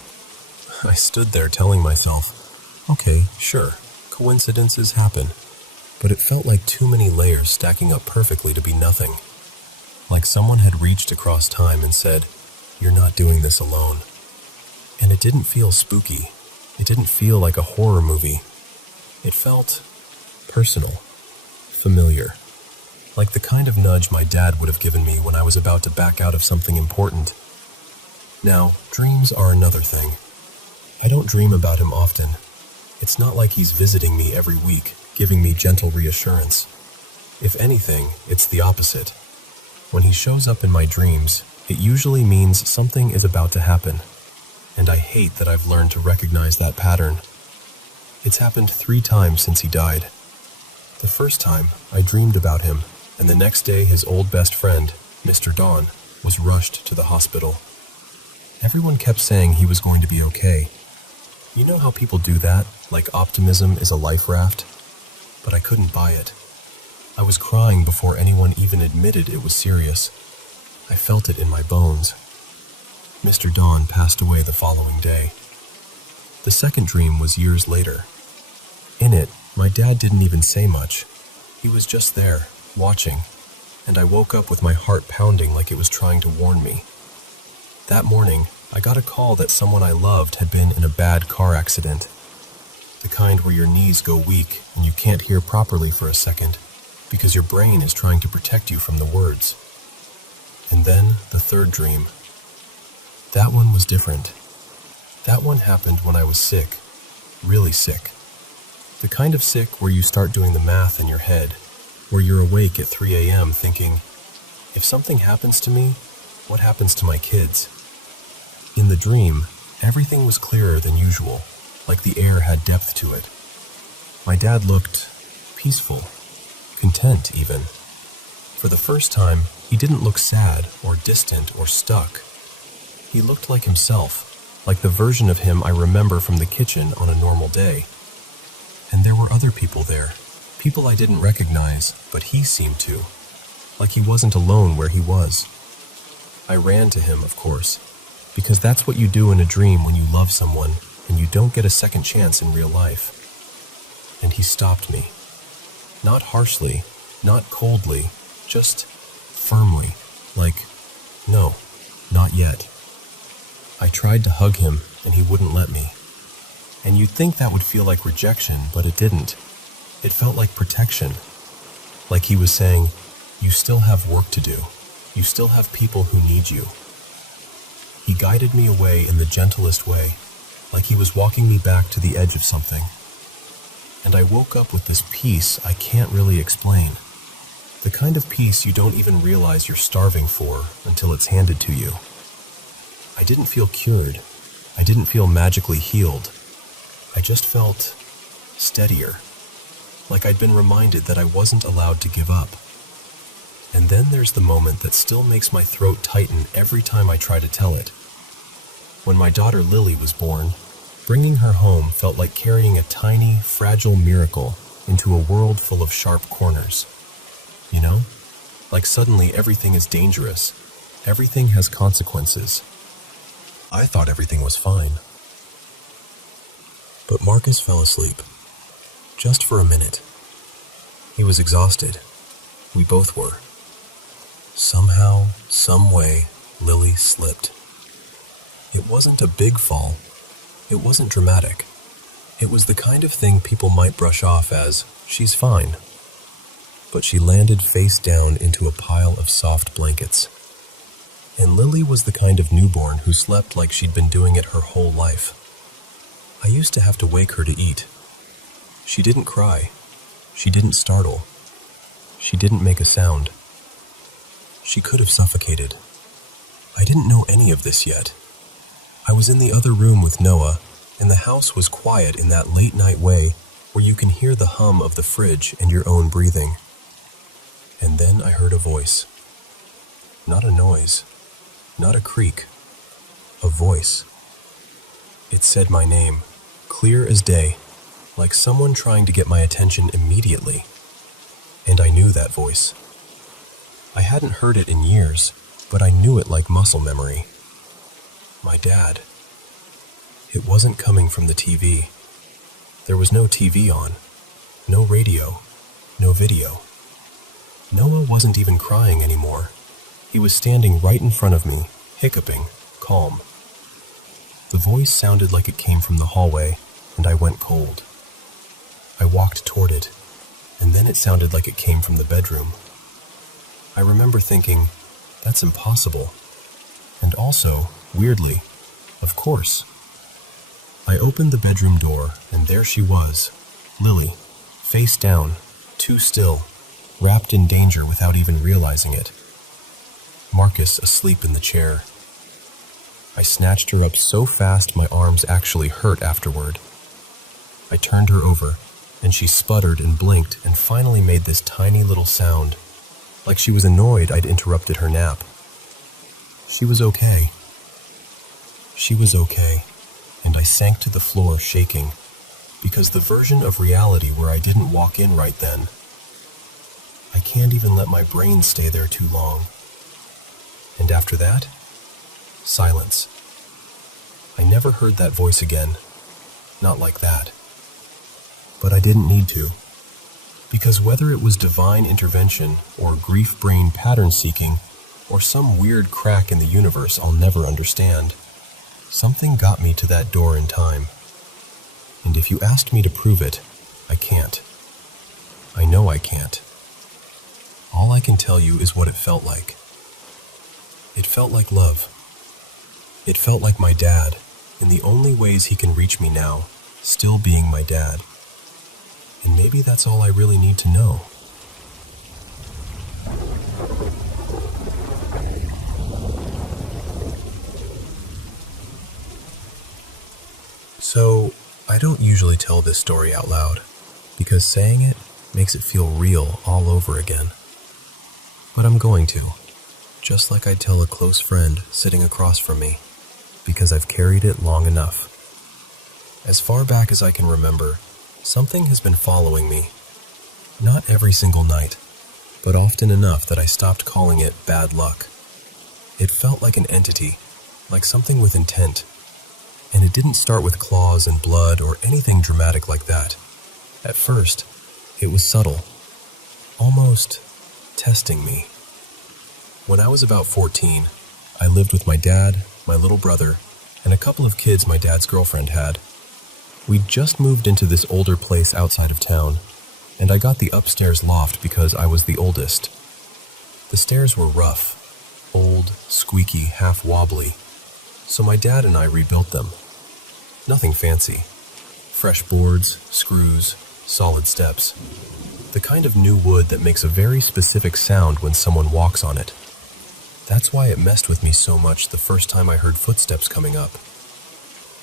I stood there telling myself, okay, sure, coincidences happen. but it felt like too many layers stacking up perfectly to be nothing. Like someone had reached across time and said, "You're not doing this alone." And it didn't feel spooky. It didn't feel like a horror movie. It felt personal, familiar, like the kind of nudge my dad would have given me when I was about to back out of something important. Now, dreams are another thing. I don't dream about him often. It's not like he's visiting me every week, giving me gentle reassurance. If anything, it's the opposite. When he shows up in my dreams, it usually means something is about to happen. And I hate that I've learned to recognize that pattern. It's happened 3 times since he died. The first time, I dreamed about him, and the next day his old best friend, Mr. Don, was rushed to the hospital. Everyone kept saying he was going to be okay. You know how people do that, like optimism is a life raft? But I couldn't buy it. I was crying before anyone even admitted it was serious. I felt it in my bones. Mr. Don passed away the following day. The second dream was years later. In it, my dad didn't even say much. He was just there, watching, and I woke up with my heart pounding like it was trying to warn me. That morning, I got a call that someone I loved had been in a bad car accident. The kind where your knees go weak and you can't hear properly for a second because your brain is trying to protect you from the words. And then the third dream. That one was different. That one happened when I was sick, really sick. The kind of sick where you start doing the math in your head, where you're awake at 3 a.m. thinking, if something happens to me, what happens to my kids? In the dream, everything was clearer than usual, like the air had depth to it. My dad looked peaceful, content even. For the first time, he didn't look sad or distant or stuck. He looked like himself, like the version of him I remember from the kitchen on a normal day. And there were other people there, people I didn't recognize, but he seemed to, like he wasn't alone where he was. I ran to him, of course, because that's what you do in a dream when you love someone and you don't get a second chance in real life. And he stopped me. Not harshly, not coldly, just firmly, like, no, not yet. I tried to hug him and he wouldn't let me. And you'd think that would feel like rejection, but it didn't. It felt like protection. Like he was saying, you still have work to do. You still have people who need you. He guided me away in the gentlest way, like he was walking me back to the edge of something. And I woke up with this peace I can't really explain. The kind of peace you don't even realize you're starving for until it's handed to you. I didn't feel cured. I didn't feel magically healed. I just felt steadier, like I'd been reminded that I wasn't allowed to give up. And then there's the moment that still makes my throat tighten every time I try to tell it. When my daughter Lily was born, bringing her home felt like carrying a tiny, fragile miracle into a world full of sharp corners. You know? Like suddenly everything is dangerous. Everything has consequences. I thought everything was fine. But Marcus fell asleep. Just for a minute. He was exhausted. We both were. Somehow, some way, Lily slipped. It wasn't a big fall. It wasn't dramatic. It was the kind of thing people might brush off as, she's fine. But she landed face down into a pile of soft blankets. And Lily was the kind of newborn who slept like she'd been doing it her whole life. I used to have to wake her to eat. She didn't cry. She didn't startle. She didn't make a sound. She could have suffocated. I didn't know any of this yet. I was in the other room with Noah, and the house was quiet in that late-night way where you can hear the hum of the fridge and your own breathing. And then I heard a voice. Not a noise, not a creak, a voice. It said my name, clear as day, like someone trying to get my attention immediately. And I knew that voice. I hadn't heard it in years, but I knew it like muscle memory. My dad. It wasn't coming from the TV. There was no TV on, no radio. no video. Noah wasn't even crying anymore. He was standing right in front of me, hiccuping, calm. The voice sounded like it came from the hallway, and I went cold. I walked toward it, and then it sounded like it came from the bedroom. I remember thinking, that's impossible. And also, weirdly, of course. I opened the bedroom door, and there she was, Lily, face down, too still, wrapped in danger without even realizing it. Marcus asleep in the chair. I snatched her up so fast my arms actually hurt afterward. I turned her over, and she sputtered and blinked and finally made this tiny little sound, like she was annoyed I'd interrupted her nap. She was okay. She was okay, and I sank to the floor shaking, because the version of reality where I didn't walk in right then, I can't even let my brain stay there too long. And after that, silence. I never heard that voice again, not like that. But I didn't need to, because whether it was divine intervention or grief brain pattern seeking or some weird crack in the universe I'll never understand, something got me to that door in time. And if you asked me to prove it, I can't. I know I can't. All I can tell you is what it felt like. It felt like love. It felt like my dad, in the only ways he can reach me now, still being my dad. And maybe that's all I really need to know. So, I don't usually tell this story out loud, because saying it makes it feel real all over again. But I'm going to, just like I'd tell a close friend sitting across from me, because I've carried it long enough. As far back as I can remember, something has been following me. Not every single night, but often enough that I stopped calling it bad luck. It felt like an entity, like something with intent. And it didn't start with claws and blood or anything dramatic like that. At first, it was subtle, almost testing me. When I was about 14, I lived with my dad, my little brother, and a couple of kids my dad's girlfriend had. We'd just moved into this older place outside of town, and I got the upstairs loft because I was the oldest. The stairs were rough, old, squeaky, half wobbly, so my dad and I rebuilt them. Nothing fancy. Fresh boards, screws, solid steps. The kind of new wood that makes a very specific sound when someone walks on it. That's why it messed with me so much the first time I heard footsteps coming up.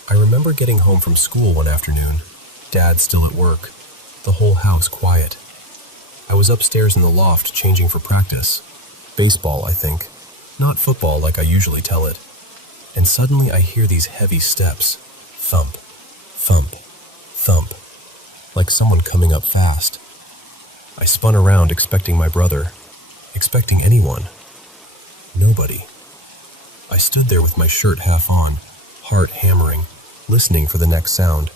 I remember getting home from school one afternoon, Dad still at work, the whole house quiet. I was upstairs in the loft changing for practice. Baseball, I think. Not football like I usually tell it. And suddenly I hear these heavy steps. Thump, thump, thump. Like someone coming up fast. I spun around expecting my brother. Expecting anyone. Nobody. I stood there with my shirt half on, heart hammering, listening for the next sound.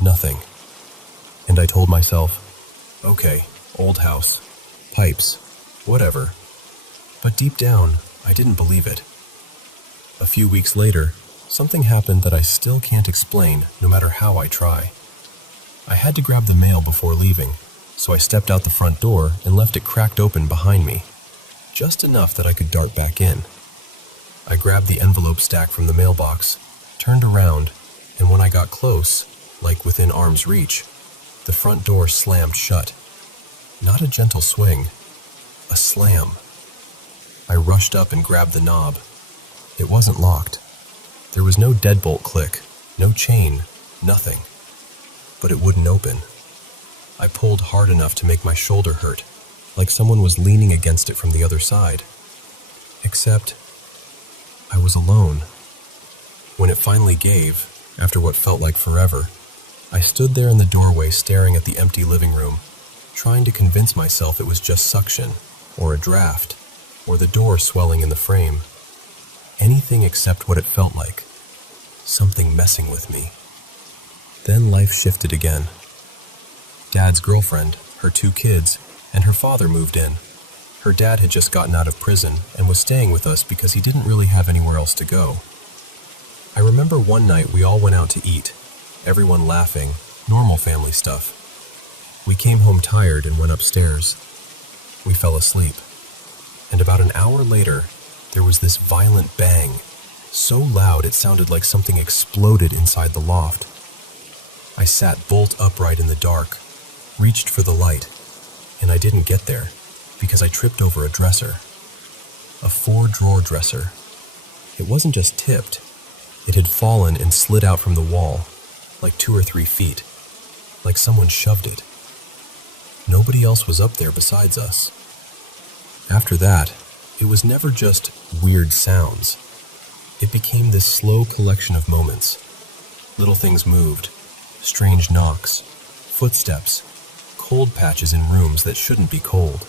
Nothing. And I told myself, okay, old house, pipes, whatever. But deep down, I didn't believe it. A few weeks later, something happened that I still can't explain, no matter how I try. I had to grab the mail before leaving, so I stepped out the front door and left it cracked open behind me, just enough that I could dart back in. I grabbed the envelope stack from the mailbox, turned around, and when I got close, like within arm's reach, the front door slammed shut. Not a gentle swing, a slam. I rushed up and grabbed the knob. It wasn't locked. There was no deadbolt click, no chain, nothing. But it wouldn't open. I pulled hard enough to make my shoulder hurt, like someone was leaning against it from the other side. Except, I was alone. When it finally gave, after what felt like forever, I stood there in the doorway staring at the empty living room, trying to convince myself it was just suction, or a draft, or the door swelling in the frame. Anything except what it felt like. Something messing with me. Then life shifted again. Dad's girlfriend, her 2 kids, and her father moved in. Her dad had just gotten out of prison and was staying with us because he didn't really have anywhere else to go. I remember one night we all went out to eat, everyone laughing, normal family stuff. We came home tired and went upstairs. We fell asleep. And about an hour later, there was this violent bang, so loud it sounded like something exploded inside the loft. I sat bolt upright in the dark, reached for the light, and I didn't get there because I tripped over a dresser. A 4-drawer dresser. It wasn't just tipped. It had fallen and slid out from the wall, like 2 or 3 feet, like someone shoved it. Nobody else was up there besides us. After that, it was never just weird sounds. It became this slow collection of moments. Little things moved, strange knocks, footsteps, cold patches in rooms that shouldn't be cold.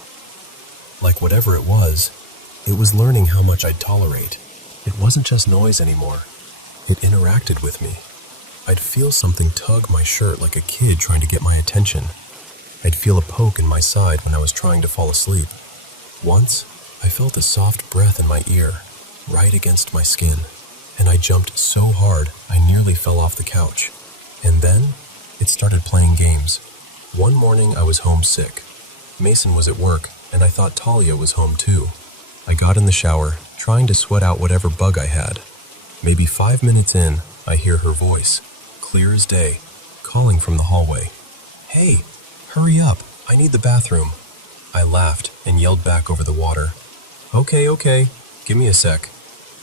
Like whatever it was learning how much I'd tolerate. It wasn't just noise anymore. It interacted with me. I'd feel something tug my shirt like a kid trying to get my attention. I'd feel a poke in my side when I was trying to fall asleep. Once, I felt a soft breath in my ear, right against my skin, and I jumped so hard I nearly fell off the couch. And then, it started playing games. One morning I was homesick. Mason was at work, and I thought Talia was home too. I got in the shower, trying to sweat out whatever bug I had. Maybe 5 minutes in, I hear her voice, clear as day, calling from the hallway. "Hey, hurry up, I need the bathroom." I laughed and yelled back over the water. Okay, give me a sec."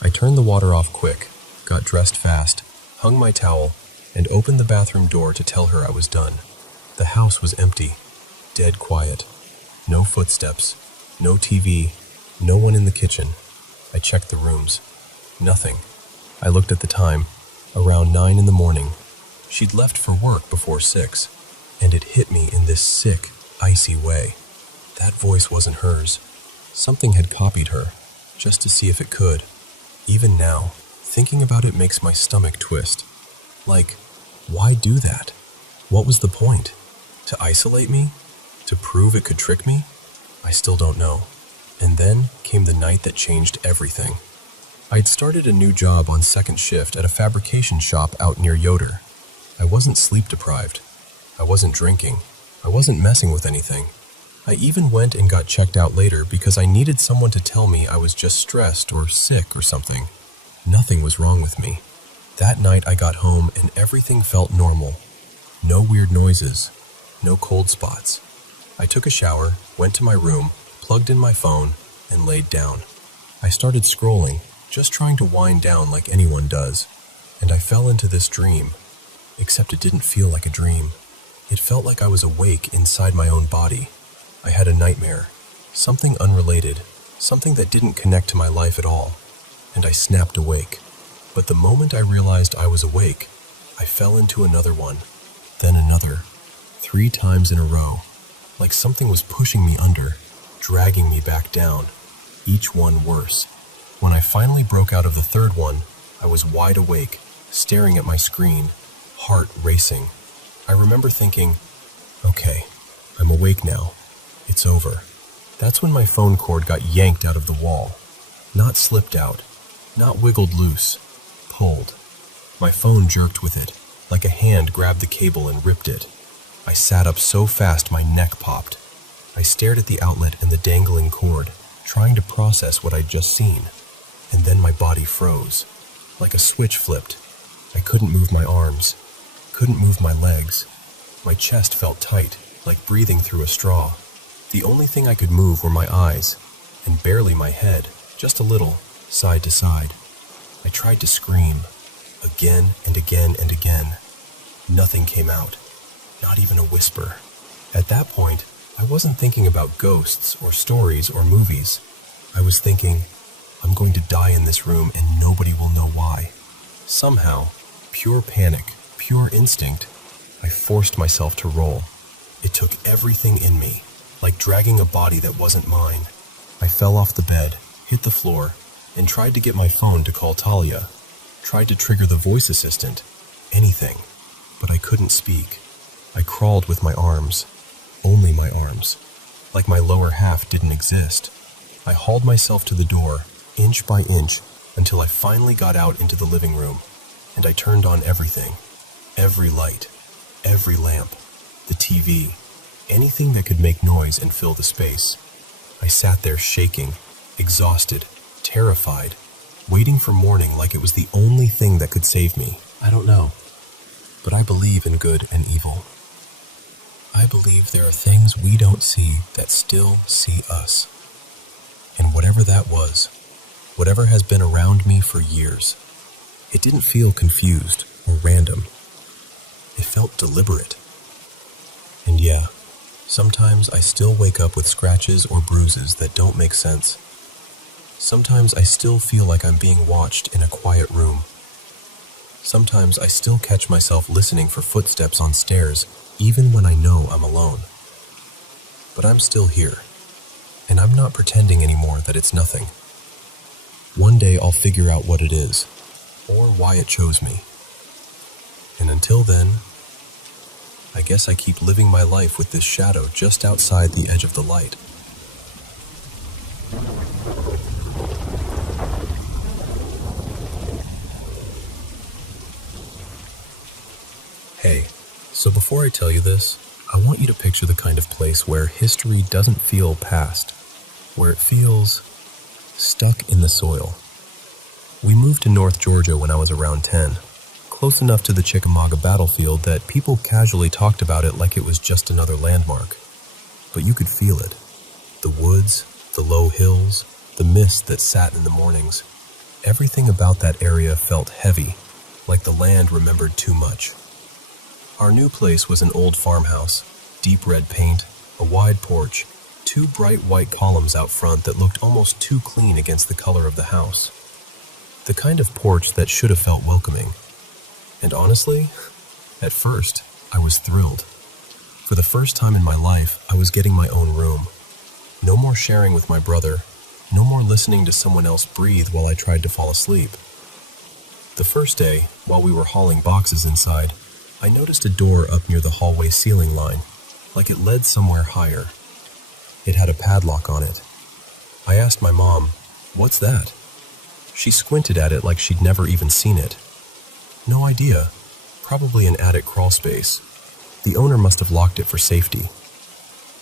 I turned the water off quick, got dressed fast, hung my towel, and opened the bathroom door to tell her I was done. The house was empty, dead quiet. No footsteps, no TV, no one in the kitchen. I checked the rooms. Nothing. I looked at the time, around 9 in the morning. She'd left for work before 6, and it hit me in this sick, icy way. That voice wasn't hers. Something had copied her, just to see if it could. Even now, thinking about it makes my stomach twist. Like, why do that? What was the point? To isolate me? To prove it could trick me? I still don't know. And then came the night that changed everything. I'd started a new job on second shift at a fabrication shop out near Yoder. I wasn't sleep deprived. I wasn't drinking. I wasn't messing with anything. I even went and got checked out later because I needed someone to tell me I was just stressed or sick or something. Nothing was wrong with me. That night I got home and everything felt normal. No weird noises. No cold spots. I took a shower, went to my room, plugged in my phone, and laid down. I started scrolling, just trying to wind down like anyone does, and I fell into this dream. Except it didn't feel like a dream. It felt like I was awake inside my own body. I had a nightmare, something unrelated, something that didn't connect to my life at all, and I snapped awake. But the moment I realized I was awake, I fell into another one, then another, 3 times in a row, like something was pushing me under, dragging me back down, each one worse. When I finally broke out of the third one, I was wide awake, staring at my screen, heart racing. I remember thinking, okay, I'm awake now. It's over. That's when my phone cord got yanked out of the wall. Not slipped out, not wiggled loose, pulled. My phone jerked with it, like a hand grabbed the cable and ripped it. I sat up so fast my neck popped. I stared at the outlet and the dangling cord, trying to process what I'd just seen. And then my body froze, like a switch flipped. I couldn't move my arms, couldn't move my legs. My chest felt tight, like breathing through a straw. The only thing I could move were my eyes, and barely my head, just a little, side to side. I tried to scream, again and again and again. Nothing came out, not even a whisper. At that point, I wasn't thinking about ghosts or stories or movies. I was thinking, I'm going to die in this room and nobody will know why. Somehow, pure panic, pure instinct, I forced myself to roll. It took everything in me, like dragging a body that wasn't mine. I fell off the bed, hit the floor, and tried to get my phone to call Talia. Tried to trigger the voice assistant, anything, but I couldn't speak. I crawled with my arms. only my arms. Like my lower half didn't exist. I hauled myself to the door, inch by inch, until I finally got out into the living room, and I turned on everything. Every light, every lamp, the TV, anything that could make noise and fill the space. I sat there shaking, exhausted, terrified, waiting for morning like it was the only thing that could save me. I don't know, but I believe in good and evil. I believe there are things we don't see that still see us. And whatever that was, whatever has been around me for years, it didn't feel confused or random. It felt deliberate. And yeah, sometimes I still wake up with scratches or bruises that don't make sense. Sometimes I still feel like I'm being watched in a quiet room. Sometimes I still catch myself listening for footsteps on stairs, even when I know I'm alone. But I'm still here, and I'm not pretending anymore that it's nothing. One day I'll figure out what it is, or why it chose me. And until then, I guess I keep living my life with this shadow just outside the edge of the light. Hey, so before I tell you this, I want you to picture the kind of place where history doesn't feel past, where it feels stuck in the soil. We moved to North Georgia when I was around 10, close enough to the Chickamauga battlefield that people casually talked about it like it was just another landmark. But you could feel it. The woods, the low hills, the mist that sat in the mornings. Everything about that area felt heavy, like the land remembered too much. Our new place was an old farmhouse, deep red paint, a wide porch, 2 bright white columns out front that looked almost too clean against the color of the house. The kind of porch that should have felt welcoming. And honestly, at first, I was thrilled. For the first time in my life, I was getting my own room. No more sharing with my brother, no more listening to someone else breathe while I tried to fall asleep. The first day, while we were hauling boxes inside, I noticed a door up near the hallway ceiling line, like it led somewhere higher. It had a padlock on it. I asked my mom, "What's that?" She squinted at it like she'd never even seen it. No idea. Probably an attic crawl space. The owner must have locked it for safety.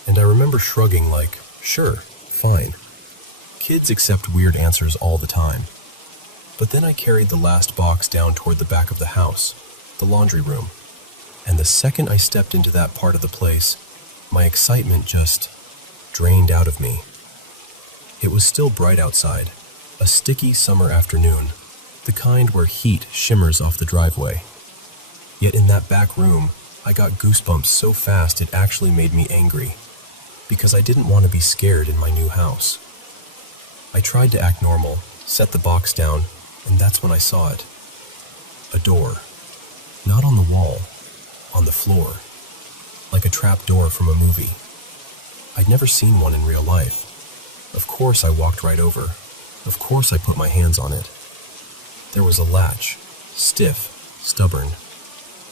And I remember shrugging like, sure, fine. Kids accept weird answers all the time. But then I carried the last box down toward the back of the house, the laundry room. And the second I stepped into that part of the place, my excitement just drained out of me. It was still bright outside, a sticky summer afternoon, the kind where heat shimmers off the driveway. Yet in that back room, I got goosebumps so fast it actually made me angry, because I didn't want to be scared in my new house. I tried to act normal, set the box down, and that's when I saw it. A door. Not on the wall, on the floor, like a trap door from a movie. I'd never seen one in real life. Of course I walked right over. Of course I put my hands on it. There was a latch, stiff, stubborn.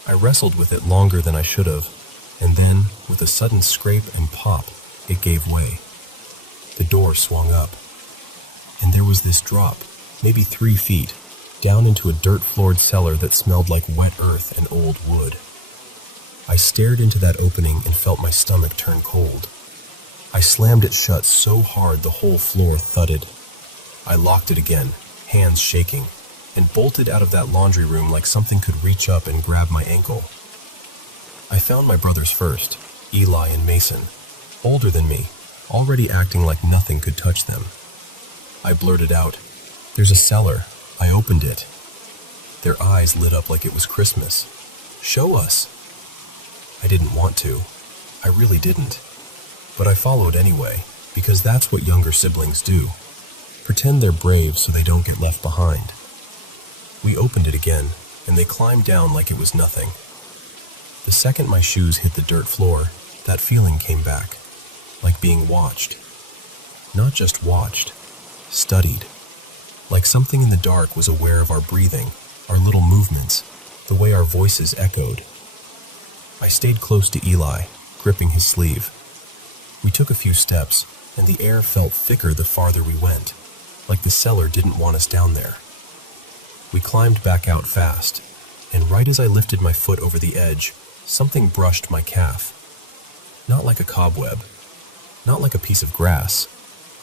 I wrestled with it longer than I should have, and then, with a sudden scrape and pop, it gave way. The door swung up, and there was this drop, maybe 3 feet, down into a dirt-floored cellar that smelled like wet earth and old wood. I stared into that opening and felt my stomach turn cold. I slammed it shut so hard the whole floor thudded. I locked it again, hands shaking, and bolted out of that laundry room like something could reach up and grab my ankle. I found my brothers first, Eli and Mason, older than me, already acting like nothing could touch them. I blurted out, "There's a cellar. I opened it." Their eyes lit up like it was Christmas. "Show us." I didn't want to. I really didn't. But I followed anyway, because that's what younger siblings do. Pretend they're brave so they don't get left behind. We opened it again, and they climbed down like it was nothing. The second my shoes hit the dirt floor, that feeling came back, like being watched. Not just watched, studied. Like something in the dark was aware of our breathing, our little movements, the way our voices echoed. I stayed close to Eli, gripping his sleeve. We took a few steps, and the air felt thicker the farther we went, like the cellar didn't want us down there. We climbed back out fast, and right as I lifted my foot over the edge, something brushed my calf. Not like a cobweb, not like a piece of grass,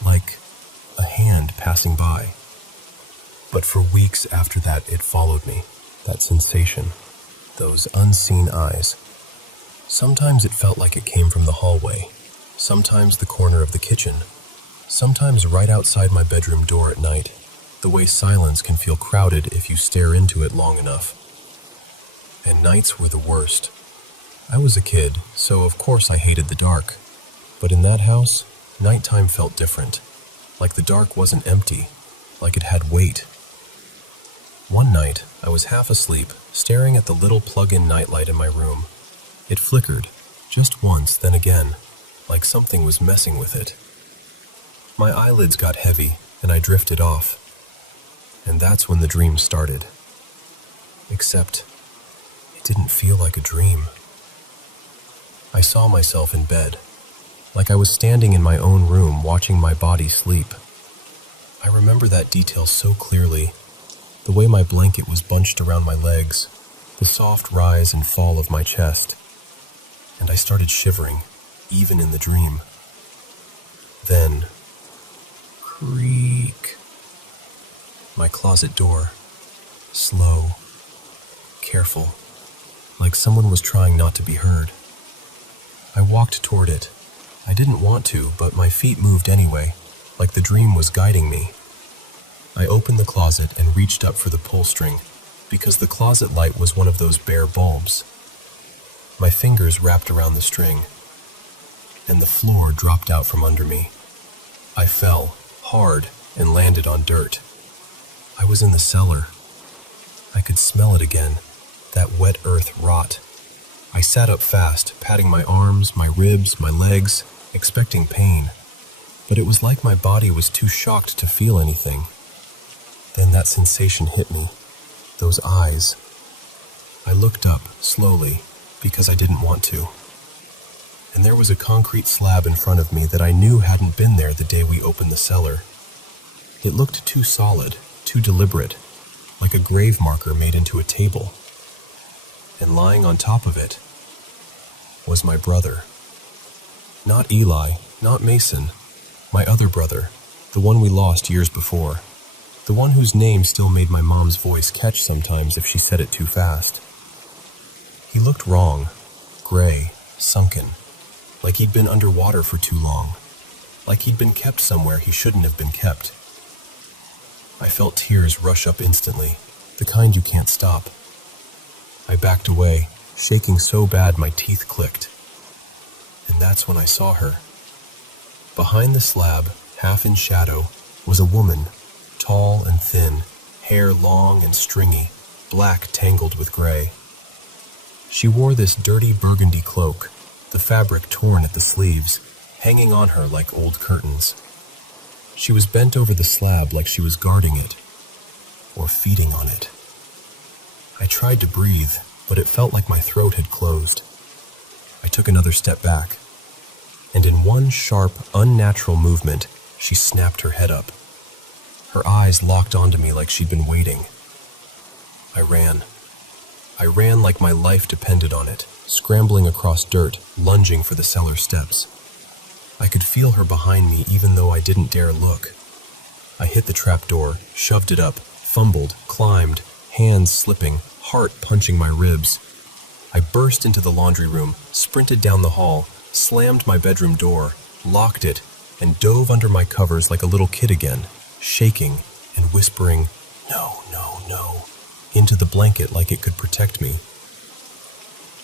like a hand passing by. But for weeks after that, it followed me, that sensation, those unseen eyes. Sometimes it felt like it came from the hallway, sometimes the corner of the kitchen, sometimes right outside my bedroom door at night, the way silence can feel crowded if you stare into it long enough. And nights were the worst. I was a kid, so of course I hated the dark. But in that house, nighttime felt different. Like the dark wasn't empty, like it had weight. One night, I was half asleep, staring at the little plug-in nightlight in my room. It flickered, just once, then again, like something was messing with it. My eyelids got heavy, and I drifted off. And that's when the dream started. Except, it didn't feel like a dream. I saw myself in bed, like I was standing in my own room watching my body sleep. I remember that detail so clearly, the way my blanket was bunched around my legs, the soft rise and fall of my chest. And I started shivering, even in the dream. Then, creak. My closet door, slow, careful, like someone was trying not to be heard. I walked toward it. I didn't want to, but my feet moved anyway, like the dream was guiding me. I opened the closet and reached up for the pull string, because the closet light was one of those bare bulbs. My fingers wrapped around the string, and the floor dropped out from under me. I fell, hard, and landed on dirt. I was in the cellar. I could smell it again, that wet earth rot. I sat up fast, patting my arms, my ribs, my legs, expecting pain. But it was like my body was too shocked to feel anything. Then that sensation hit me, those eyes. I looked up, slowly, because I didn't want to. And there was a concrete slab in front of me that I knew hadn't been there the day we opened the cellar. It looked too solid, too deliberate, like a grave marker made into a table. And lying on top of it was my brother. Not Eli, not Mason, my other brother, the one we lost years before, the one whose name still made my mom's voice catch sometimes if she said it too fast. He looked wrong, gray, sunken, like he'd been underwater for too long, like he'd been kept somewhere he shouldn't have been kept. I felt tears rush up instantly, the kind you can't stop. I backed away, shaking so bad my teeth clicked. And that's when I saw her. Behind the slab, half in shadow, was a woman, tall and thin, hair long and stringy, black tangled with gray. She wore this dirty burgundy cloak, the fabric torn at the sleeves, hanging on her like old curtains. She was bent over the slab like she was guarding it, or feeding on it. I tried to breathe, but it felt like my throat had closed. I took another step back, and in one sharp, unnatural movement, she snapped her head up. Her eyes locked onto me like she'd been waiting. I ran. I ran like my life depended on it, scrambling across dirt, lunging for the cellar steps. I could feel her behind me even though I didn't dare look. I hit the trap door, shoved it up, fumbled, climbed, hands slipping, heart punching my ribs. I burst into the laundry room, sprinted down the hall, slammed my bedroom door, locked it, and dove under my covers like a little kid again, shaking and whispering, "No, no, no," into the blanket like it could protect me.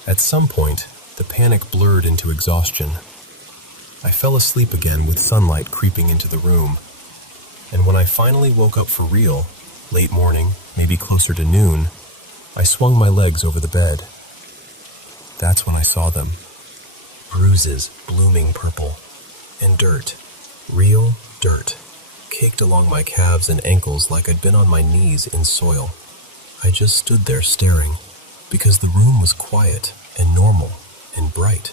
At some point, the panic blurred into exhaustion. I fell asleep again with sunlight creeping into the room. And when I finally woke up for real, late morning, maybe closer to noon, I swung my legs over the bed. That's when I saw them. Bruises, blooming purple, and dirt, real dirt, caked along my calves and ankles like I'd been on my knees in soil. I just stood there staring, because the room was quiet and normal and bright.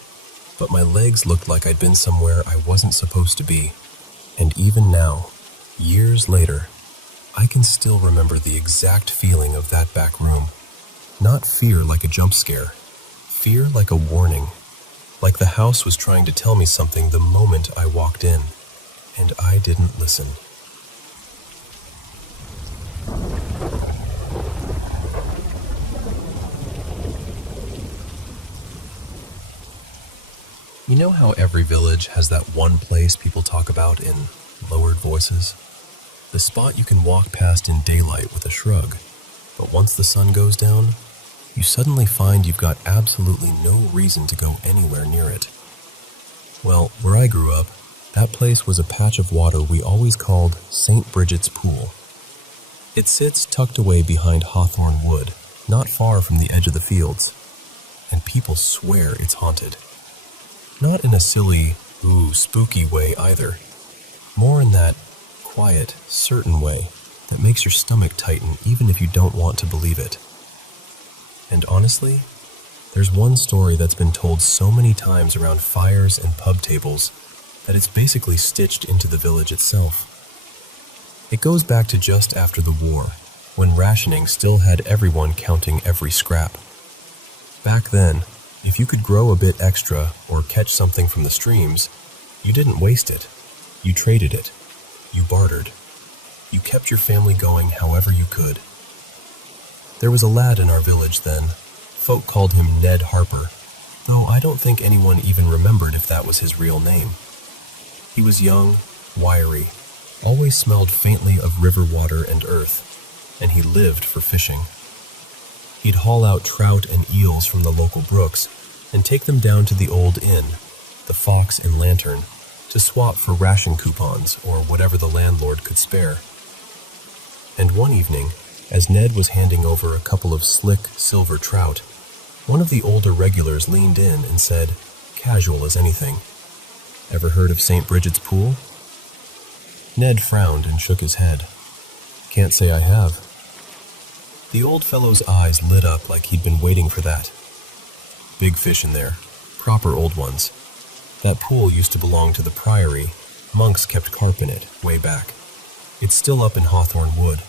but my legs looked like I'd been somewhere I wasn't supposed to be. And even now, years later, I can still remember the exact feeling of that back room. Not fear like a jump scare, fear like a warning, like the house was trying to tell me something the moment I walked in, and I didn't listen. You know how every village has that one place people talk about in lowered voices? The spot you can walk past in daylight with a shrug, but once the sun goes down, you suddenly find you've got absolutely no reason to go anywhere near it. Well, where I grew up, that place was a patch of water we always called St. Bridget's Pool. It sits tucked away behind Hawthorne Wood, not far from the edge of the fields, and people swear it's haunted. Not in a silly, ooh, spooky way either. More in that quiet, certain way that makes your stomach tighten even if you don't want to believe it. And honestly, there's one story that's been told so many times around fires and pub tables that it's basically stitched into the village itself. It goes back to just after the war, when rationing still had everyone counting every scrap. Back then, if you could grow a bit extra or catch something from the streams, you didn't waste it. You traded it. You bartered. You kept your family going however you could. There was a lad in our village then. Folk called him Ned Harper, though I don't think anyone even remembered if that was his real name. He was young, wiry, always smelled faintly of river water and earth, and he lived for fishing. He'd haul out trout and eels from the local brooks and take them down to the old inn, the Fox and Lantern, to swap for ration coupons or whatever the landlord could spare. And one evening, as Ned was handing over a couple of slick silver trout, one of the older regulars leaned in and said, casual as anything, "Ever heard of St. Bridget's Pool?" Ned frowned and shook his head. "Can't say I have." The old fellow's eyes lit up like he'd been waiting for that. "Big fish in there, proper old ones. That pool used to belong to the priory. Monks kept carp in it, way back. It's still up in Hawthorne Wood.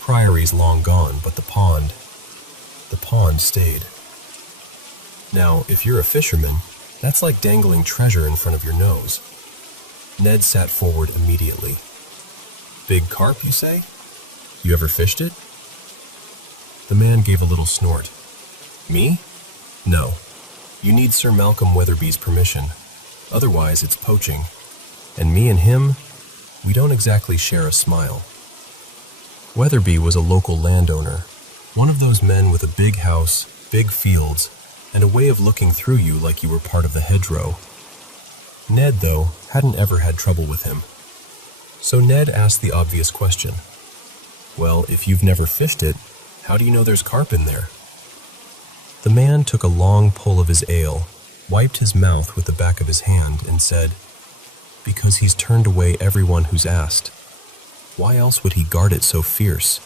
Priory's long gone, but the pond stayed. Now, if you're a fisherman, that's like dangling treasure in front of your nose." Ned sat forward immediately. "Big carp, you say? You ever fished it?" The man gave a little snort. "Me? No. You need Sir Malcolm Weatherby's permission. Otherwise, it's poaching. And me and him, we don't exactly share a smile." Weatherby was a local landowner, one of those men with a big house, big fields, and a way of looking through you like you were part of the hedgerow. Ned, though, hadn't ever had trouble with him. So Ned asked the obvious question. "Well, if you've never fished it, how do you know there's carp in there?" The man took a long pull of his ale, wiped his mouth with the back of his hand, and said, "Because he's turned away everyone who's asked. Why else would he guard it so fierce?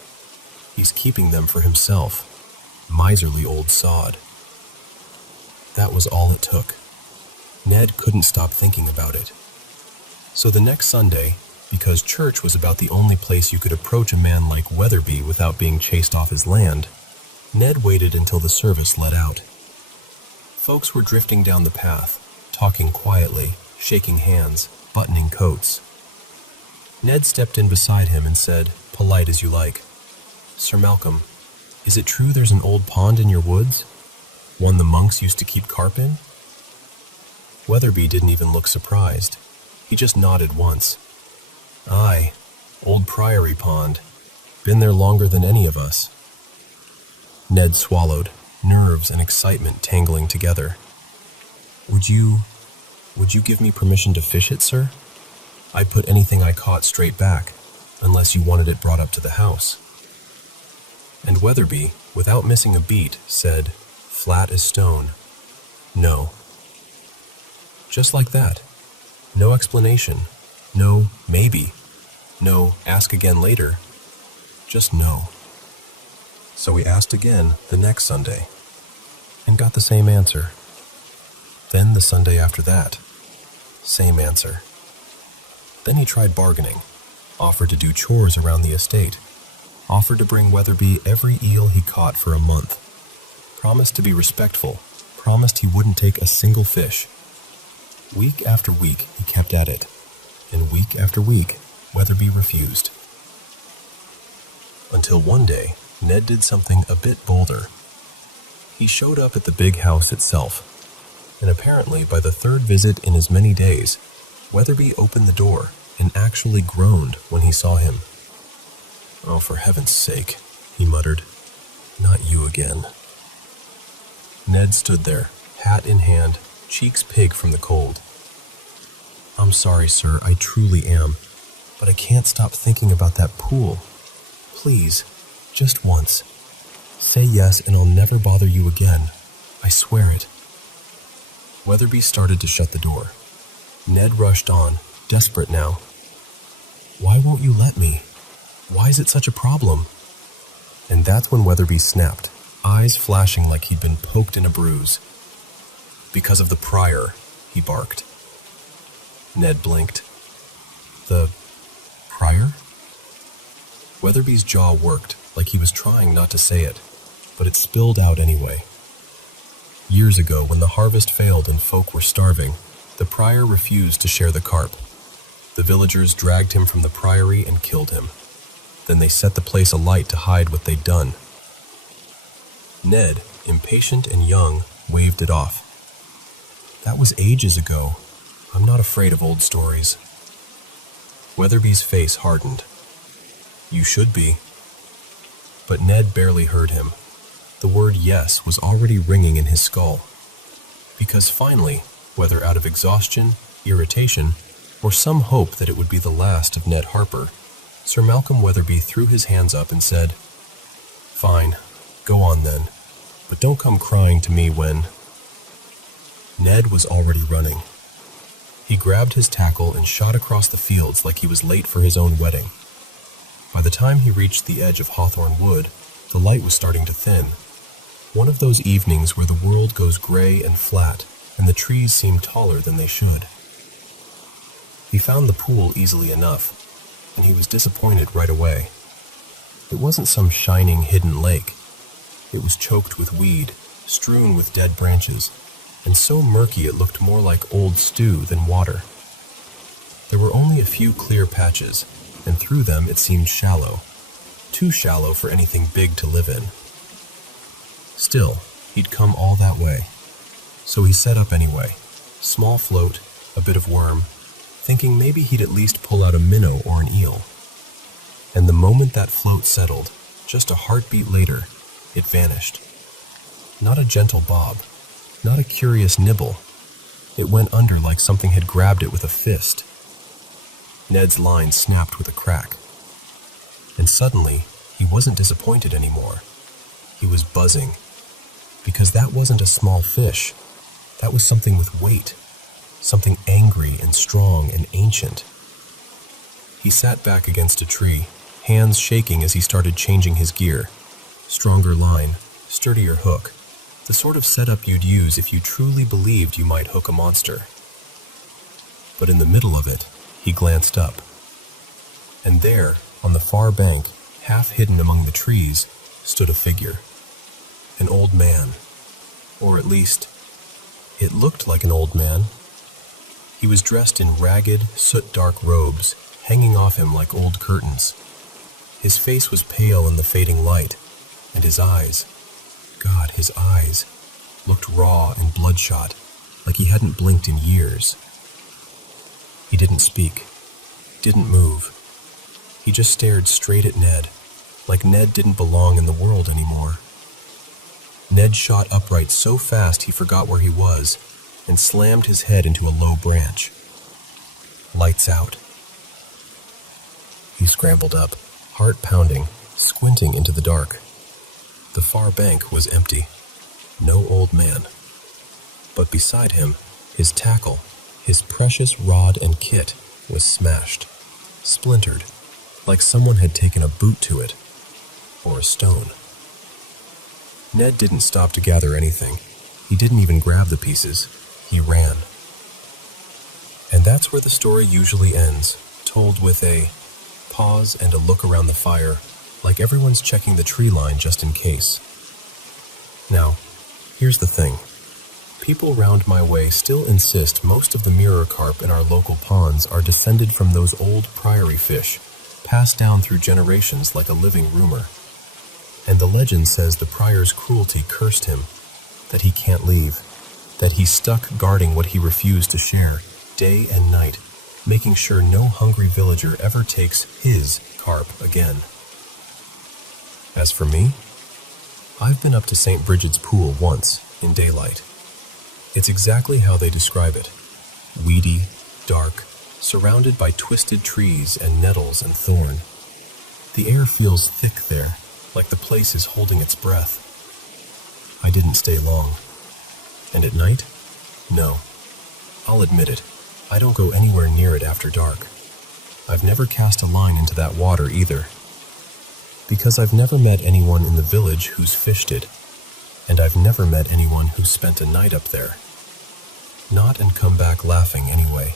He's keeping them for himself. Miserly old sod." That was all it took. Ned couldn't stop thinking about it. So the next Sunday, because church was about the only place you could approach a man like Weatherby without being chased off his land, Ned waited until the service let out. Folks were drifting down the path, talking quietly, shaking hands, buttoning coats. Ned stepped in beside him and said, polite as you like, "Sir Malcolm, is it true there's an old pond in your woods? One the monks used to keep carp in?" Weatherby didn't even look surprised. He just nodded once. "Aye, old Priory Pond. Been there longer than any of us." Ned swallowed, nerves and excitement tangling together. Would you give me permission to fish it, sir? I'd put anything I caught straight back, unless you wanted it brought up to the house." And Weatherby, without missing a beat, said, flat as stone, "No." Just like that. No explanation. No, maybe. No, ask again later. Just no. So we asked again the next Sunday, and got the same answer. Then the Sunday after that, same answer. Then he tried bargaining, offered to do chores around the estate, offered to bring Weatherby every eel he caught for a month, promised to be respectful, promised he wouldn't take a single fish. Week after week, he kept at it, and week after week, Weatherby refused. Until one day, Ned did something a bit bolder. He showed up at the big house itself, and apparently by the third visit in as many days, Weatherby opened the door and actually groaned when he saw him. "Oh, for heaven's sake," he muttered. "Not you again." Ned stood there, hat in hand, cheeks pig from the cold. "I'm sorry, sir, I truly am, but I can't stop thinking about that pool. Please, just once. Say yes and I'll never bother you again. I swear it." Weatherby started to shut the door. Ned rushed on, desperate now. "Why won't you let me? Why is it such a problem?" And that's when Weatherby snapped, eyes flashing like he'd been poked in a bruise. "Because of the prior," he barked. Ned blinked. "The prior?" Weatherby's jaw worked like he was trying not to say it, but it spilled out anyway. Years ago, when the harvest failed and folk were starving, the prior refused to share the carp. The villagers dragged him from the priory and killed him. Then they set the place alight to hide what they'd done. Ned, impatient and young, waved it off. "That was ages ago. I'm not afraid of old stories." Weatherby's face hardened. "You should be." But Ned barely heard him. The word yes was already ringing in his skull. Because finally, whether out of exhaustion, irritation, or some hope that it would be the last of Ned Harper, Sir Malcolm Weatherby threw his hands up and said, "Fine, go on then, but don't come crying to me when—" Ned was already running. He grabbed his tackle and shot across the fields like he was late for his own wedding. By the time he reached the edge of Hawthorne Wood, the light was starting to thin. One of those evenings where the world goes gray and flat, and the trees seem taller than they should. He found the pool easily enough, and he was disappointed right away. It wasn't some shining hidden lake. It was choked with weed, strewn with dead branches, and so murky it looked more like old stew than water. There were only a few clear patches, and through them it seemed shallow, too shallow for anything big to live in. Still, he'd come all that way, so he set up anyway, small float, a bit of worm, thinking maybe he'd at least pull out a minnow or an eel. And the moment that float settled, just a heartbeat later, it vanished. Not a gentle bob, not a curious nibble. It went under like something had grabbed it with a fist. Ned's line snapped with a crack. And suddenly, he wasn't disappointed anymore. He was buzzing. Because that wasn't a small fish. That was something with weight. Something angry and strong and ancient. He sat back against a tree, hands shaking as he started changing his gear. Stronger line, sturdier hook. The sort of setup you'd use if you truly believed you might hook a monster. But in the middle of it, he glanced up. And there, on the far bank, half hidden among the trees, stood a figure. An old man. Or at least, it looked like an old man. He was dressed in ragged, soot-dark robes, hanging off him like old curtains. His face was pale in the fading light, and his eyes, God, his eyes, looked raw and bloodshot, like he hadn't blinked in years. He didn't speak, didn't move. He just stared straight at Ned, like Ned didn't belong in the world anymore. Ned shot upright so fast he forgot where he was, and slammed his head into a low branch. Lights out. He scrambled up, heart pounding, squinting into the dark. The far bank was empty. No old man. But beside him, his tackle, his precious rod and kit, was smashed, splintered, like someone had taken a boot to it, or a stone. Ned didn't stop to gather anything. He didn't even grab the pieces. he ran. And that's where the story usually ends, told with a pause and a look around the fire, like everyone's checking the tree line just in case. Now, here's the thing. People round my way still insist most of the mirror carp in our local ponds are descended from those old prairie fish, passed down through generations like a living rumor. And the legend says the prior's cruelty cursed him, that he can't leave, that he's stuck guarding what he refused to share, day and night, making sure no hungry villager ever takes his carp again. As for me, I've been up to St. Bridget's pool once, in daylight. It's exactly how they describe it. Weedy, dark, surrounded by twisted trees and nettles and thorn. The air feels thick there, like the place is holding its breath. I didn't stay long. And at night? No. I'll admit it. I don't go anywhere near it after dark. I've never cast a line into that water either. Because I've never met anyone in the village who's fished it, and I've never met anyone who's spent a night up there. Not and come back laughing anyway.